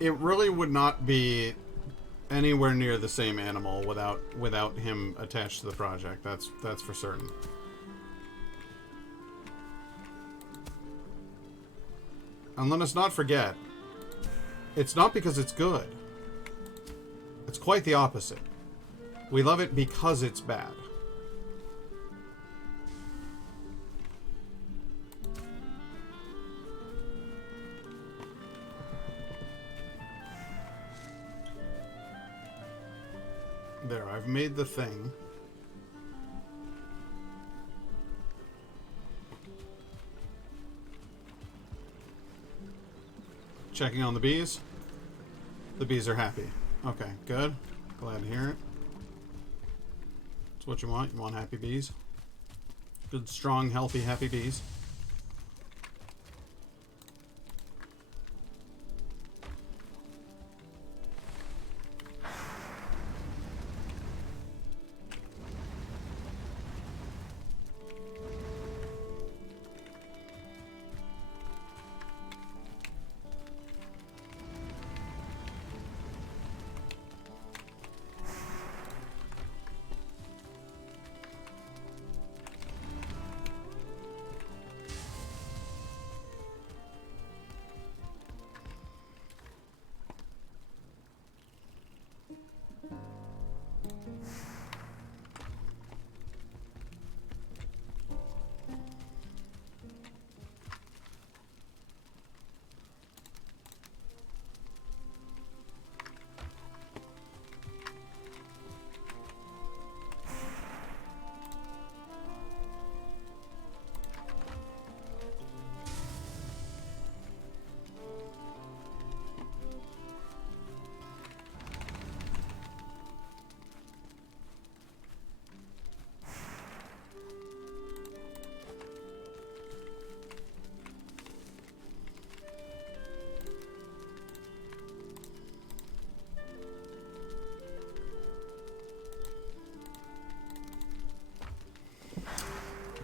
It really would not be anywhere near the same animal without him attached to the project. That's for certain. And let us not forget, it's not because it's good. It's quite the opposite. We love it because it's bad. There, I've made the thing. Checking on the bees. The bees are happy. Okay, good. Glad to hear it. That's what you want. You want happy bees. Good, strong, healthy, happy bees.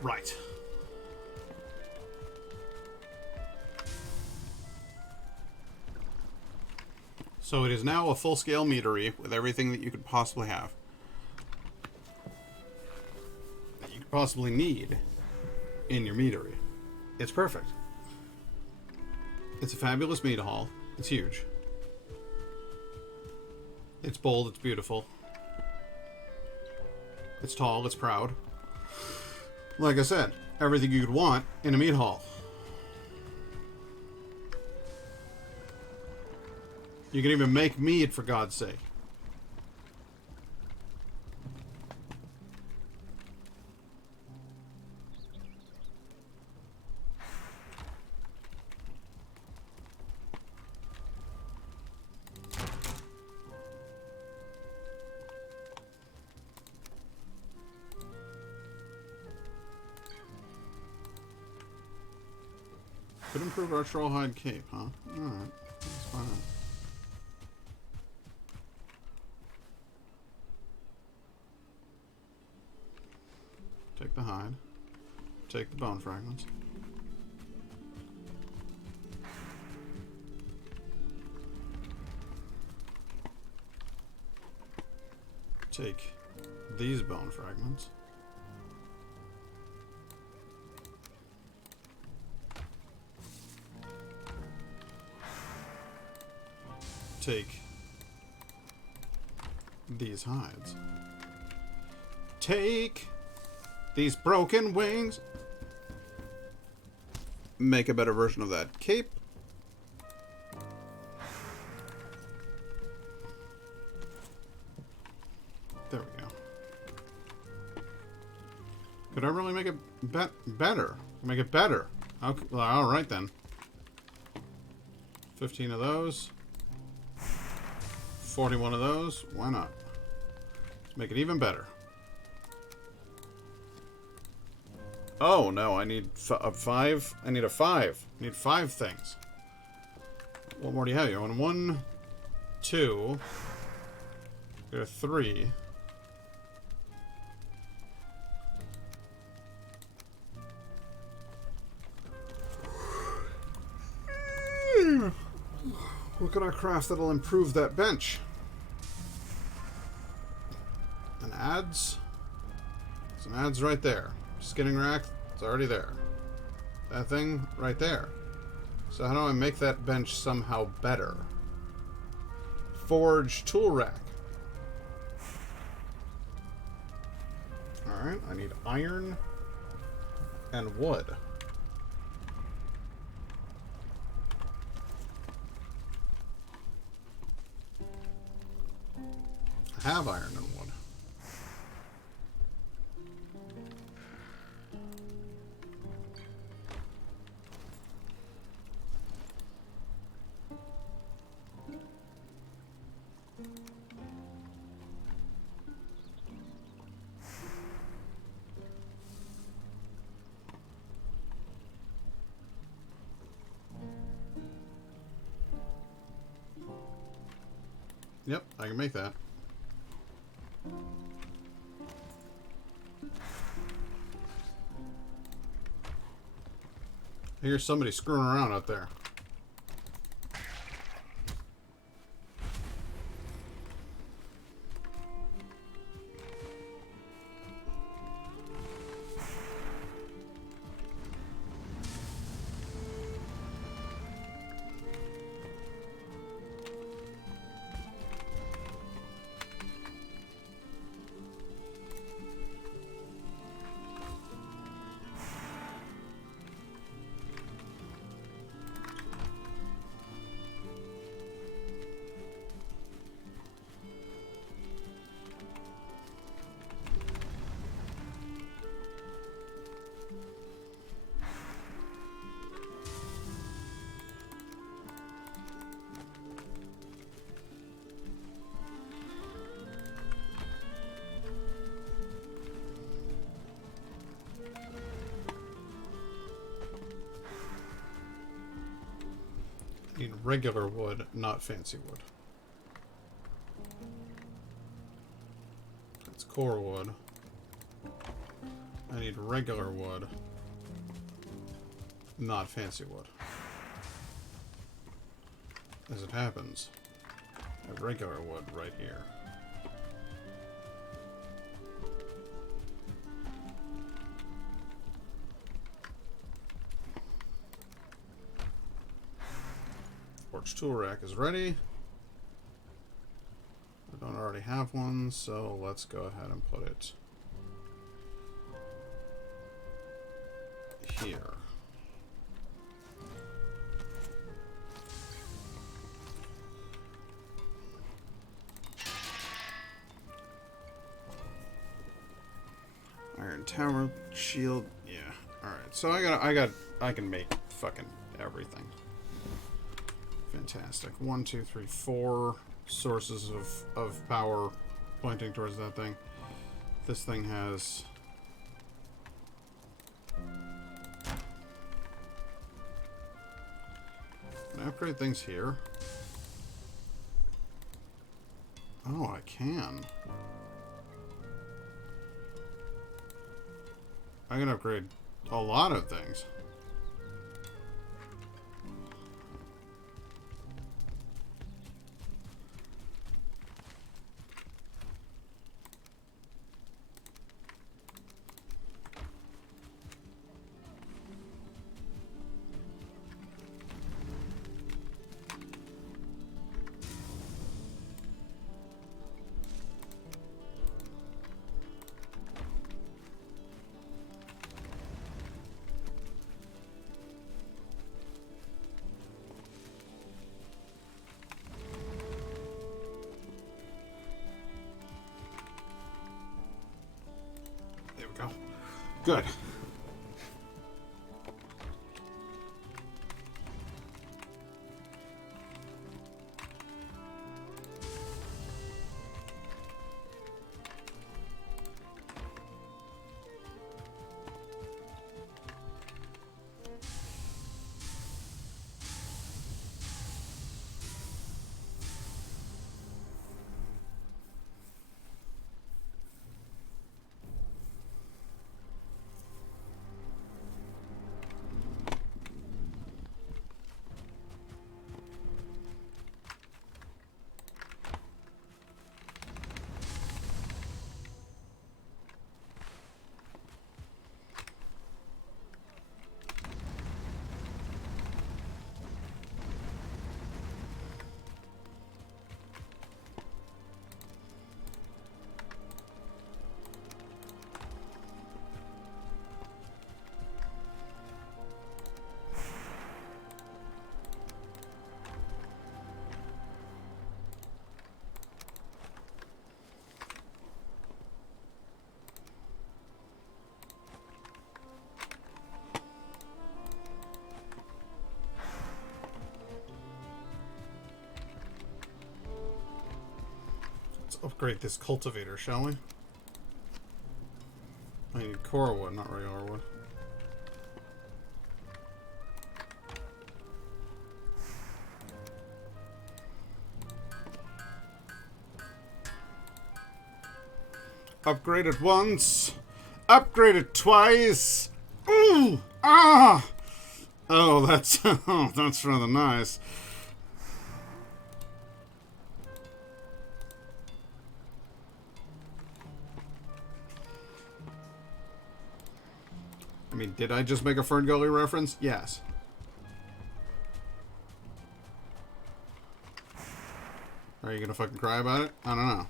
Right. So it is now a full-scale meadery with everything that you could possibly have. That you could possibly need in your meadery. It's perfect. It's a fabulous mead hall. It's huge. It's bold, it's beautiful. It's tall, it's proud. Like I said, everything you could want in a meat hall. You can even make mead, for God's sake. Could improve our Trollhide Cape, huh? Alright, let's find out. Take the hide. Take the bone fragments. Take these bone fragments. Take these hides. Take these broken wings. Make a better version of that cape. There we go. Could I really make it better? Make it better. Okay, well, all right then. 15 of those. 41 of those. Why not? Let's make it even better. Oh, no. I need a 5. I need a 5. I need 5 things. What more do you have? You want 1, 2. Get a 3. What can I craft that'll improve that bench? An adze? Some adze right there. Skinning rack, it's already there. That thing right there. So how do I make that bench somehow better? Forge tool rack. Alright, I need iron and wood. I have iron and wood. Yep, I can make that. I hear somebody screwing around out there. I need regular wood, not fancy wood. That's core wood. I need regular wood, not fancy wood. As it happens, I have regular wood right here. Forge tool rack is ready. I don't already have one, so let's go ahead and put it here. Iron tower shield, yeah. All right, so I can make fucking everything. Fantastic. 1, 2, 3, 4 sources of power pointing towards that thing. This thing has can I upgrade things here? Oh, I can. I can upgrade a lot of things. go. Good. Upgrade this cultivator, shall we? I need core wood, not regular wood. Upgraded once. Upgraded twice. Ooh! Ah! Oh, that's oh, that's rather nice. I mean, did I just make a Fern Gully reference? Yes. Are you gonna fucking cry about it? I don't know.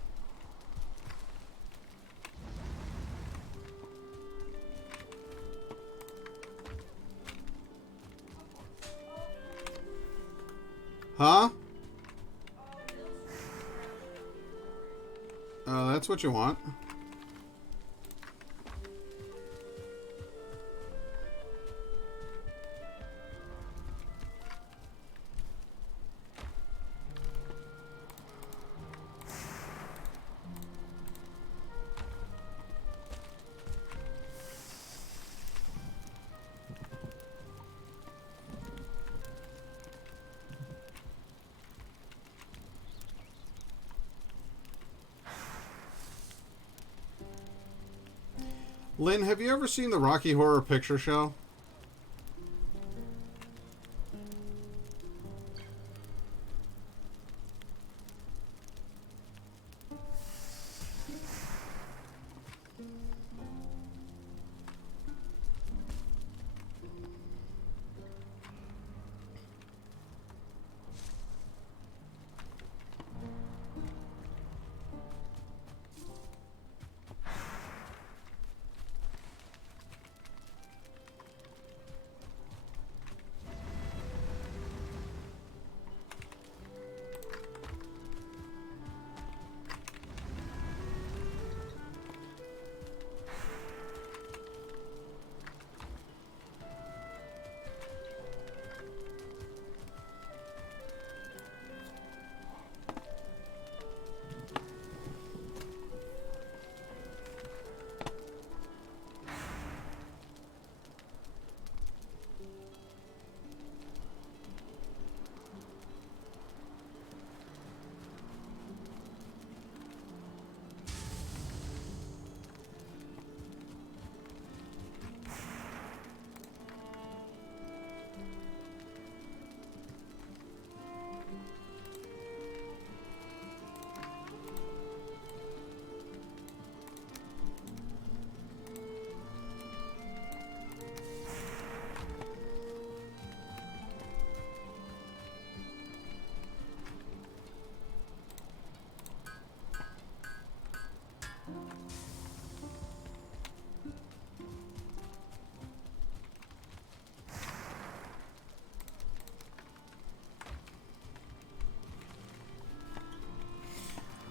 Huh? Oh, that's what you want. Lynn, have you ever seen the Rocky Horror Picture Show?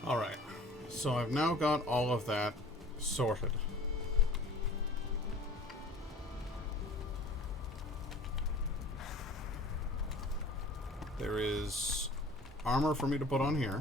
Alright, so I've now got all of that sorted. There is armor for me to put on here.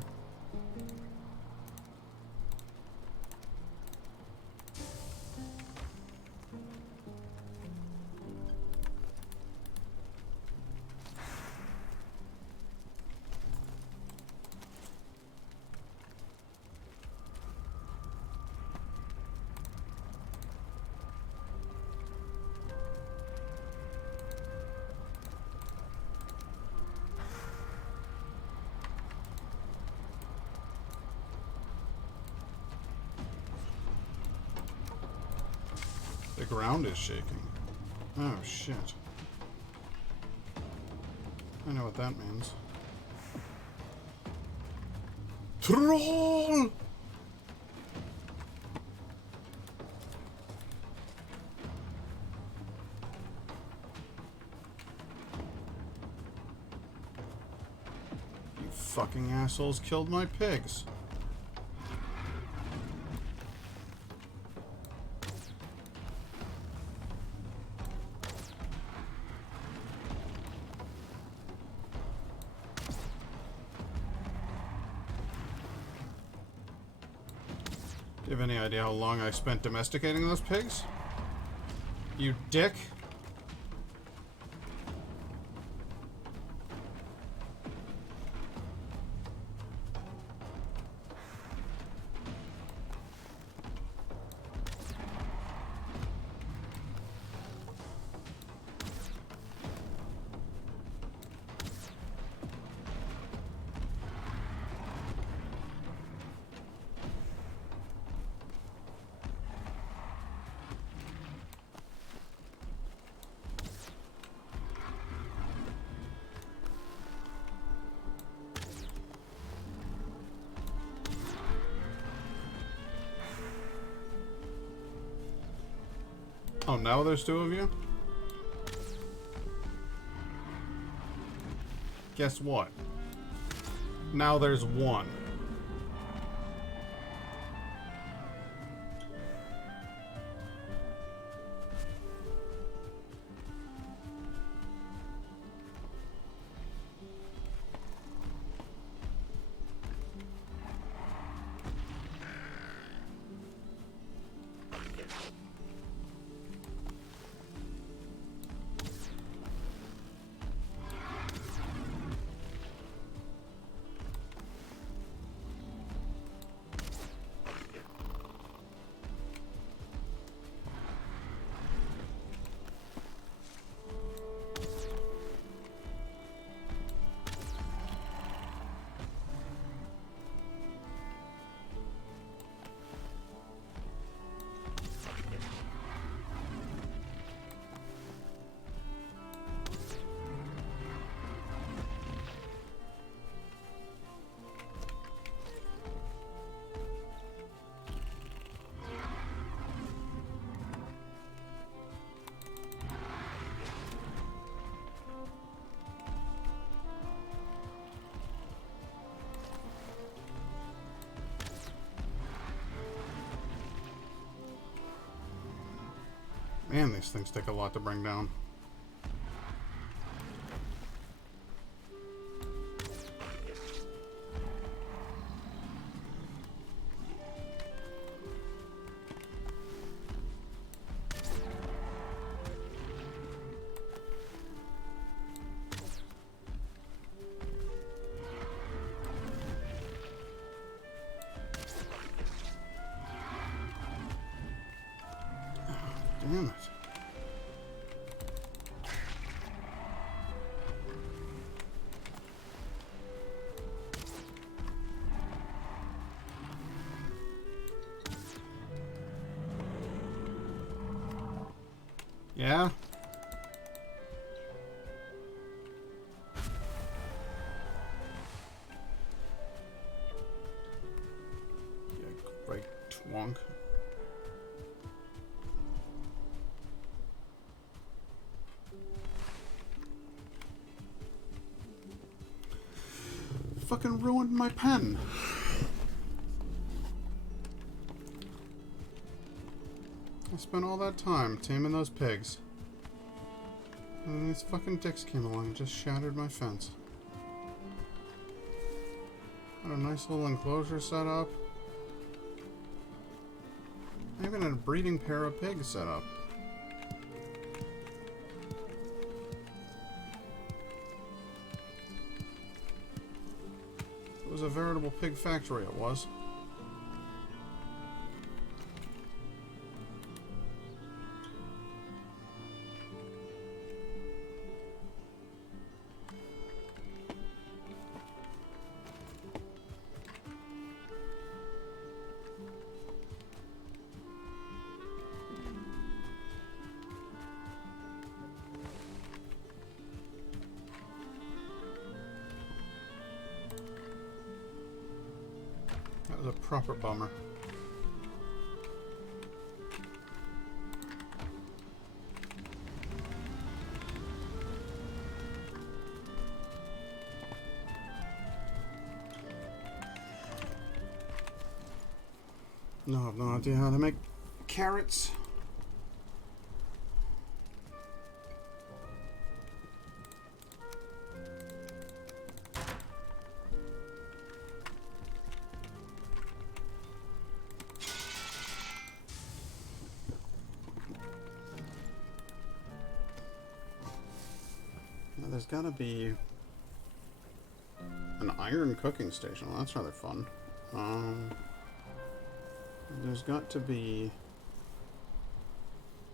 The ground is shaking. Oh, shit. I know what that means. Troll! You fucking assholes killed my pigs. Do you have any idea how long I spent domesticating those pigs? You dick? Oh, now there's two of you? Guess what? Now there's one. Man, these things take a lot to bring down. Damn it. Yeah? Yeah, great twonk. Fucking ruined my pen. I spent all that time taming those pigs. And these fucking dicks came along and just shattered my fence. Got a nice little enclosure set up. Even a breeding pair of pigs set up. It was a veritable pig factory, it was. That was a proper bummer. No, I have no idea how to make carrots. Now, there's gotta be an iron cooking station. Well, that's rather fun. There's got to be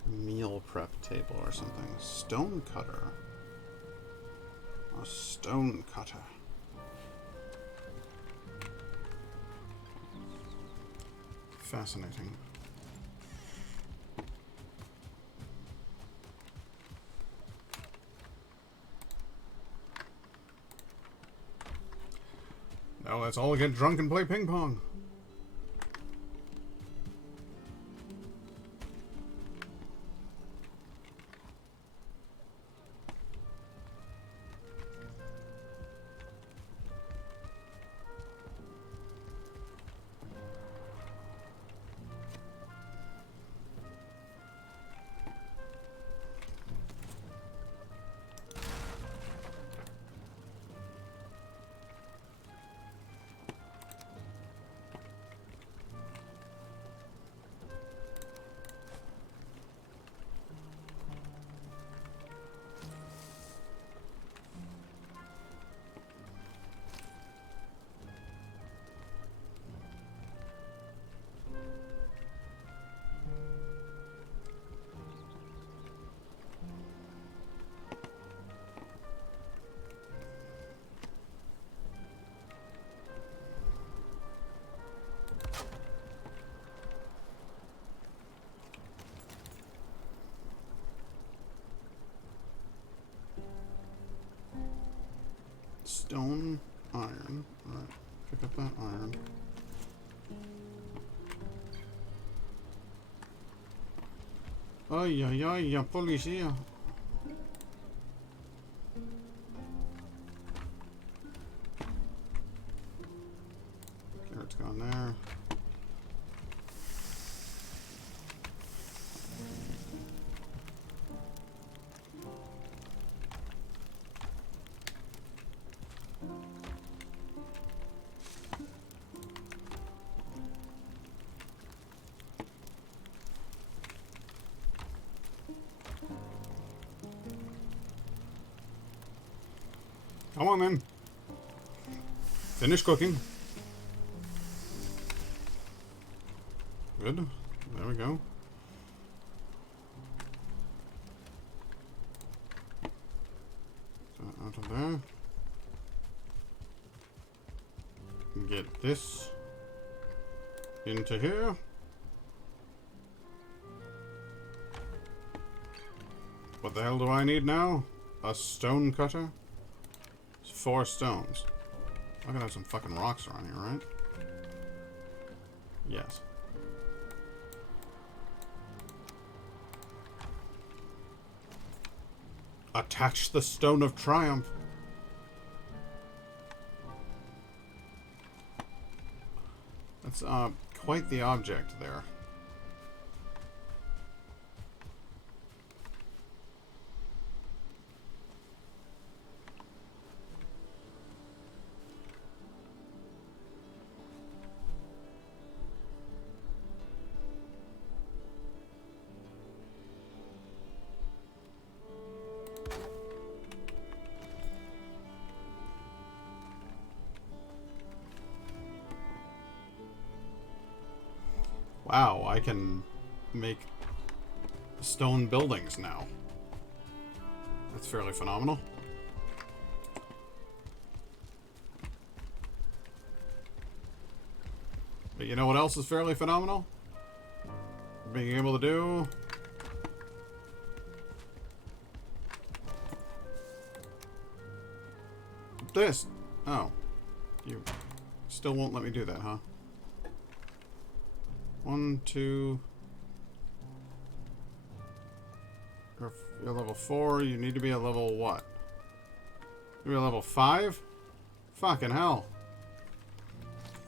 a meal prep table or something. Stone cutter. A stone cutter. Fascinating. Now let's all get drunk and play ping pong. Stone, iron. Alright, pick up that iron. Ay, ay, ay, ya policía. Carrot's gone there. Come on then. Finish cooking. Good. There we go. That out of there. Get this into here. What the hell do I need now? A stone cutter? 4 stones. I gotta have some fucking rocks around here, right? Yes. Attach the Stone of Triumph. That's quite the object there. Wow, I can make stone buildings now. That's fairly phenomenal. But you know what else is fairly phenomenal? Being able to do... this. Oh. You still won't let me do that, huh? 1, 2... You're level 4. You need to be a level what? You're a level 5? Fucking hell.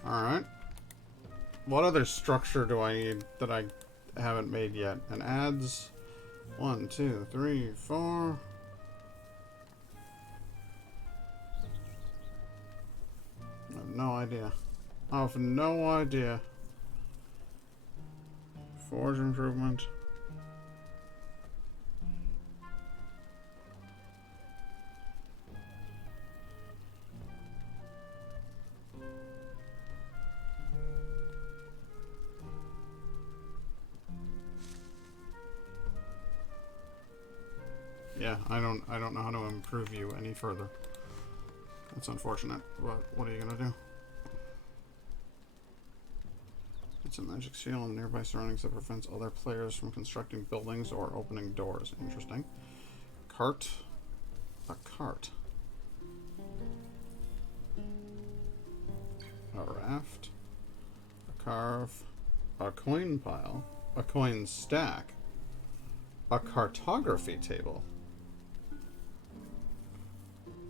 Alright. What other structure do I need that I haven't made yet? And adds 1, 2, 3, 4. I have no idea. I have no idea. Forge improvement. Yeah, I don't know how to improve you any further. That's unfortunate, but what are you gonna do? It's a magic seal in nearby surroundings that prevents other players from constructing buildings or opening doors. Interesting. Cart. A cart. A raft. A carve. A coin pile. A coin stack. A cartography table.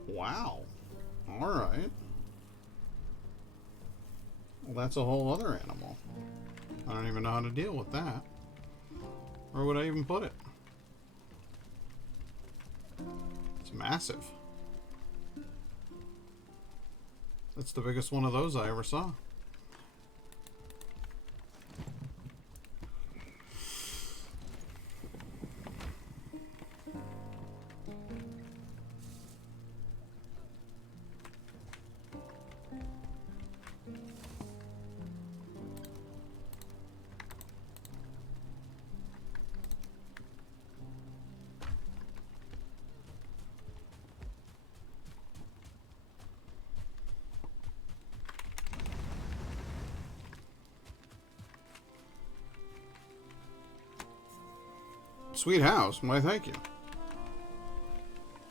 Wow. Alright. Well, that's a whole other animal. I don't even know how to deal with that. Where would I even put it? It's massive. That's the biggest one of those I ever saw. Sweet house. Why, thank you.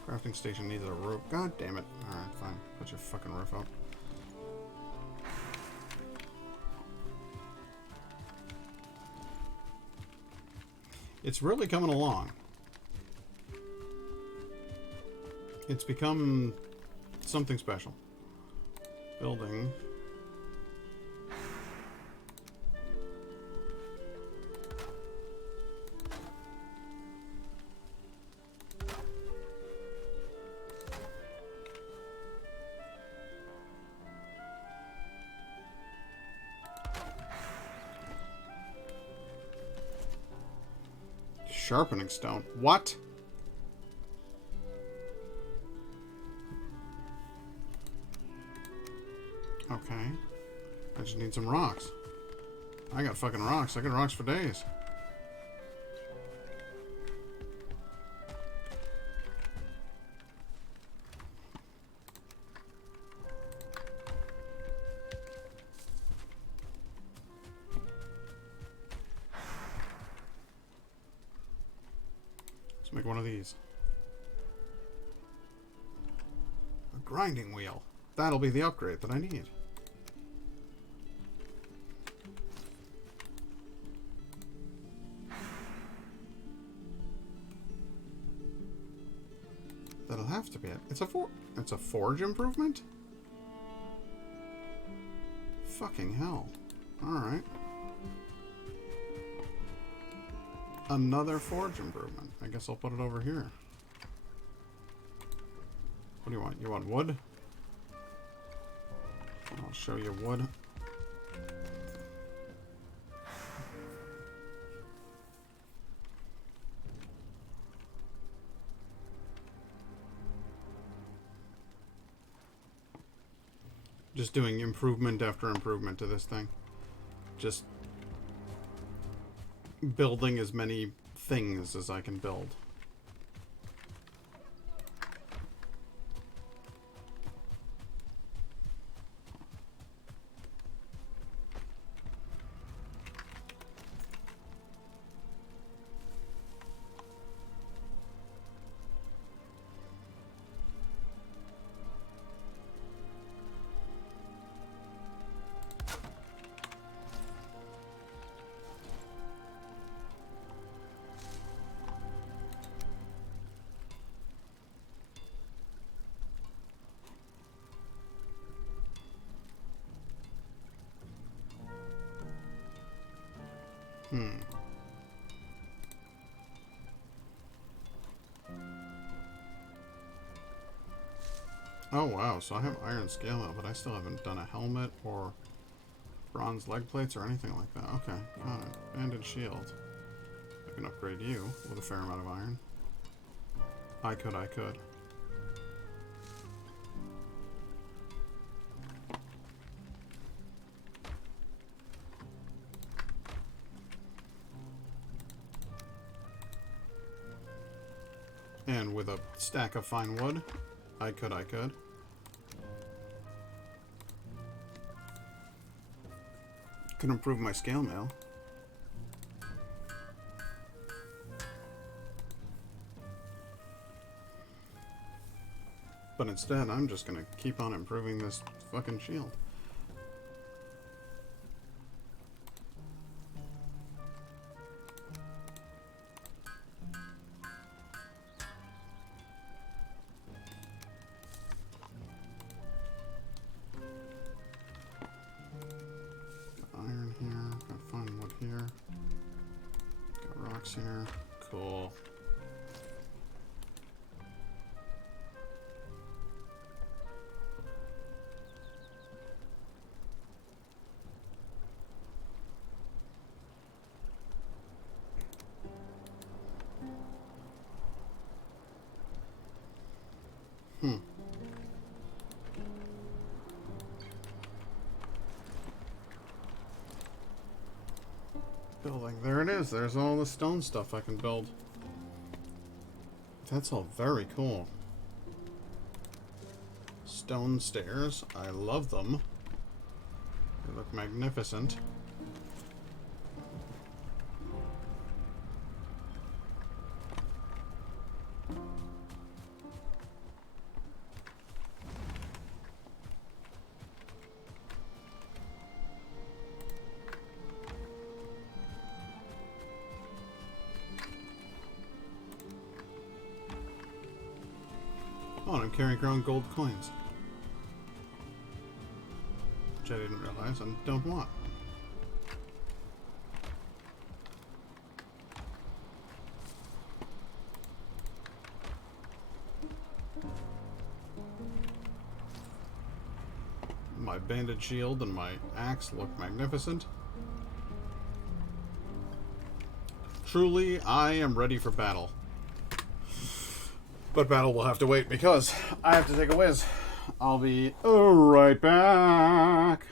Crafting station needs a roof. God damn it. Alright, fine. Put your fucking roof up. It's really coming along. It's become something special. Building. Sharpening stone. What? Okay. I just need some rocks. I got fucking rocks. I got rocks for days. Let's make one of these. A grinding wheel. That'll be the upgrade that I need. That'll have to be it. It's a forge improvement? Fucking hell. Alright. Another forge improvement. I guess I'll put it over here. What do you want? You want wood? I'll show you wood. Just doing improvement after improvement to this thing. Just building as many things as I can build. Oh wow, so I have iron scale mail, but I still haven't done a helmet or bronze leg plates or anything like that. Okay, got it. Banded shield. I can upgrade you with a fair amount of iron. I could. And with a stack of fine wood, I could. Could improve my scale mail. But instead, I'm just gonna keep on improving this fucking shield. Got iron here, got fine wood here, got rocks here. Cool. Building. There it is. There's all the stone stuff I can build. That's all very cool. Stone stairs. I love them. They look magnificent. Oh, and I'm carrying around gold coins. Which I didn't realize and don't want. My banded shield and my axe look magnificent. Truly, I am ready for battle. But battle will have to wait because I have to take a whiz. I'll be right back.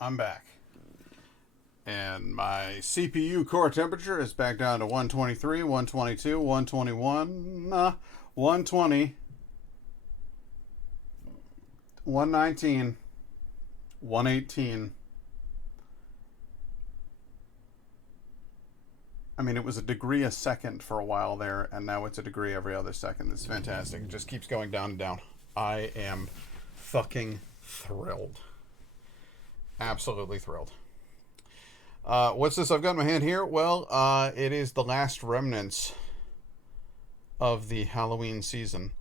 I'm back. And my CPU core temperature is back down to 123, 122, 121, 120, 119, 118. I mean, it was a degree a second for a while there, and now it's a degree every other second. It's fantastic. It just keeps going down and down. I am fucking thrilled. Absolutely thrilled. What's this I've got in my hand here? Well, it is the last remnants of the Halloween season.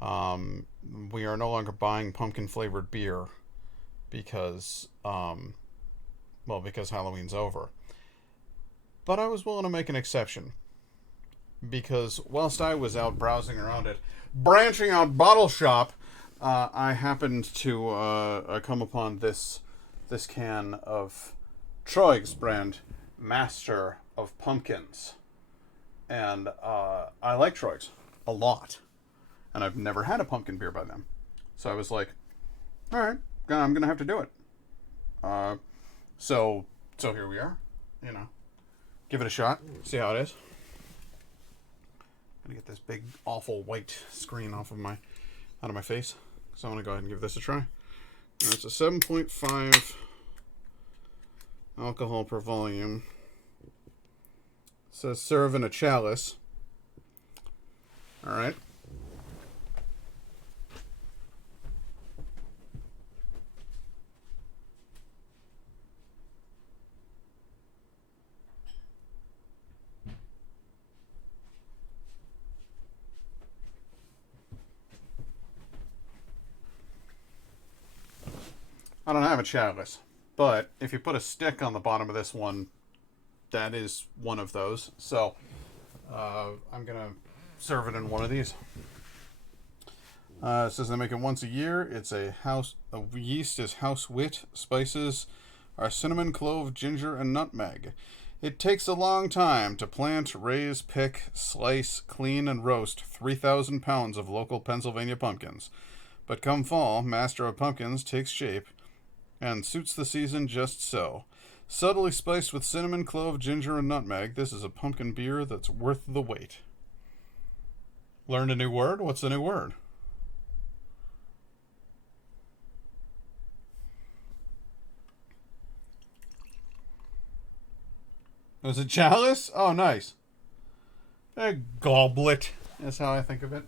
We are no longer buying pumpkin-flavored beer because Halloween's over. But I was willing to make an exception because whilst I was out browsing around it, branching out bottle shop, I happened to come upon this can of Troig's brand, Master of Pumpkins. And I like Troig's a lot. And I've never had a pumpkin beer by them. So I was like, all right, I'm going to have to do it. So here we are, you know. Give it a shot. See how it is. I'm gonna get this big, awful white screen out of my face. So I'm gonna go ahead and give this a try. And it's a 7.5 alcohol per volume. It says serve in a chalice. All right. I don't have a chalice, but if you put a stick on the bottom of this one, that is one of those. So I'm going to serve it in one of these. It says they make it once a year. It's a yeast is house wit. Spices are cinnamon, clove, ginger, and nutmeg. It takes a long time to plant, raise, pick, slice, clean, and roast 3,000 pounds of local Pennsylvania pumpkins. But come fall, Master of Pumpkins takes shape and suits the season just so. Subtly spiced with cinnamon, clove, ginger, and nutmeg, this is a pumpkin beer that's worth the wait. Learned a new word? What's the new word? Was it chalice? Oh, nice. A goblet is how I think of it.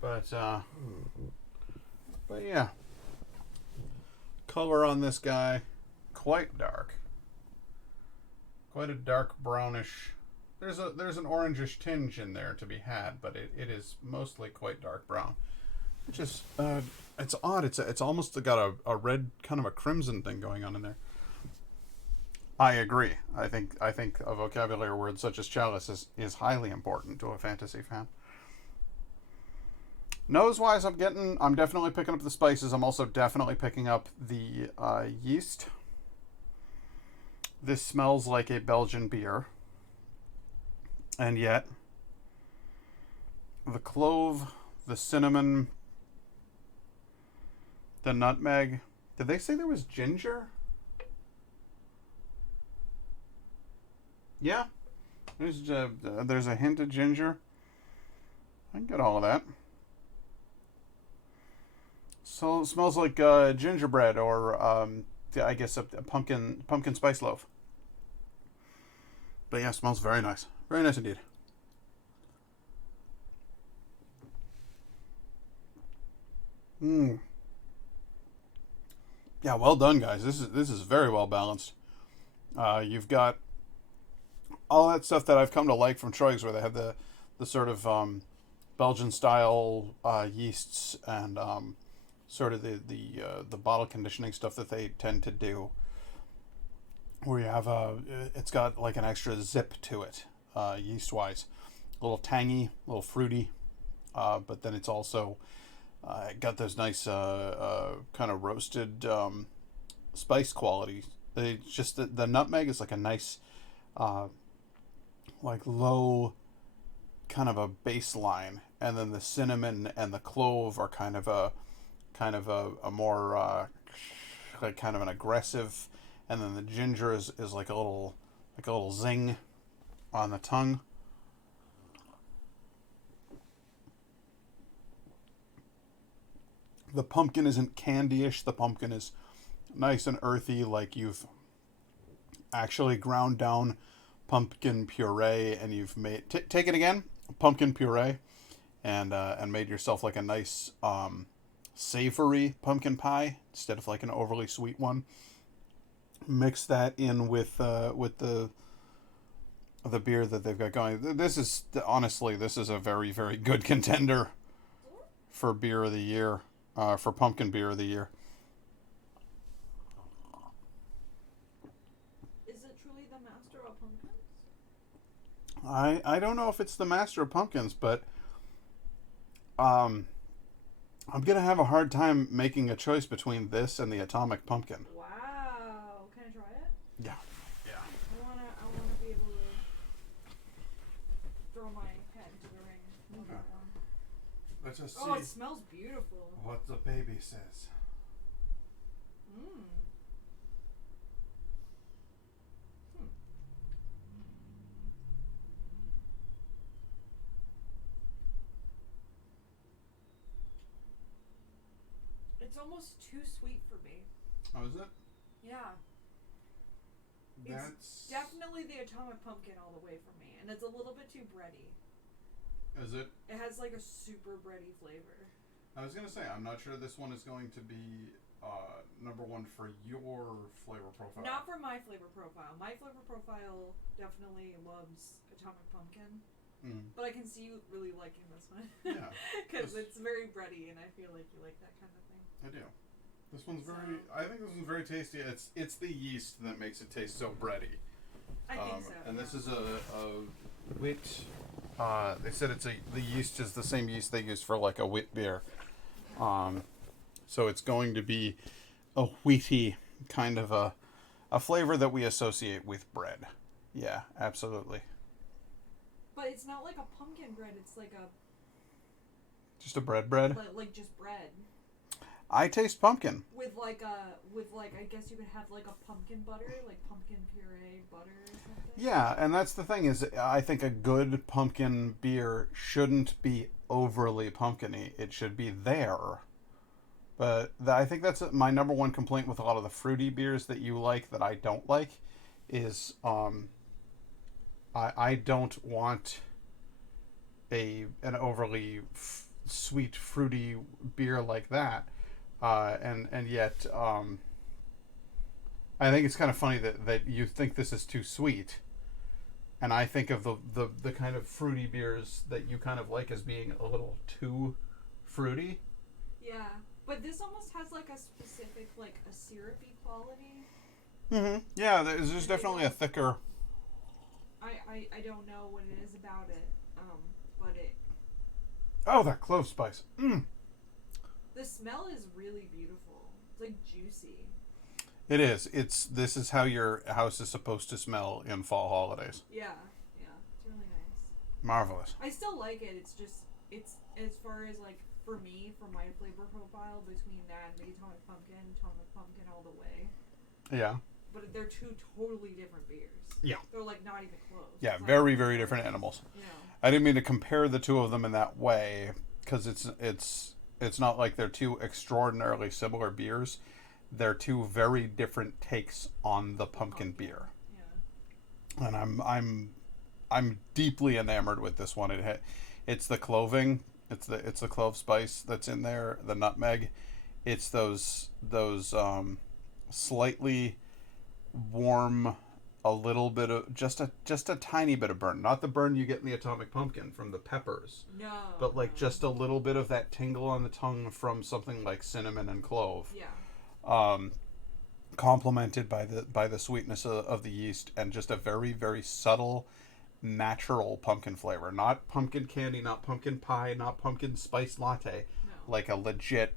But yeah. Color on this guy, quite dark. Quite a dark brownish. There's an orangish tinge in there to be had, but it is mostly quite dark brown. Which is it's odd. It's almost got a red, kind of a crimson thing going on in there. I agree. I think a vocabulary word such as chalice is highly important to a fantasy fan. Nose-wise, I'm definitely picking up the spices. I'm also definitely picking up the yeast. This smells like a Belgian beer. And yet, the clove, the cinnamon, the nutmeg. Did they say there was ginger? Yeah. There's a hint of ginger. I can get all of that. So it smells like gingerbread or I guess a pumpkin spice loaf. But yeah, it smells very nice. Very nice indeed. Yeah, well done, guys. This is very well balanced. You've got all that stuff that I've come to like from Troig's, where they have the sort of Belgian style yeasts and sort of the bottle conditioning stuff that they tend to do, where you have it's got like an extra zip to it, yeast wise, a little tangy, a little fruity, but then it's also got those nice kind of roasted spice qualities. They just the nutmeg is like a nice like low kind of a baseline, and then the cinnamon and the clove are kind of a more like kind of an aggressive, and then the ginger is like a little zing on the tongue. The pumpkin isn't candyish. The pumpkin is nice and earthy, like you've actually ground down pumpkin puree and you've made take it again, pumpkin puree, and made yourself like a nice savory pumpkin pie instead of like an overly sweet one. Mix that in with the beer that they've got going. This is honestly, this is a very, very good contender for beer of the year, for pumpkin beer of the year. Is it truly the master of pumpkins? I don't know if it's the master of pumpkins, but I'm gonna have a hard time making a choice between this and the atomic pumpkin. Wow. Can I try it? Yeah. I wanna be able to throw my hat into the ring. with that one. Let's just Oh, it smells beautiful. what the baby says. Mmm. It's almost too sweet for me. Oh, is it? Yeah. It's definitely the atomic pumpkin all the way for me, and it's a little bit too bready. Is it? It has like a super bready flavor. I was gonna say I'm not sure this one is going to be number one for your flavor profile. Not for my flavor profile. My flavor profile definitely loves atomic pumpkin, but I can see you really liking this one. Yeah. Because it's very bready, and I feel like you like that kind of thing. I do. This one's very. I think this one's very tasty. It's the yeast that makes it taste so bready. I think so. And this is a wit. They said the yeast is the same yeast they use for like a wit beer. So it's going to be a wheaty kind of a flavor that we associate with bread. Yeah, absolutely. But it's not like a pumpkin bread. It's like a Just a bread. like just bread. I taste pumpkin. With I guess you could have like a pumpkin butter, like pumpkin puree butter or something. Yeah, and that's the thing is I think a good pumpkin beer shouldn't be overly pumpkin-y. It should be there. But I think that's my number one complaint with a lot of the fruity beers that you like that I don't like is I don't want an overly sweet fruity beer like that. And yet I think it's kind of funny that you think this is too sweet, and I think of the kind of fruity beers that you kind of like as being a little too fruity. Yeah, but this almost has like a specific like a syrupy quality. Mm-hmm. Yeah, there's definitely a thicker. I don't know what it is about it, but it. Oh, that clove spice. The smell is really beautiful. It's like juicy. It is. This is how your house is supposed to smell in fall holidays. Yeah, it's really nice. Marvelous. I still like it. It's just it's as far as like for me, for my flavor profile between that and the atomic pumpkin all the way. Yeah. But they're two totally different beers. Yeah. They're like not even close. Yeah, It's very, not very even different close. animals. Yeah. I didn't mean to compare the two of them in that way because it's not like they're two extraordinarily similar beers. They're two very different takes on the pumpkin beer. Yeah. And I'm deeply enamored with this one. It's the cloving, it's the clove spice that's in there, the nutmeg. It's those slightly warm, a little bit of just a tiny bit of burn, not the burn you get in the atomic pumpkin from the peppers. No. But like just a little bit of that tingle on the tongue from something like cinnamon and clove. Yeah. Complemented by the sweetness of the yeast and just a very, very subtle, natural pumpkin flavor. Not pumpkin candy, not pumpkin pie, not pumpkin spice latte. No. Like a legit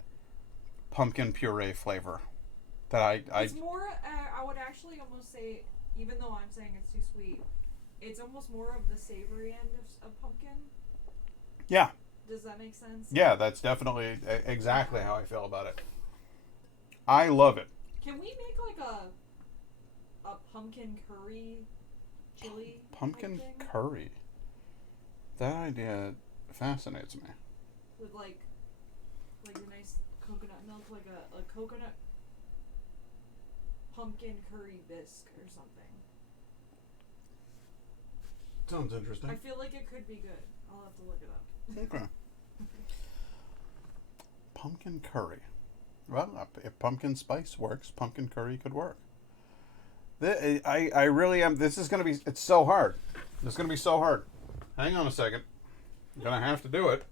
pumpkin puree flavar. That It's more. I would actually almost say, even though I'm saying it's too sweet, it's almost more of the savory end of pumpkin. Yeah. Does that make sense? Yeah, that's definitely exactly how I feel about it. I love it. Can we make like a pumpkin curry chili? Pumpkin type thing? curry. That idea fascinates me. With like a nice coconut milk, like a coconut pumpkin curry bisque or something. Sounds interesting. I feel like it could be good. I'll have to look it up. Okay. Pumpkin curry. Well, if pumpkin spice works, pumpkin curry could work. I really am. This is going to be. It's so hard. It's going to be so hard. Hang on a second. I'm going to have to do it.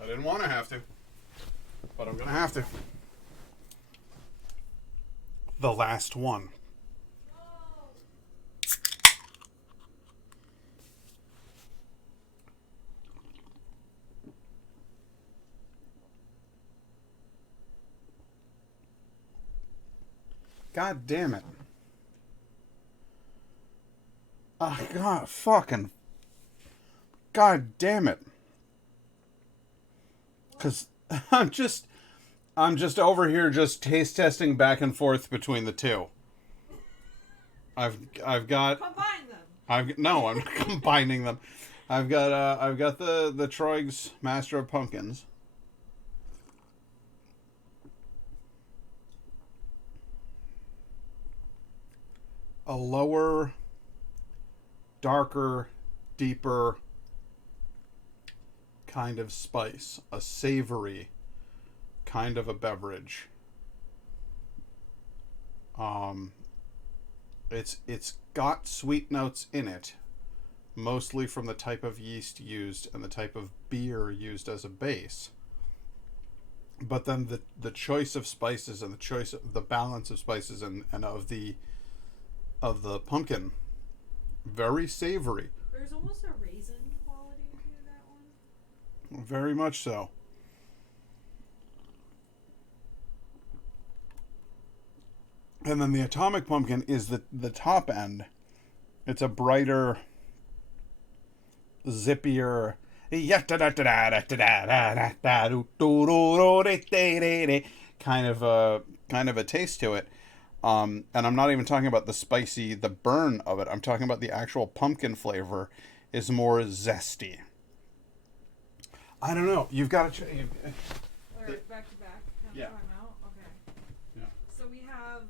I didn't want to have to, but I'm going to have to. The last one. God damn it. God, fucking. God damn it. Because I'm just over here just taste testing back and forth between the two. I've got. Combine them. I'm not combining them. I've got the Troig's Master of Pumpkins. A lower, darker, deeper kind of spice, a savory kind of a beverage. It's got sweet notes in it, mostly from the type of yeast used and the type of beer used as a base. But then the choice of spices and the balance of spices and of the pumpkin, very savory. There's almost a raisin quality to that one. Very much so. And then the atomic pumpkin is the top end. It's a brighter, zippier, kind of a taste to it. And I'm not even talking about the burn of it. I'm talking about the actual pumpkin flavor is more zesty. I don't know. You've got to. Alright, back to back. Yeah. Time out. Okay. Yeah. So we have.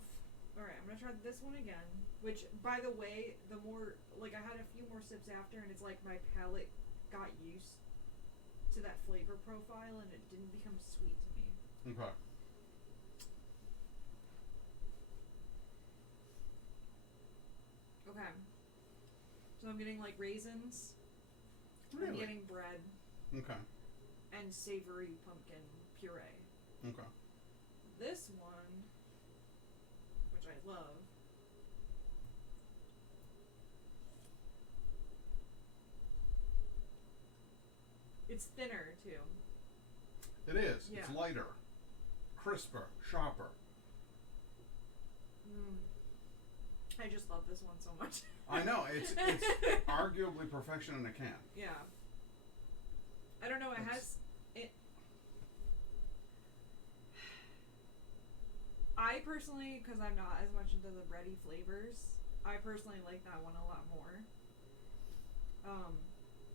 Alright, I'm gonna try this one again. Which, by the way, the more like I had a few more sips after, and it's like my palate got used to that flavor profile, and it didn't become sweet to me. Okay. Okay. So I'm getting like raisins. Really? I'm getting bread Okay. and savory pumpkin puree. Okay. This one, which I love, it's thinner too. It is. Yeah. It's lighter, crisper, sharper. I just love this one so much. I know. It's arguably perfection in a can. Yeah. I don't know. It has it. I personally, because I'm not as much into the bready flavors, I personally like that one a lot more.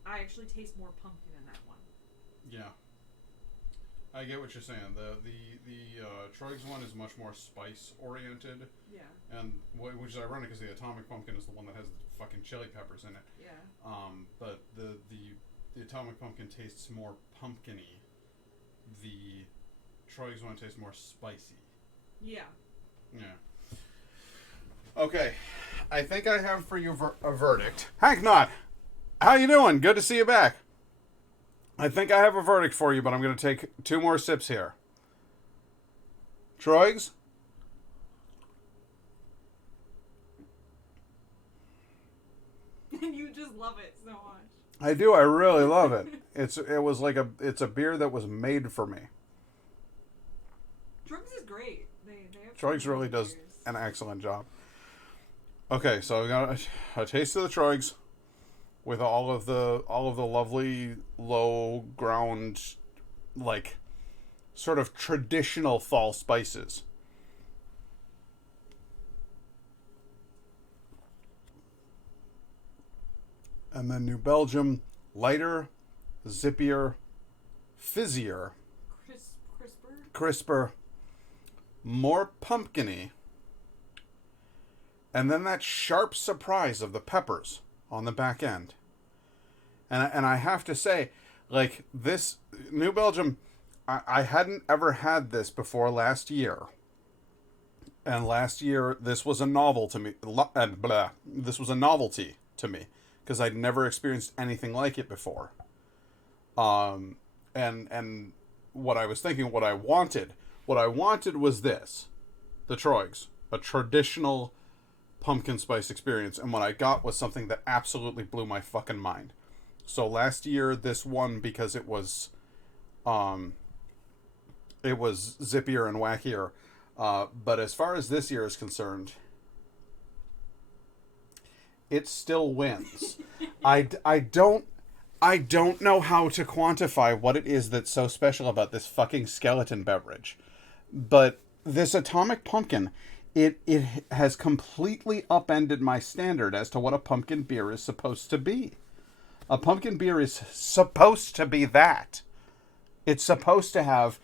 I actually taste more pumpkin in that one. Yeah. I get what you're saying. The Troig's one is much more spice oriented, Yeah. and which is ironic because the atomic pumpkin is the one that has the fucking chili peppers in it. Yeah. But the atomic pumpkin tastes more pumpkiny. The Troig's one tastes more spicy. Yeah. Yeah. Okay, I think I have for you a verdict. Heck not. How you doing? Good to see you back. I think I have a verdict for you, but I'm going to take 2 more sips here. Troig's? And you just love it so much. I do. I really love it. It's a beer that was made for me. Troig's is great. They have Troig's some really good does beers. an excellent job. Okay, so I've got a taste of the Troig's. with all of the lovely low ground, like, sort of traditional fall spices. And then New Belgium, lighter, zippier, fizzier, crisper, more pumpkin-y. And then that sharp surprise of the peppers on the back end. And I have to say, like, this New Belgium, I hadn't ever had this before last year. And last year, this was a novel to me. This was a novelty to me. Because I'd never experienced anything like it before. And what I was thinking, what I wanted was this. The Troigs. A traditional pumpkin spice experience. And what I got was something that absolutely blew my fucking mind. So last year, this won because it was zippier and wackier. But as far as this year is concerned, it still wins. I don't know how to quantify what it is that's so special about this fucking skeleton beverage. But this Atomic Pumpkin, it has completely upended my standard as to what a pumpkin beer is supposed to be. A pumpkin beer is supposed to be that. It's supposed to have...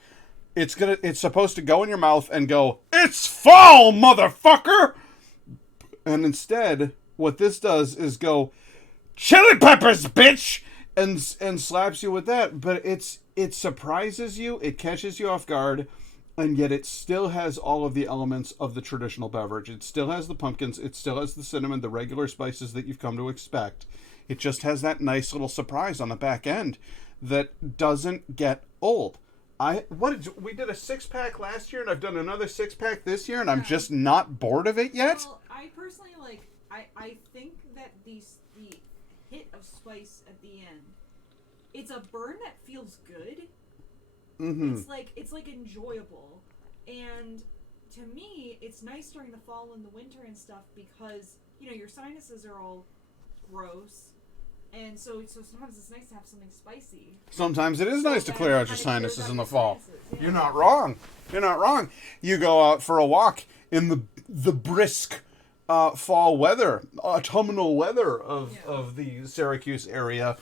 It's supposed to go in your mouth and go, "It's fall, motherfucker!" And instead, what this does is go, "Chili peppers, bitch!" and slaps you with that. But it surprises you, it catches you off guard, and yet it still has all of the elements of the traditional beverage. It still has the pumpkins, it still has the cinnamon, the regular spices that you've come to expect. It just has that nice little surprise on the back end that doesn't get old. We did a 6-pack last year, and I've done another 6-pack this year, and I'm just not bored of it yet. Well, I personally I think that the hit of spice at the end, it's a burn that feels good. Mm-hmm. It's like enjoyable, and to me, it's nice during the fall and the winter and stuff because your sinuses are all gross. And so sometimes it's nice to have something spicy. Sometimes it is nice to clear out your sinuses in the fall. Yeah. You're not wrong. You go out for a walk in the brisk fall weather, autumnal weather of the Syracuse area.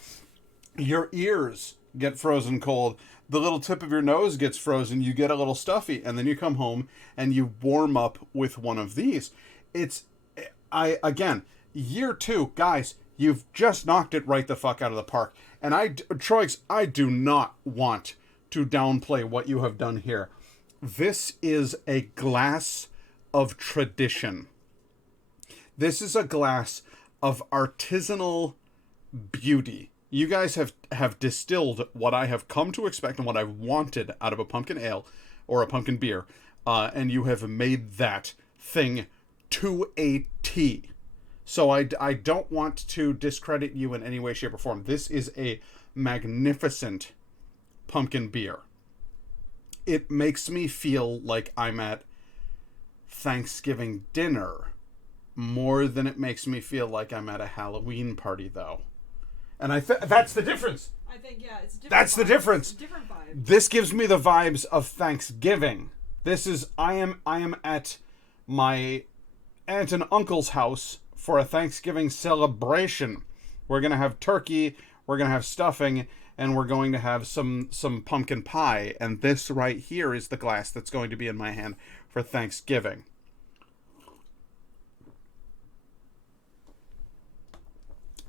Your ears get frozen cold. The little tip of your nose gets frozen. You get a little stuffy. And then you come home and you warm up with one of these. Year 2, guys... You've just knocked it right the fuck out of the park. And Troigs, I do not want to downplay what you have done here. This is a glass of tradition. This is a glass of artisanal beauty. You guys have distilled what I have come to expect and what I've wanted out of a pumpkin ale or a pumpkin beer. And you have made that thing to a T. So I don't want to discredit you in any way, shape, or form. This is a magnificent pumpkin beer. It makes me feel like I'm at Thanksgiving dinner more than it makes me feel like I'm at a Halloween party, though. And that's the difference. I think, yeah, it's different. That's the difference. It's a different vibe. This gives me the vibes of Thanksgiving. I am at my aunt and uncle's house for a Thanksgiving celebration. We're going to have turkey, we're going to have stuffing, and we're going to have some pumpkin pie. And this right here is the glass that's going to be in my hand for Thanksgiving.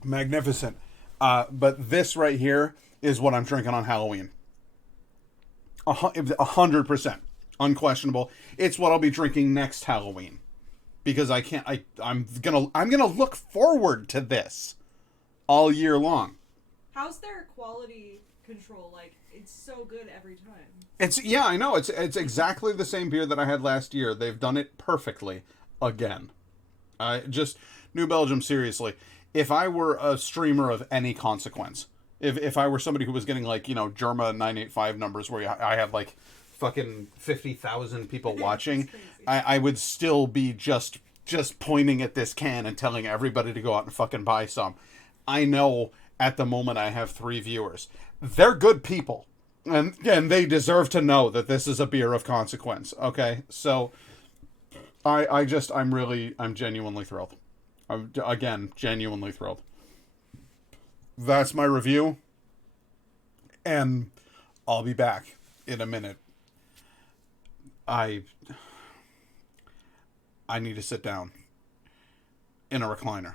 Magnificent. But this right here is what I'm drinking on Halloween. 100%. Unquestionable. It's what I'll be drinking next Halloween. Because I'm gonna look forward to this all year long. How's their quality control? Like, it's so good every time. I know. It's exactly the same beer that I had last year. They've done it perfectly again. New Belgium, seriously. If I were a streamer of any consequence, if I were somebody who was getting Germa 985 numbers where I had fucking 50,000 people watching, I would still be just pointing at this can and telling everybody to go out and fucking buy some. I know at the moment I have 3 viewers. They're good people. And they deserve to know that this is a beer of consequence. Okay? So I'm genuinely thrilled. I'm, again, genuinely thrilled. That's my review, and I'll be back in a minute. I I need to sit down in a recliner.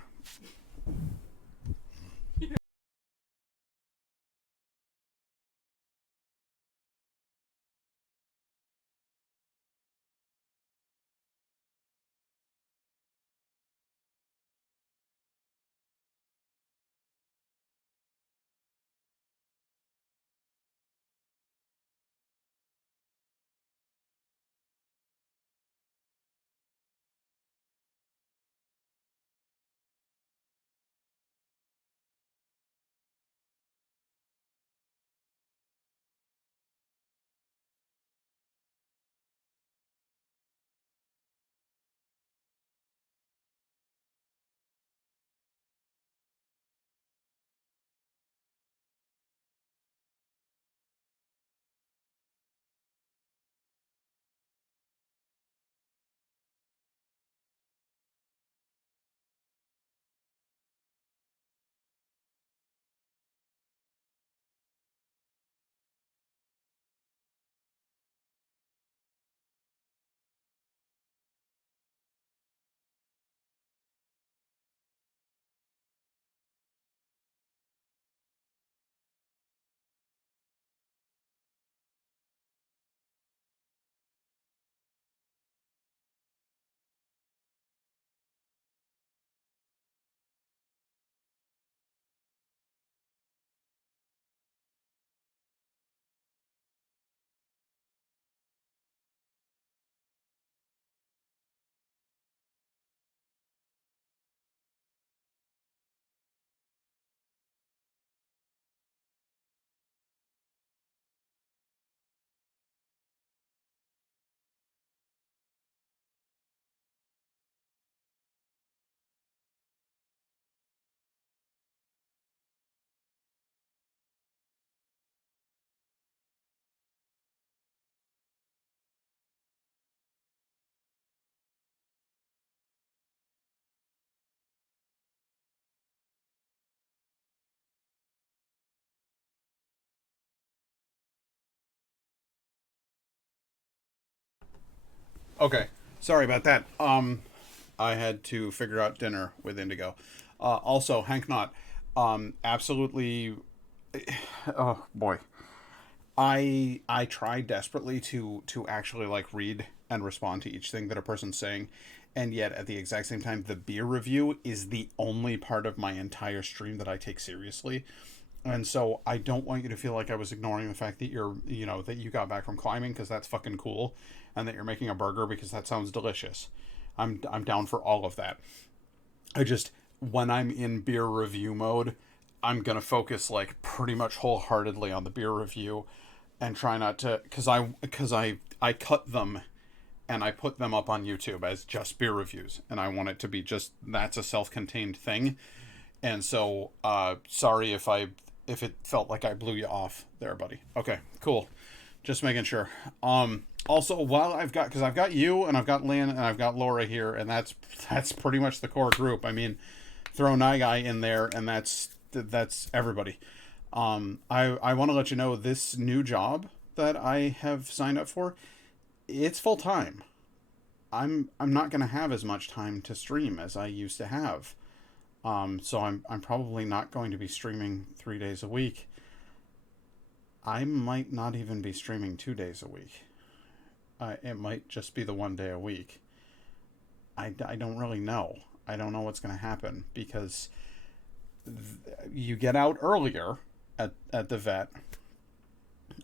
Okay, sorry about that. I had to figure out dinner with Indigo. Also, Hank Knott, absolutely. Oh boy, I try desperately to actually like read and respond to each thing that a person's saying, and yet at the exact same time, the beer review is the only part of my entire stream that I take seriously. And so I don't want you to feel like I was ignoring the fact that that you got back from climbing because that's fucking cool, and that you're making a burger because that sounds delicious. I'm down for all of that. I just when I'm in beer review mode, I'm gonna focus like pretty much wholeheartedly on the beer review, and try not to because I cut them and I put them up on YouTube as just beer reviews, and I want it to be just that's a self-contained thing. And so, sorry if it felt like I blew you off there, buddy. Okay, cool. Just making sure. Also, while because I've got you and I've got Lynn and I've got Laura here, and that's pretty much the core group. I mean, throw Guy in there, and that's everybody. I want to let you know this new job that I have signed up for. It's full time. I'm not gonna have as much time to stream as I used to have. So I'm probably not going to be streaming 3 days a week. I might not even be streaming 2 days a week. It might just be the 1 day a week. I don't really know. I don't know what's going to happen because you get out earlier at the vet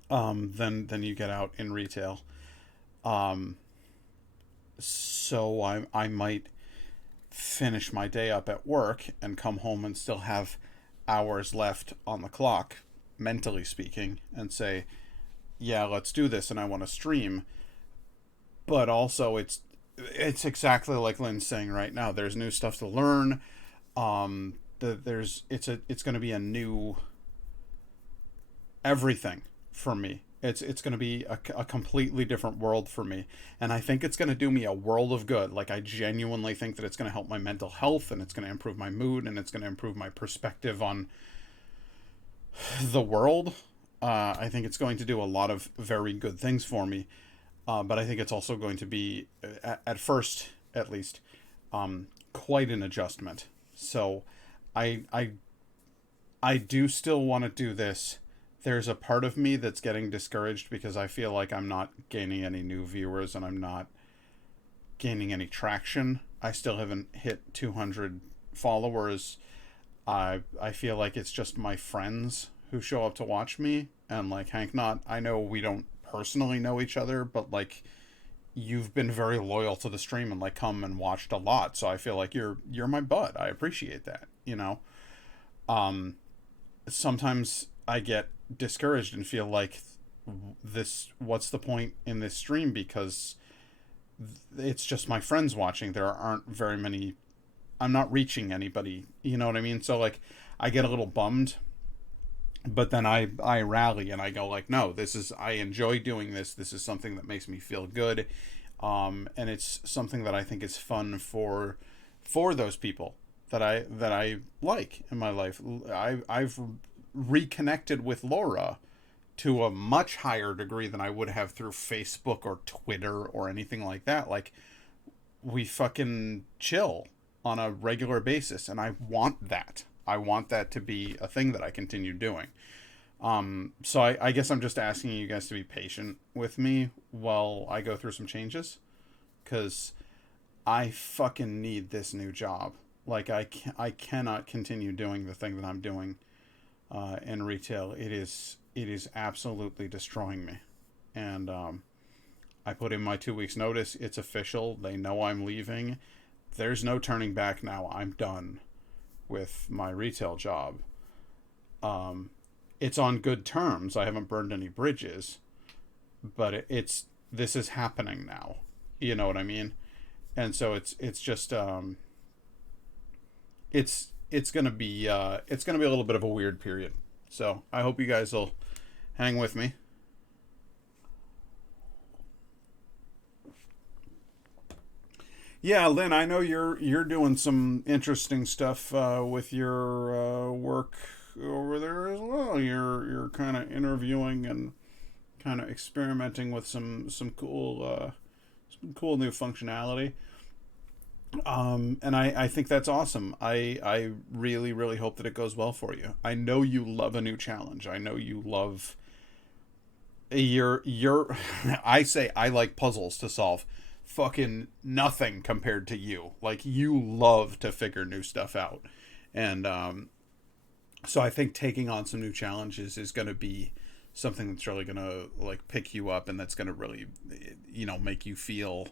than you get out in retail. Um, so I might finish my day up at work and come home and still have hours left on the clock, mentally speaking, and say, yeah, let's do this and I want to stream. But also it's exactly like Lynn's saying right now. There's new stuff to learn. it's going to be a new everything for me. It's going to be a completely different world for me, and I think it's going to do me a world of good. Like, I genuinely think that it's going to help my mental health, and it's going to improve my mood, and it's going to improve my perspective on the world. I think it's going to do a lot of very good things for me, but I think it's also going to be, at first at least, quite an adjustment. So I do still want to do this. There's a part of me that's getting discouraged because I feel like I'm not gaining any new viewers and I'm not gaining any traction. I still haven't hit 200 followers. I feel like it's just my friends who show up to watch me, and like, Hank, not, I know we don't personally know each other, but like, you've been very loyal to the stream and like come and watched a lot, so I feel like you're my bud. I appreciate that, you know. Sometimes I get discouraged and feel like, this, what's the point in this stream, because it's just my friends watching. There aren't very many, I'm not reaching anybody, you know what I mean? So like, I get a little bummed, but then I rally and I go like, no, this is, I enjoy doing this. This is something that makes me feel good. And it's something that I think is fun for those people that I like in my life. I've reconnected with Laura to a much higher degree than I would have through Facebook or Twitter or anything like that. Like, we fucking chill on a regular basis, and I want that. I want that to be a thing that I continue doing. So I guess I'm just asking you guys to be patient with me while I go through some changes, because I fucking need this new job. Like, I cannot continue doing the thing that I'm doing in retail. It is absolutely destroying me. And I put in my 2 weeks notice. It's official. They know I'm leaving. There's no turning back now. I'm done with my retail job. It's on good terms. I haven't burned any bridges, but this is happening now. You know what I mean? And so it's just it's gonna be a little bit of a weird period. So I hope you guys will hang with me. Yeah, Lynn, I know you're doing some interesting stuff with your work over there as well. You're kind of interviewing and kind of experimenting with some cool new functionality. And I think that's awesome. I really, really hope that it goes well for you. I know you love a new challenge. I know you love you're I say I like puzzles to solve. Fucking nothing compared to you. Like, you love to figure new stuff out. And so I think taking on some new challenges is going to be something that's really going to like pick you up, and that's going to really, you know, make you feel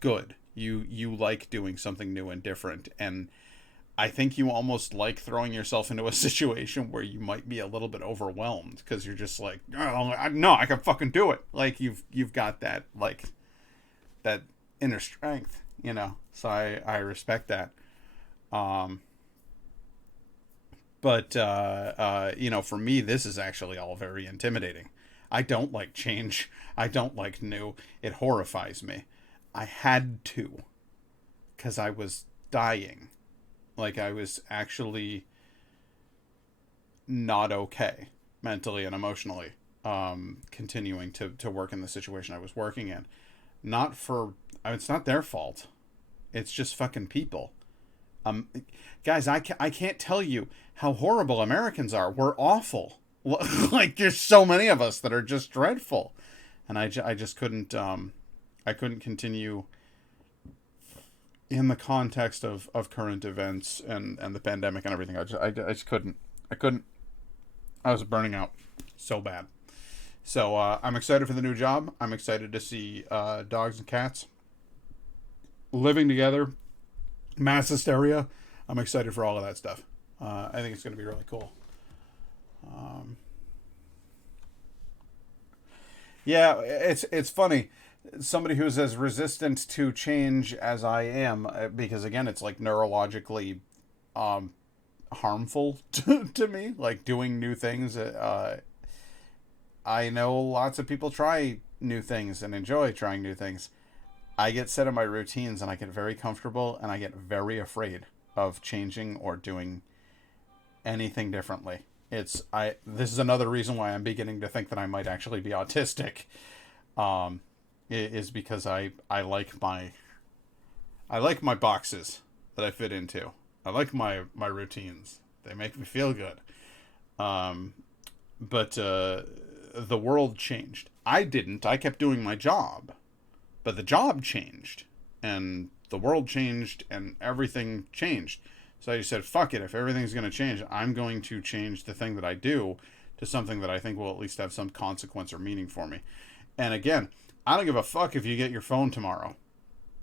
good. You like doing something new and different, and I think you almost like throwing yourself into a situation where you might be a little bit overwhelmed, because you're just like, oh, no, I can fucking do it. Like, you've got that, like, that inner strength, you know. So I respect that. But you know, for me, this is actually all very intimidating. I don't like change. I don't like new. It horrifies me. I had to, because I was dying. Like, I was actually not okay mentally and emotionally, continuing to work in the situation I was working in. Not for, it's not their fault. It's just fucking people. Guys, I can't tell you how horrible Americans are. We're awful. Like, there's so many of us that are just dreadful. And I just couldn't, I couldn't continue in the context of current events and the pandemic and everything. I just couldn't. I was burning out so bad. So I'm excited for the new job. I'm excited to see dogs and cats living together, mass hysteria. I'm excited for all of that stuff. I think it's going to be really cool. Yeah, it's funny. Somebody who's as resistant to change as I am, because again, it's like neurologically harmful to me, like doing new things. I know lots of people try new things and enjoy trying new things. I get set in my routines and I get very comfortable and I get very afraid of changing or doing anything differently. This is another reason why I'm beginning to think that I might actually be autistic. Is because I like my boxes that I fit into. I like my routines. They make me feel good. But the world changed. I didn't. I kept doing my job. But the job changed. And the world changed and everything changed. So I just said, fuck it. If everything's going to change, I'm going to change the thing that I do to something that I think will at least have some consequence or meaning for me. And again, I don't give a fuck if you get your phone tomorrow.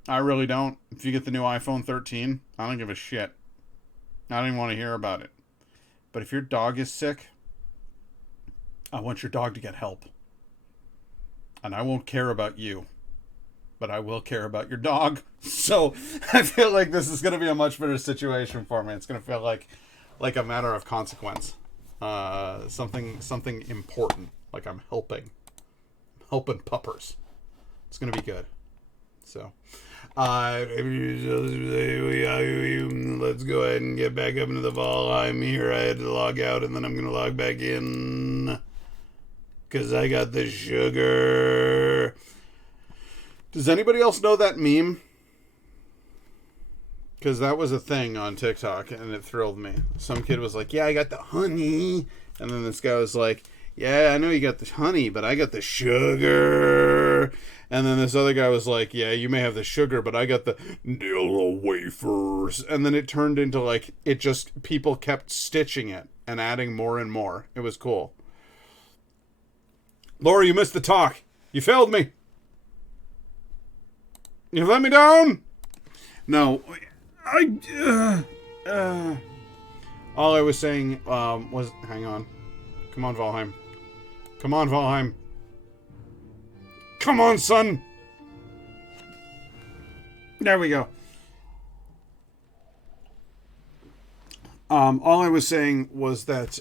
I really don't. If you get the new iPhone 13, I don't give a shit. I don't even want to hear about it. But if your dog is sick, I want your dog to get help. And I won't care about you. But I will care about your dog. So I feel like this is going to be a much better situation for me. It's going to feel like a matter of consequence. Something important. Like I'm helping puppers. It's going to be good. So, let's go ahead and get back up into the Valheim here. I had to log out and then I'm going to log back in. Because I got the sugar. Does anybody else know that meme? Because that was a thing on TikTok and it thrilled me. Some kid was like, yeah, I got the honey. And then this guy was like, yeah, I know you got the honey, but I got the sugar. And then this other guy was like, yeah, you may have the sugar, but I got the little wafers. And then it turned into like, people kept stitching it and adding more and more. It was cool. Laura, you missed the talk. You failed me. You let me down? No. All I was saying was... Hang on. Come on, Valheim. Come on, Valheim. Come on, son! There we go. All I was saying was that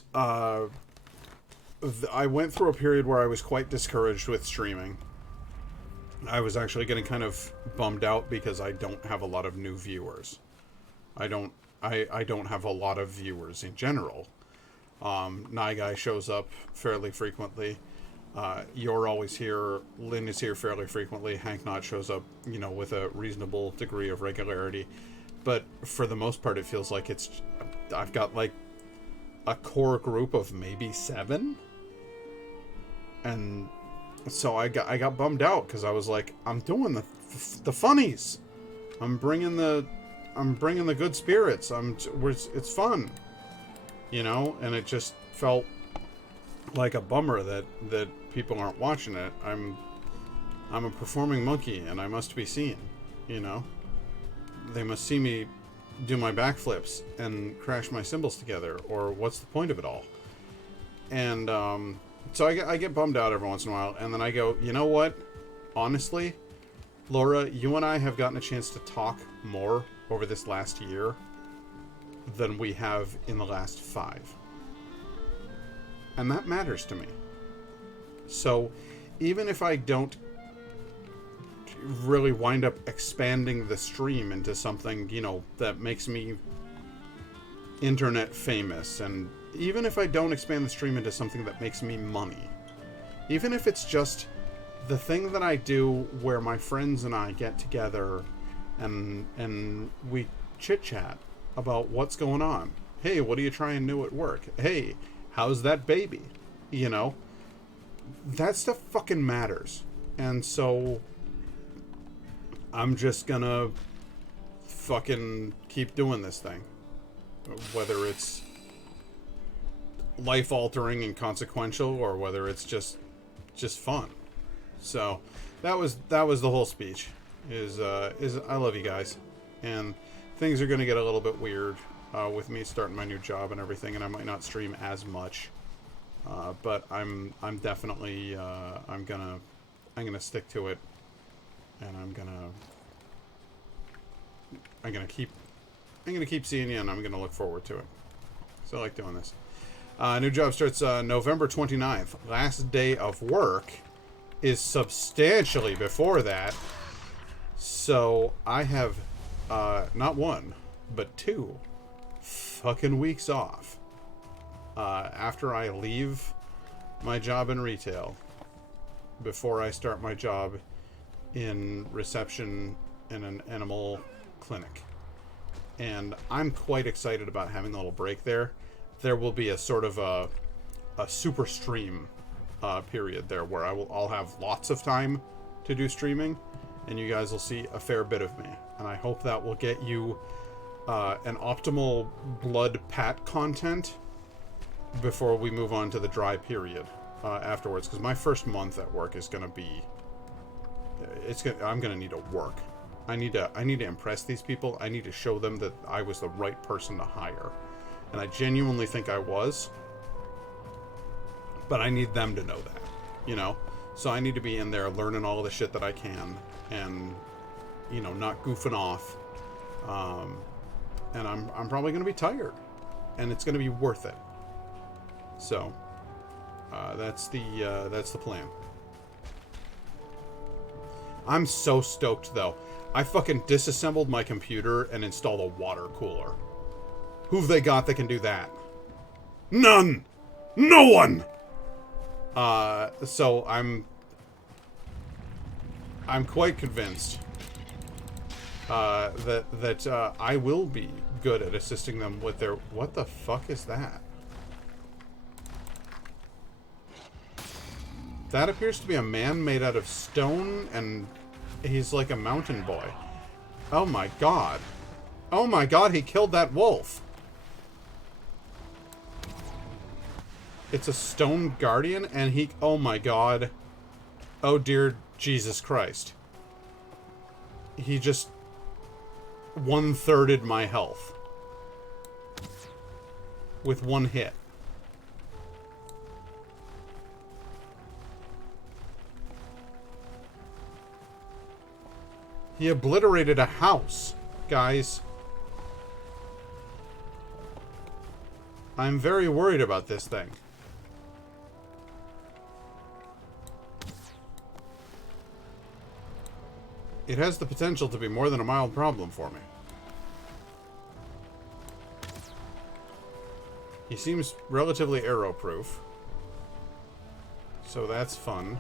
I went through a period where I was quite discouraged with streaming. I was actually getting kind of bummed out because I don't have a lot of new viewers. I don't have a lot of viewers in general. Nye Guy shows up fairly frequently. You're always here. Lynn is here fairly frequently. Hank Knott shows up, with a reasonable degree of regularity. But for the most part, it feels like I've got like a core group of maybe 7. And so I got bummed out because I was like, I'm doing the funnies. I'm bringing the good spirits. It's fun, and it just felt like a bummer that people aren't watching it. I'm a performing monkey and I must be seen, They must see me do my backflips and crash my cymbals together, or what's the point of it all? And so I get bummed out every once in a while, and then I go, you know what? Honestly, Laura, you and I have gotten a chance to talk more over this last year than we have in the last 5. And that matters to me. So even if I don't really wind up expanding the stream into something, that makes me internet famous, and even if I don't expand the stream into something that makes me money, even if it's just the thing that I do where my friends and I get together and we chit-chat about what's going on. Hey, what are you trying new at work? Hey, how's that baby? That stuff fucking matters. And so I'm just gonna fucking keep doing this thing. Whether it's life-altering and consequential, or whether it's just fun. So that was the whole speech. Is I love you guys, and things are gonna get a little bit weird with me starting my new job and everything, and I might not stream as much. But I'm definitely I'm gonna stick to it, and I'm gonna keep seeing you, and I'm gonna look forward to it. Feel like doing this. New job starts November 29th. Last day of work is substantially before that. So I have not one, but 2 fucking weeks off after I leave my job in retail before I start my job in reception in an animal clinic. And I'm quite excited about having a little break there. There will be a sort of a super stream period there where I'll have lots of time to do streaming, and you guys will see a fair bit of me. And I hope that will get you an optimal blood pat content before we move on to the dry period afterwards. Because my first month at work is going to be... I'm going to need to work. I need to impress these people. I need to show them that I was the right person to hire. And I genuinely think I was. But I need them to know that, you know? So I need to be in there learning all the shit that I can and, you know, not goofing off. And I'm probably going to be tired. And it's going to be worth it. So, that's the plan. I'm so stoked, though. I fucking disassembled my computer and installed a water cooler. Who've they got that can do that? None! No one! So I'm quite convinced that I will be good at assisting them with their... What the fuck is that? That appears to be a man made out of stone, and he's like a mountain boy. Oh my god. Oh my god, he killed that wolf. It's a stone guardian, and he... Oh my god. Oh dear Jesus Christ. He just 1/3'd my health. With one hit. He obliterated a house, guys. I'm very worried about this thing. It has the potential to be more than a mild problem for me. He seems relatively arrow-proof. So that's fun.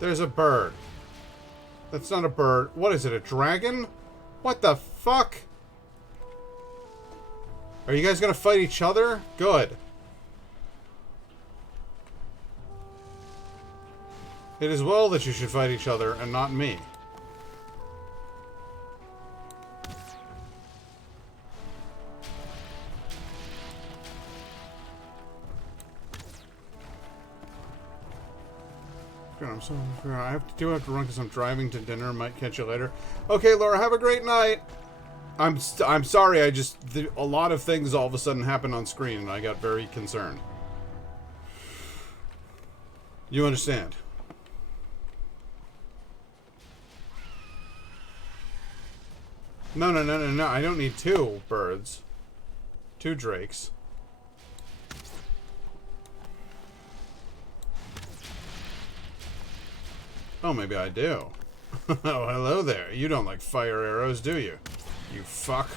There's a bird. That's not a bird. What is it, a dragon? What the fuck? Are you guys gonna fight each other? Good. It is well that you should fight each other and not me. I do have to run because I'm driving to dinner. Might catch you later. Okay, Laura, have a great night. I'm sorry. A lot of things all of a sudden happened on screen, and I got very concerned. You understand? No. I don't need 2 birds. 2 drakes. Oh, maybe I do. Oh, hello there. You don't like fire arrows, do you? You fuck.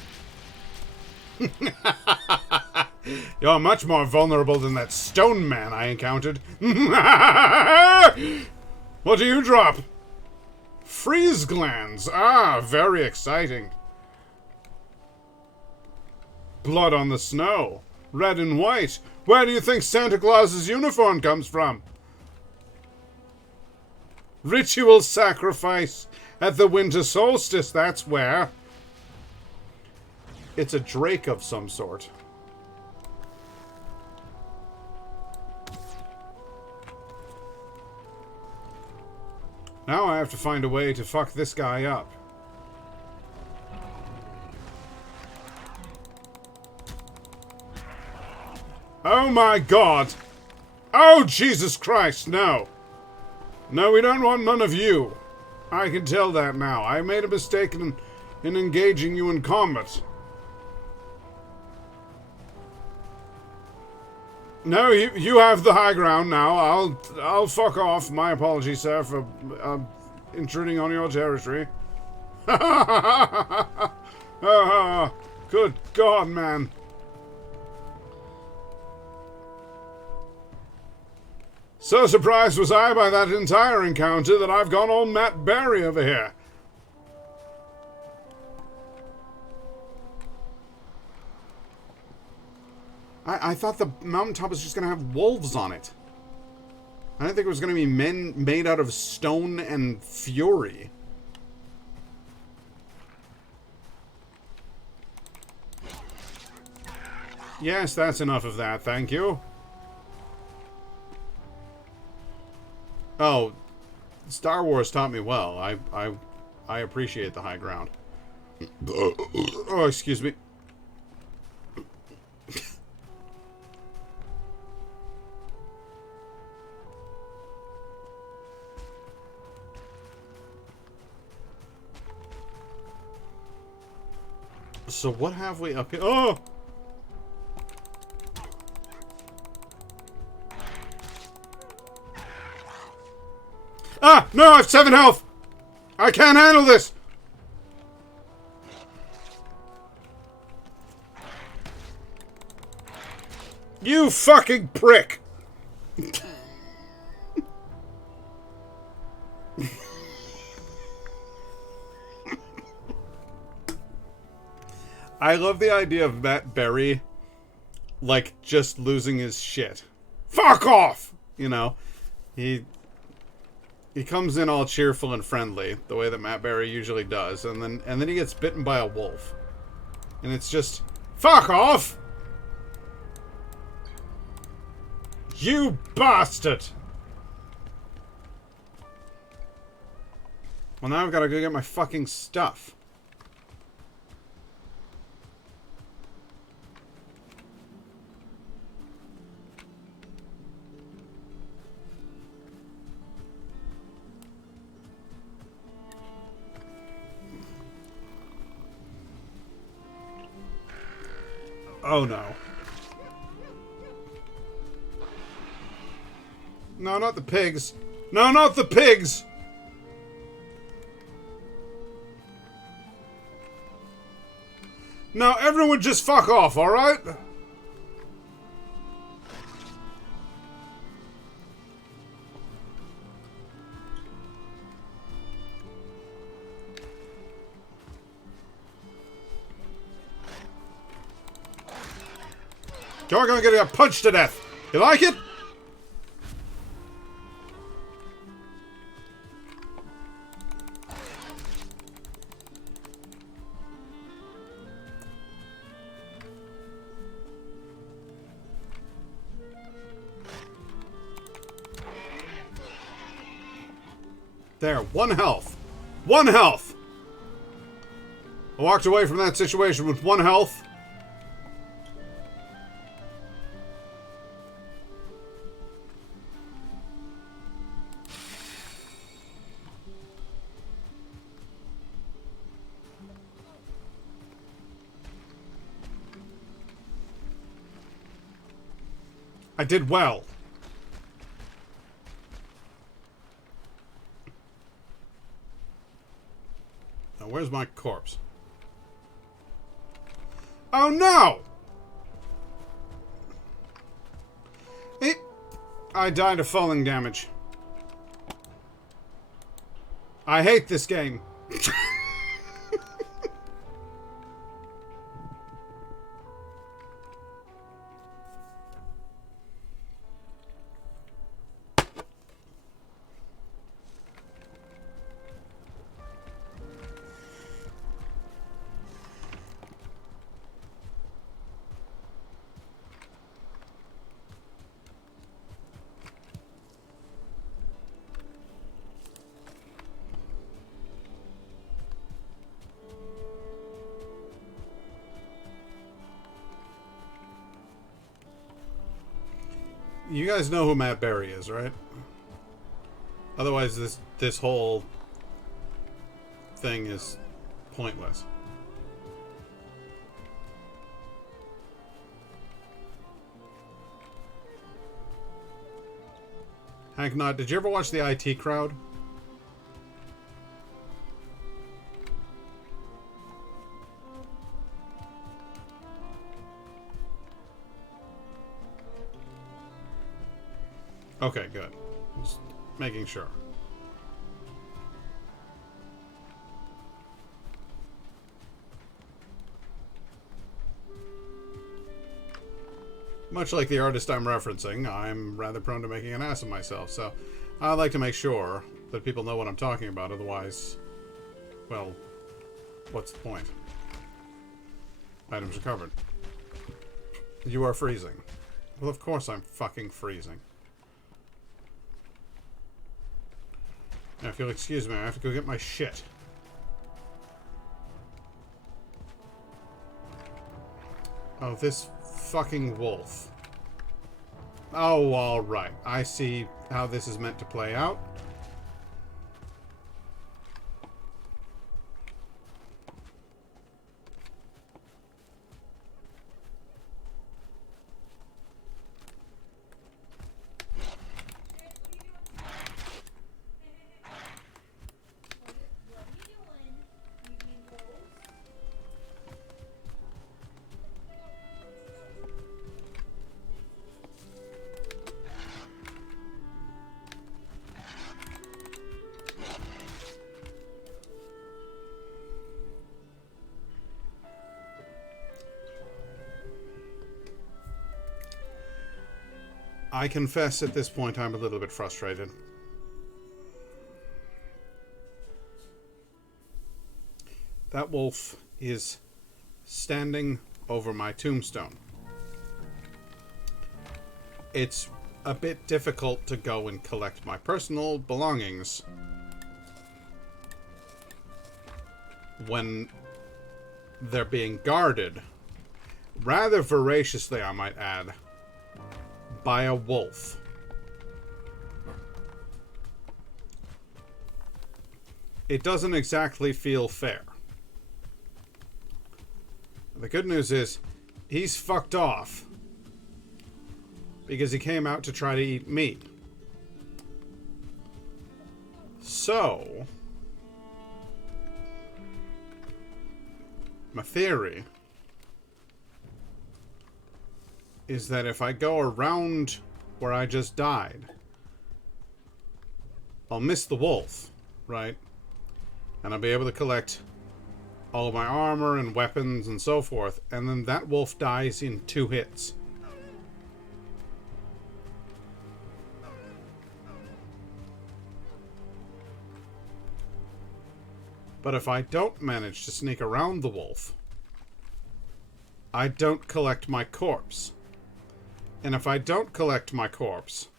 You're much more vulnerable than that stone man I encountered. What do you drop? Freeze glands. Ah, very exciting. Blood on the snow. Red and white. Where do you think Santa Claus's uniform comes from? Ritual sacrifice at the winter solstice, that's where. It's a drake of some sort. Now I have to find a way to fuck this guy up. Oh my god! Oh, Jesus Christ, no! No, we don't want none of you. I can tell that now. I made a mistake in engaging you in combat. No, you have the high ground now. I'll fuck off. My apologies, sir, for intruding on your territory. Good God, man. So surprised was I by that entire encounter that I've gone all Matt Berry over here. I thought the mountaintop was just going to have wolves on it. I didn't think it was going to be men made out of stone and fury. Yes, that's enough of that, thank you. Oh, Star Wars taught me well. I appreciate the high ground. Oh, excuse me. So what have we up here? Oh! Ah! No, I have 7 health! I can't handle this! You fucking prick! I love the idea of Matt Berry, like, just losing his shit. Fuck off! You know? He comes in all cheerful and friendly, the way that Matt Berry usually does, and then he gets bitten by a wolf. And it's just, fuck off! You bastard! Well, now I've got to go get my fucking stuff. Oh no. No, not the pigs. No, not the pigs! Now, everyone just fuck off, alright? You're gonna get punched to death. You like it? There, 1 health. 1 health! I walked away from that situation with 1 health. I did well. Now, where's my corpse? Oh, no! I died of falling damage. I hate this game. You guys know who Matt Berry is, right? Otherwise, this whole thing is pointless. Hank Nod, did you ever watch the IT Crowd? Okay, good. Just making sure. Much like the artist I'm referencing, I'm rather prone to making an ass of myself, so I like to make sure that people know what I'm talking about, otherwise, well, what's the point? Items recovered. You are freezing. Well, of course I'm fucking freezing. Now, if you'll excuse me, I have to go get my shit. Oh, this fucking wolf. Oh, alright. I see how this is meant to play out. I confess at this point I'm a little bit frustrated. That wolf is standing over my tombstone. It's a bit difficult to go and collect my personal belongings when they're being guarded, rather voraciously, I might add, by a wolf. It doesn't exactly feel fair. The good news is, he's fucked off because he came out to try to eat me. So, my theory is that if I go around where I just died, I'll miss the wolf, right? And I'll be able to collect all of my armor and weapons and so forth, and then that wolf dies in 2 hits. But if I don't manage to sneak around the wolf, I don't collect my corpse. And if I don't collect my corpse,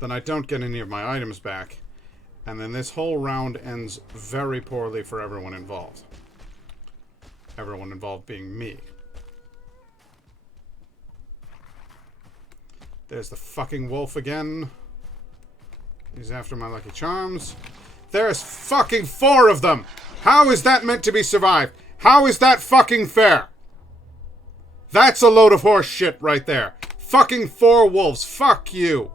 then I don't get any of my items back. And then this whole round ends very poorly for everyone involved. Everyone involved being me. There's the fucking wolf again. He's after my Lucky Charms. There's fucking 4 of them! How is that meant to be survived? How is that fucking fair? That's a load of horse shit right there. Fucking 4 wolves. Fuck you.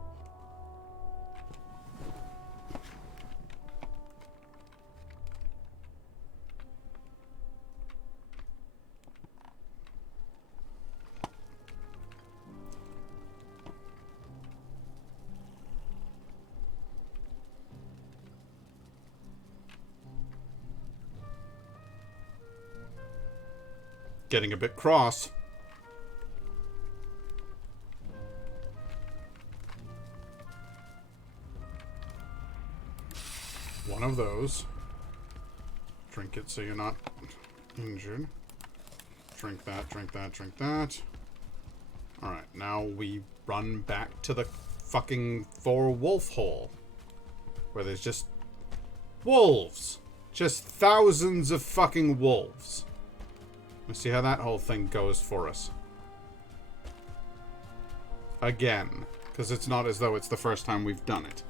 Getting a bit cross. One of those. Drink it so you're not injured. Drink that, drink that, drink that. Alright, now we run back to the fucking 4 wolf hole. Where there's just wolves. Just thousands of fucking wolves. Let's see how that whole thing goes for us. Again. Because it's not as though it's the first time we've done it.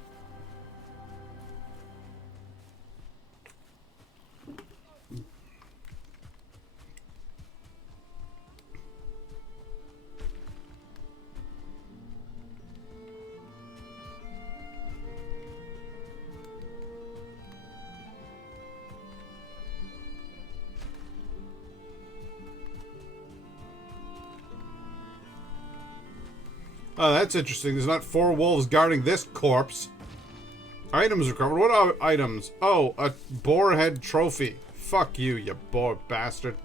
Oh, that's interesting. There's not 4 wolves guarding this corpse. Items recovered. What are items? Oh, a boar head trophy. Fuck you, you boar bastard.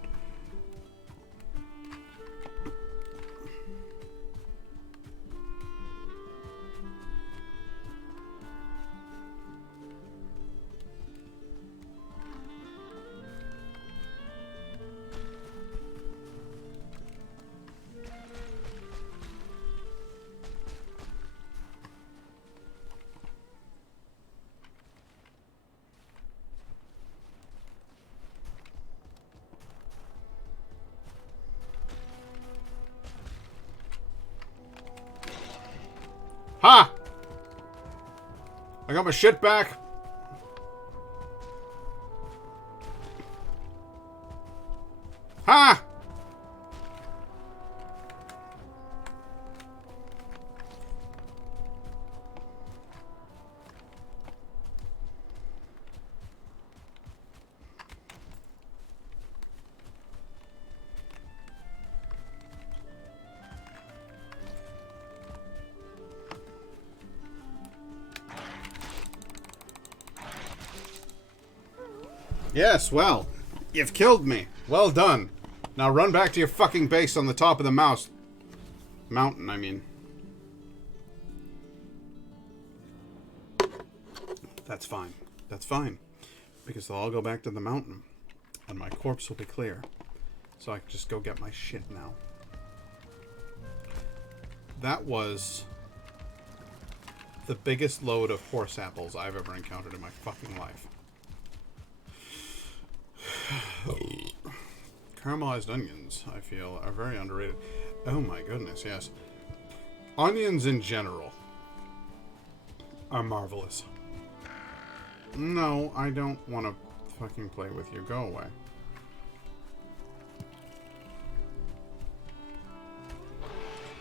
Ha! I got my shit back. Ha! Yes, well, you've killed me. Well done. Now run back to your fucking base on the top of the mountain, I mean. That's fine. That's fine. Because they'll all go back to the mountain. And my corpse will be clear. So I can just go get my shit now. That was the biggest load of horse apples I've ever encountered in my fucking life. Caramelized onions, I feel, are very underrated. Oh my goodness, yes. Onions in general are marvelous. No, I don't want to fucking play with you. Go away.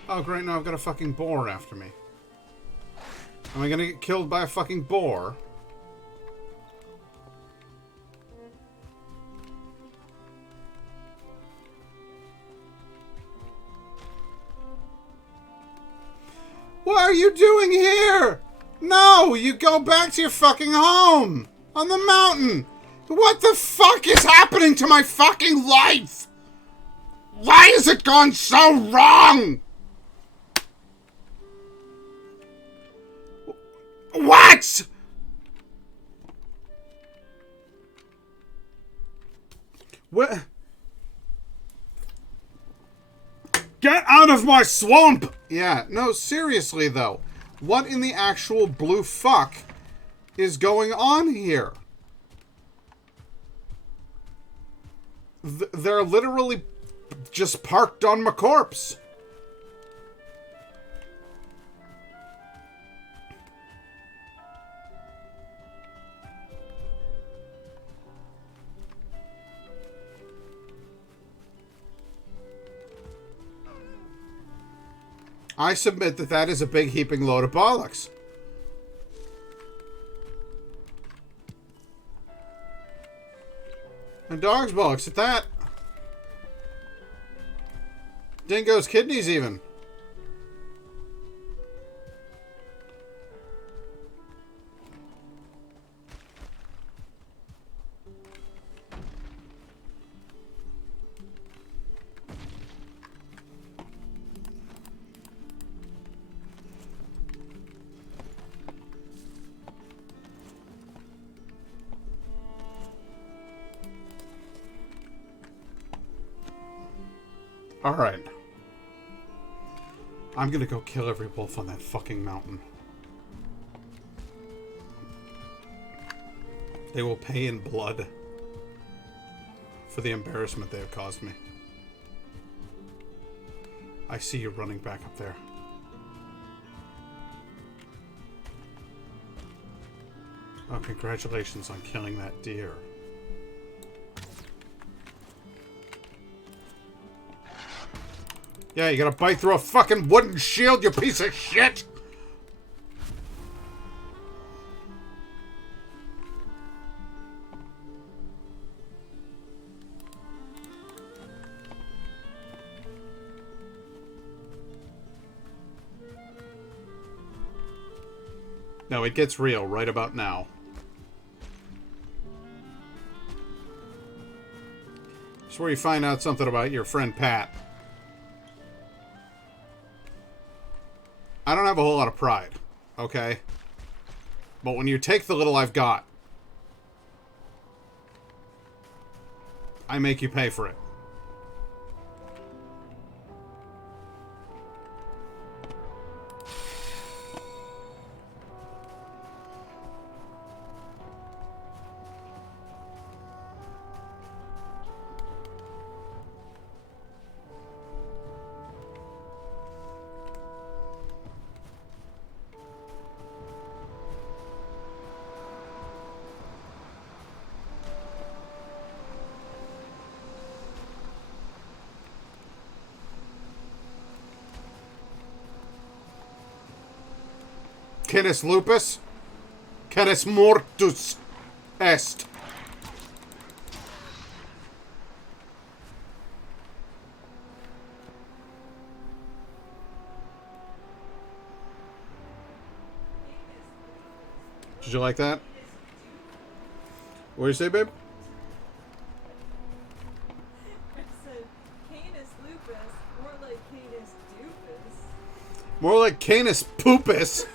Oh great, now I've got a fucking boar after me. Am I gonna get killed by a fucking boar? What are you doing here? No, you go back to your fucking home on the mountain. What the fuck is happening to my fucking life? Why has it gone so wrong? What? What? Get out of my swamp! Yeah, no, seriously though. What in the actual blue fuck is going on here? They're literally just parked on my corpse. I submit that that is a big heaping load of bollocks. And dog's bollocks at that. Dingo's kidneys even. Alright. I'm gonna go kill every wolf on that fucking mountain. They will pay in blood for the embarrassment they have caused me. I see you running back up there. Oh, congratulations on killing that deer. Yeah, you gotta bite through a fucking wooden shield, you piece of shit! No, it gets real right about now. It's where you find out something about your friend Pat. I don't have a whole lot of pride, okay? But when you take the little I've got, I make you pay for it. Canis lupus, canis mortus est. Did you like that? What did you say, babe? I said Canis lupus, more like Canis doofus. More like canis poopus.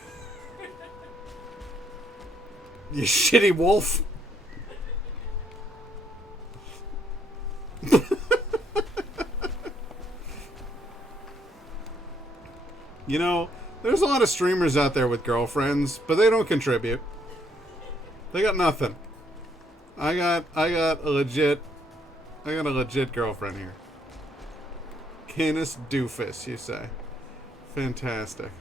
You shitty wolf. You know, there's a lot of streamers out there with girlfriends, but they don't contribute. They got nothing. I got a legit girlfriend here. Canis doofus, you say. Fantastic.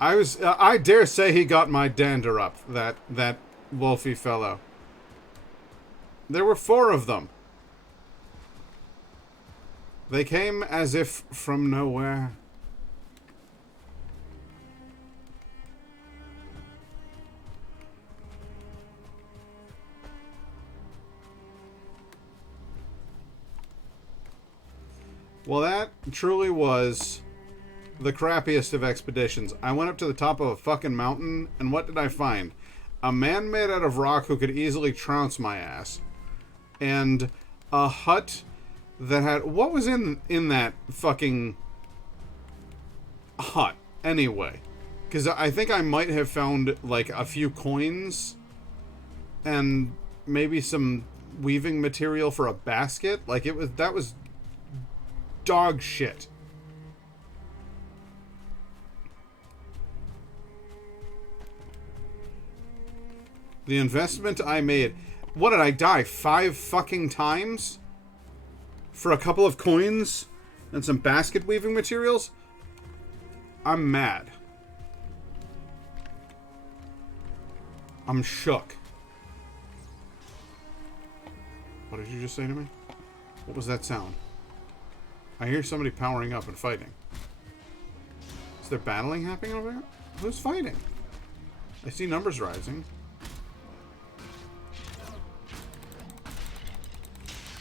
I dare say he got my dander up, that wolfy fellow. There were 4 of them. They came as if from nowhere. Well, that truly was the crappiest of expeditions. I went up to the top of a fucking mountain, and what did I find? A man made out of rock who could easily trounce my ass. And a hut that had... What was in that fucking hut, anyway? Because I think I might have found, like, a few coins and maybe some weaving material for a basket. Like, that was dog shit. The investment I made... What, did I die 5 fucking times? For a couple of coins and some basket weaving materials? I'm mad. I'm shook. What did you just say to me? What was that sound? I hear somebody powering up and fighting. Is there battling happening over there? Who's fighting? I see numbers rising.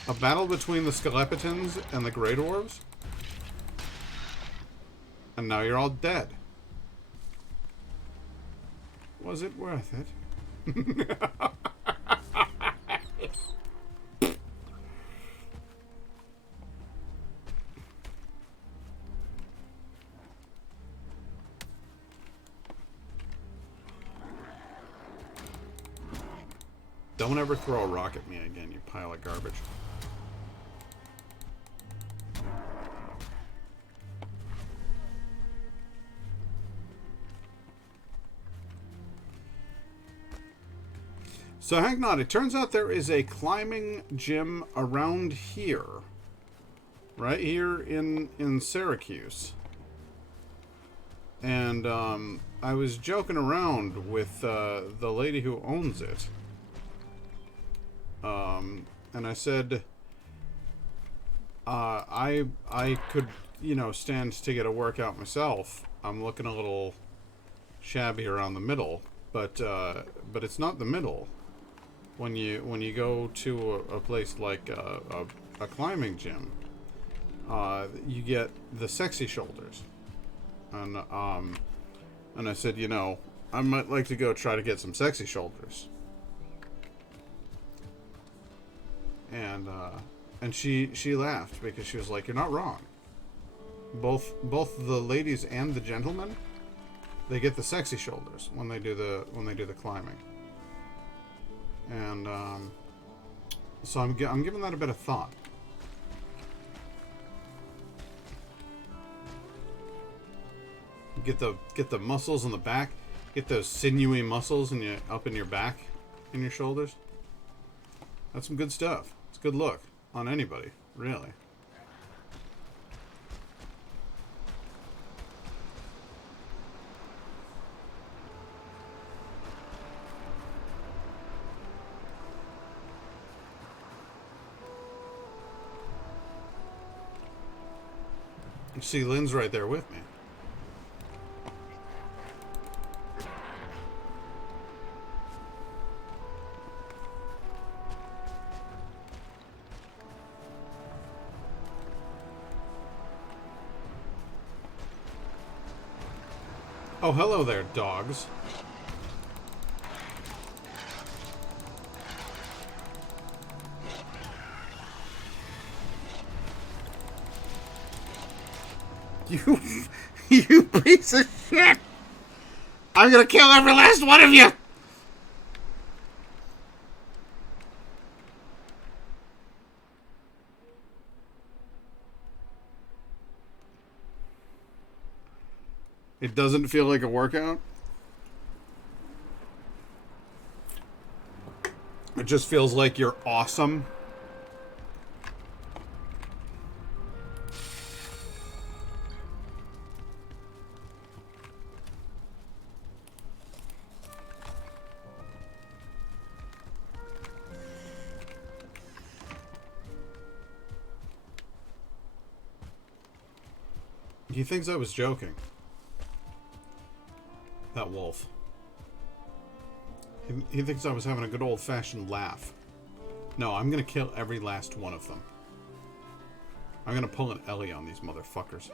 A battle between the Skeleptons and the Grey Dwarves? And now you're all dead. Was it worth it? Don't ever throw a rock at me again, you pile of garbage. So hang on, it turns out there is a climbing gym around here. Right here in Syracuse. And I was joking around with the lady who owns it. And I said I could, you know, stand to get a workout myself. I'm looking a little shabby around the middle, but it's not the middle. When you go to a place like a a climbing gym, you get the sexy shoulders. And I said, you know, I might like to go try to get some sexy shoulders. And she laughed because she was like, "You're not wrong. Both the ladies and the gentlemen, they get the sexy shoulders when they do the climbing." And so I'm giving that a bit of thought. Get the muscles in the back, get those sinewy muscles up in your back, in your shoulders. That's some good stuff. It's a good look on anybody, really. You see, Lynn's right there with me. Oh, hello there, dogs. You piece of shit! I'm gonna kill every last one of you! It doesn't feel like a workout. It just feels like you're awesome. He thinks I was joking. That wolf. He thinks I was having a good old-fashioned laugh. No, I'm gonna kill every last one of them. I'm gonna pull an Ellie on these motherfuckers.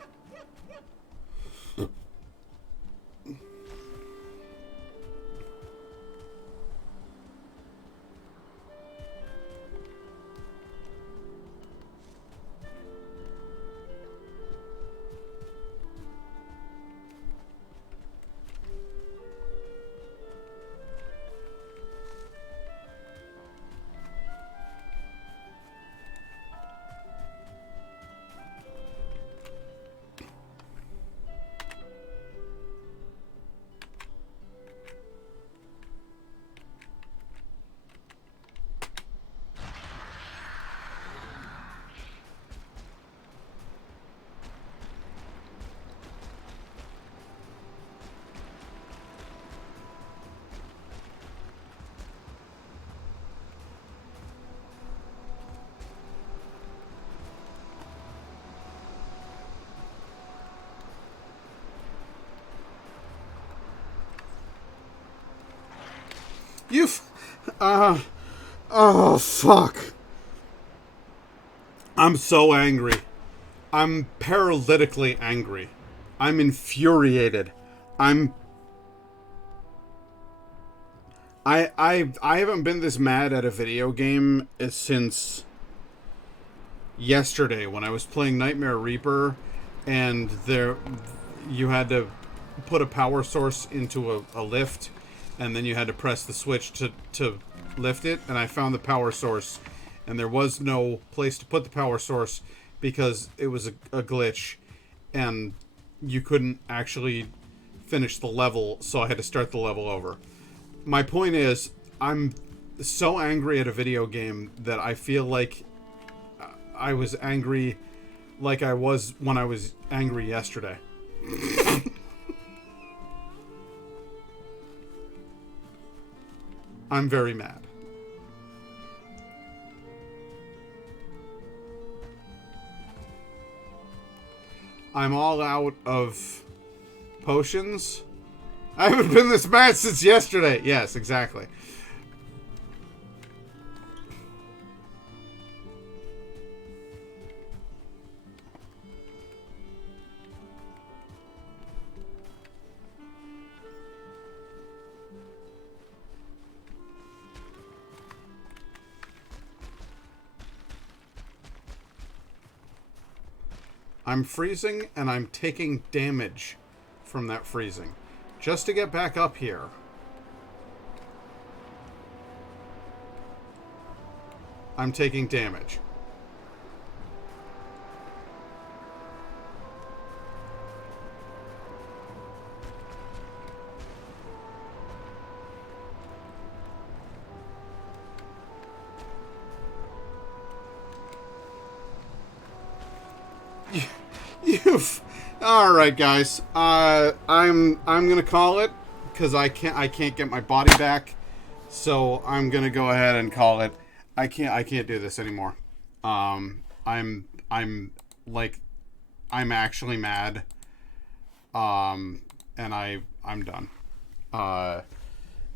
Oh, fuck. I'm so angry. I'm paralytically angry. I'm infuriated. I haven't been this mad at a video game since yesterday when I was playing Nightmare Reaper, and you had to put a power source into a lift, and then you had to press the switch to lift it, and I found the power source, and there was no place to put the power source because it was a glitch, and you couldn't actually finish the level, so I had to start the level over. My point is, I'm so angry at a video game that I feel like I was angry like I was when I was angry yesterday. I'm very mad. I'm all out of potions. I haven't been this mad since yesterday. Yes, exactly. I'm freezing and I'm taking damage from that freezing. Just to get back up here. I'm taking damage. You've all right, guys. I'm gonna call it because I can't get my body back. So I'm gonna go ahead and call it. I can't do this anymore. I'm like I'm actually mad. And I'm done. Uh,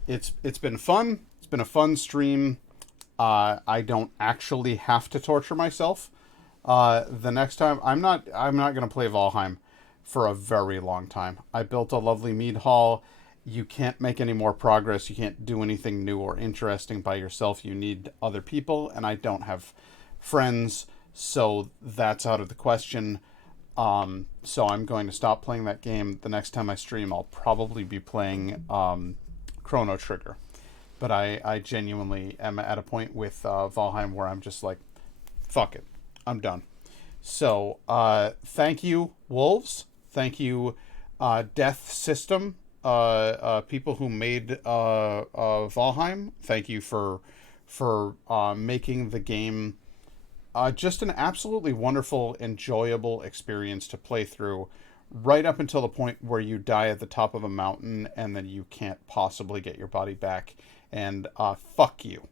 it's been fun. It's been a fun stream. I don't actually have to torture myself. The next time I'm not gonna play Valheim for a very long time. I built a lovely mead hall. You can't make any more progress. You can't do anything new or interesting by yourself. You need other people, and I don't have friends, so that's out of the question. So I'm going to stop playing that game. The next time I stream, I'll probably be playing Chrono Trigger. But I genuinely am at a point with Valheim where I'm just like, fuck it. I'm done. So thank you, Wolves. Thank you, Death System. People who made Valheim. Thank you for making the game just an absolutely wonderful, enjoyable experience to play through, right up until the point where you die at the top of a mountain and then you can't possibly get your body back. And fuck you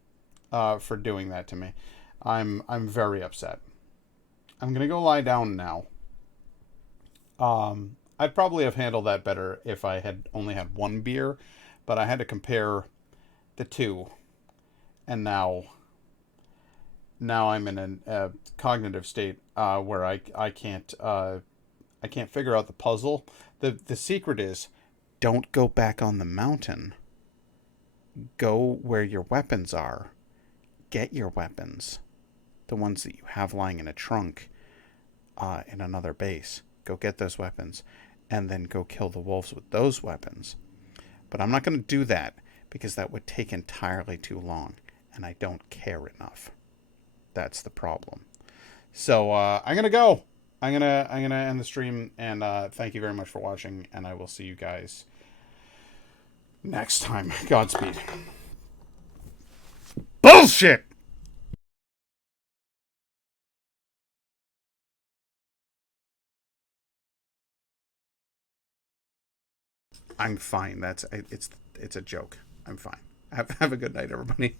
for doing that to me. I'm very upset. I'm gonna go lie down now. I'd probably have handled that better if I had only had one beer, but I had to compare the two, and now I'm in a cognitive state where I can't figure out the puzzle. The secret is, don't go back on the mountain. Go where your weapons are. Get your weapons, the ones that you have lying in a trunk in another base. Go get those weapons, and then go kill the wolves with those weapons. But I'm not going to do that because that would take entirely too long, and I don't care enough. That's the problem. So I'm gonna go. I'm gonna end the stream, and thank you very much for watching, and I will see you guys next time. Godspeed. Bullshit. I'm fine. It's a joke. I'm fine. Have a good night, everybody.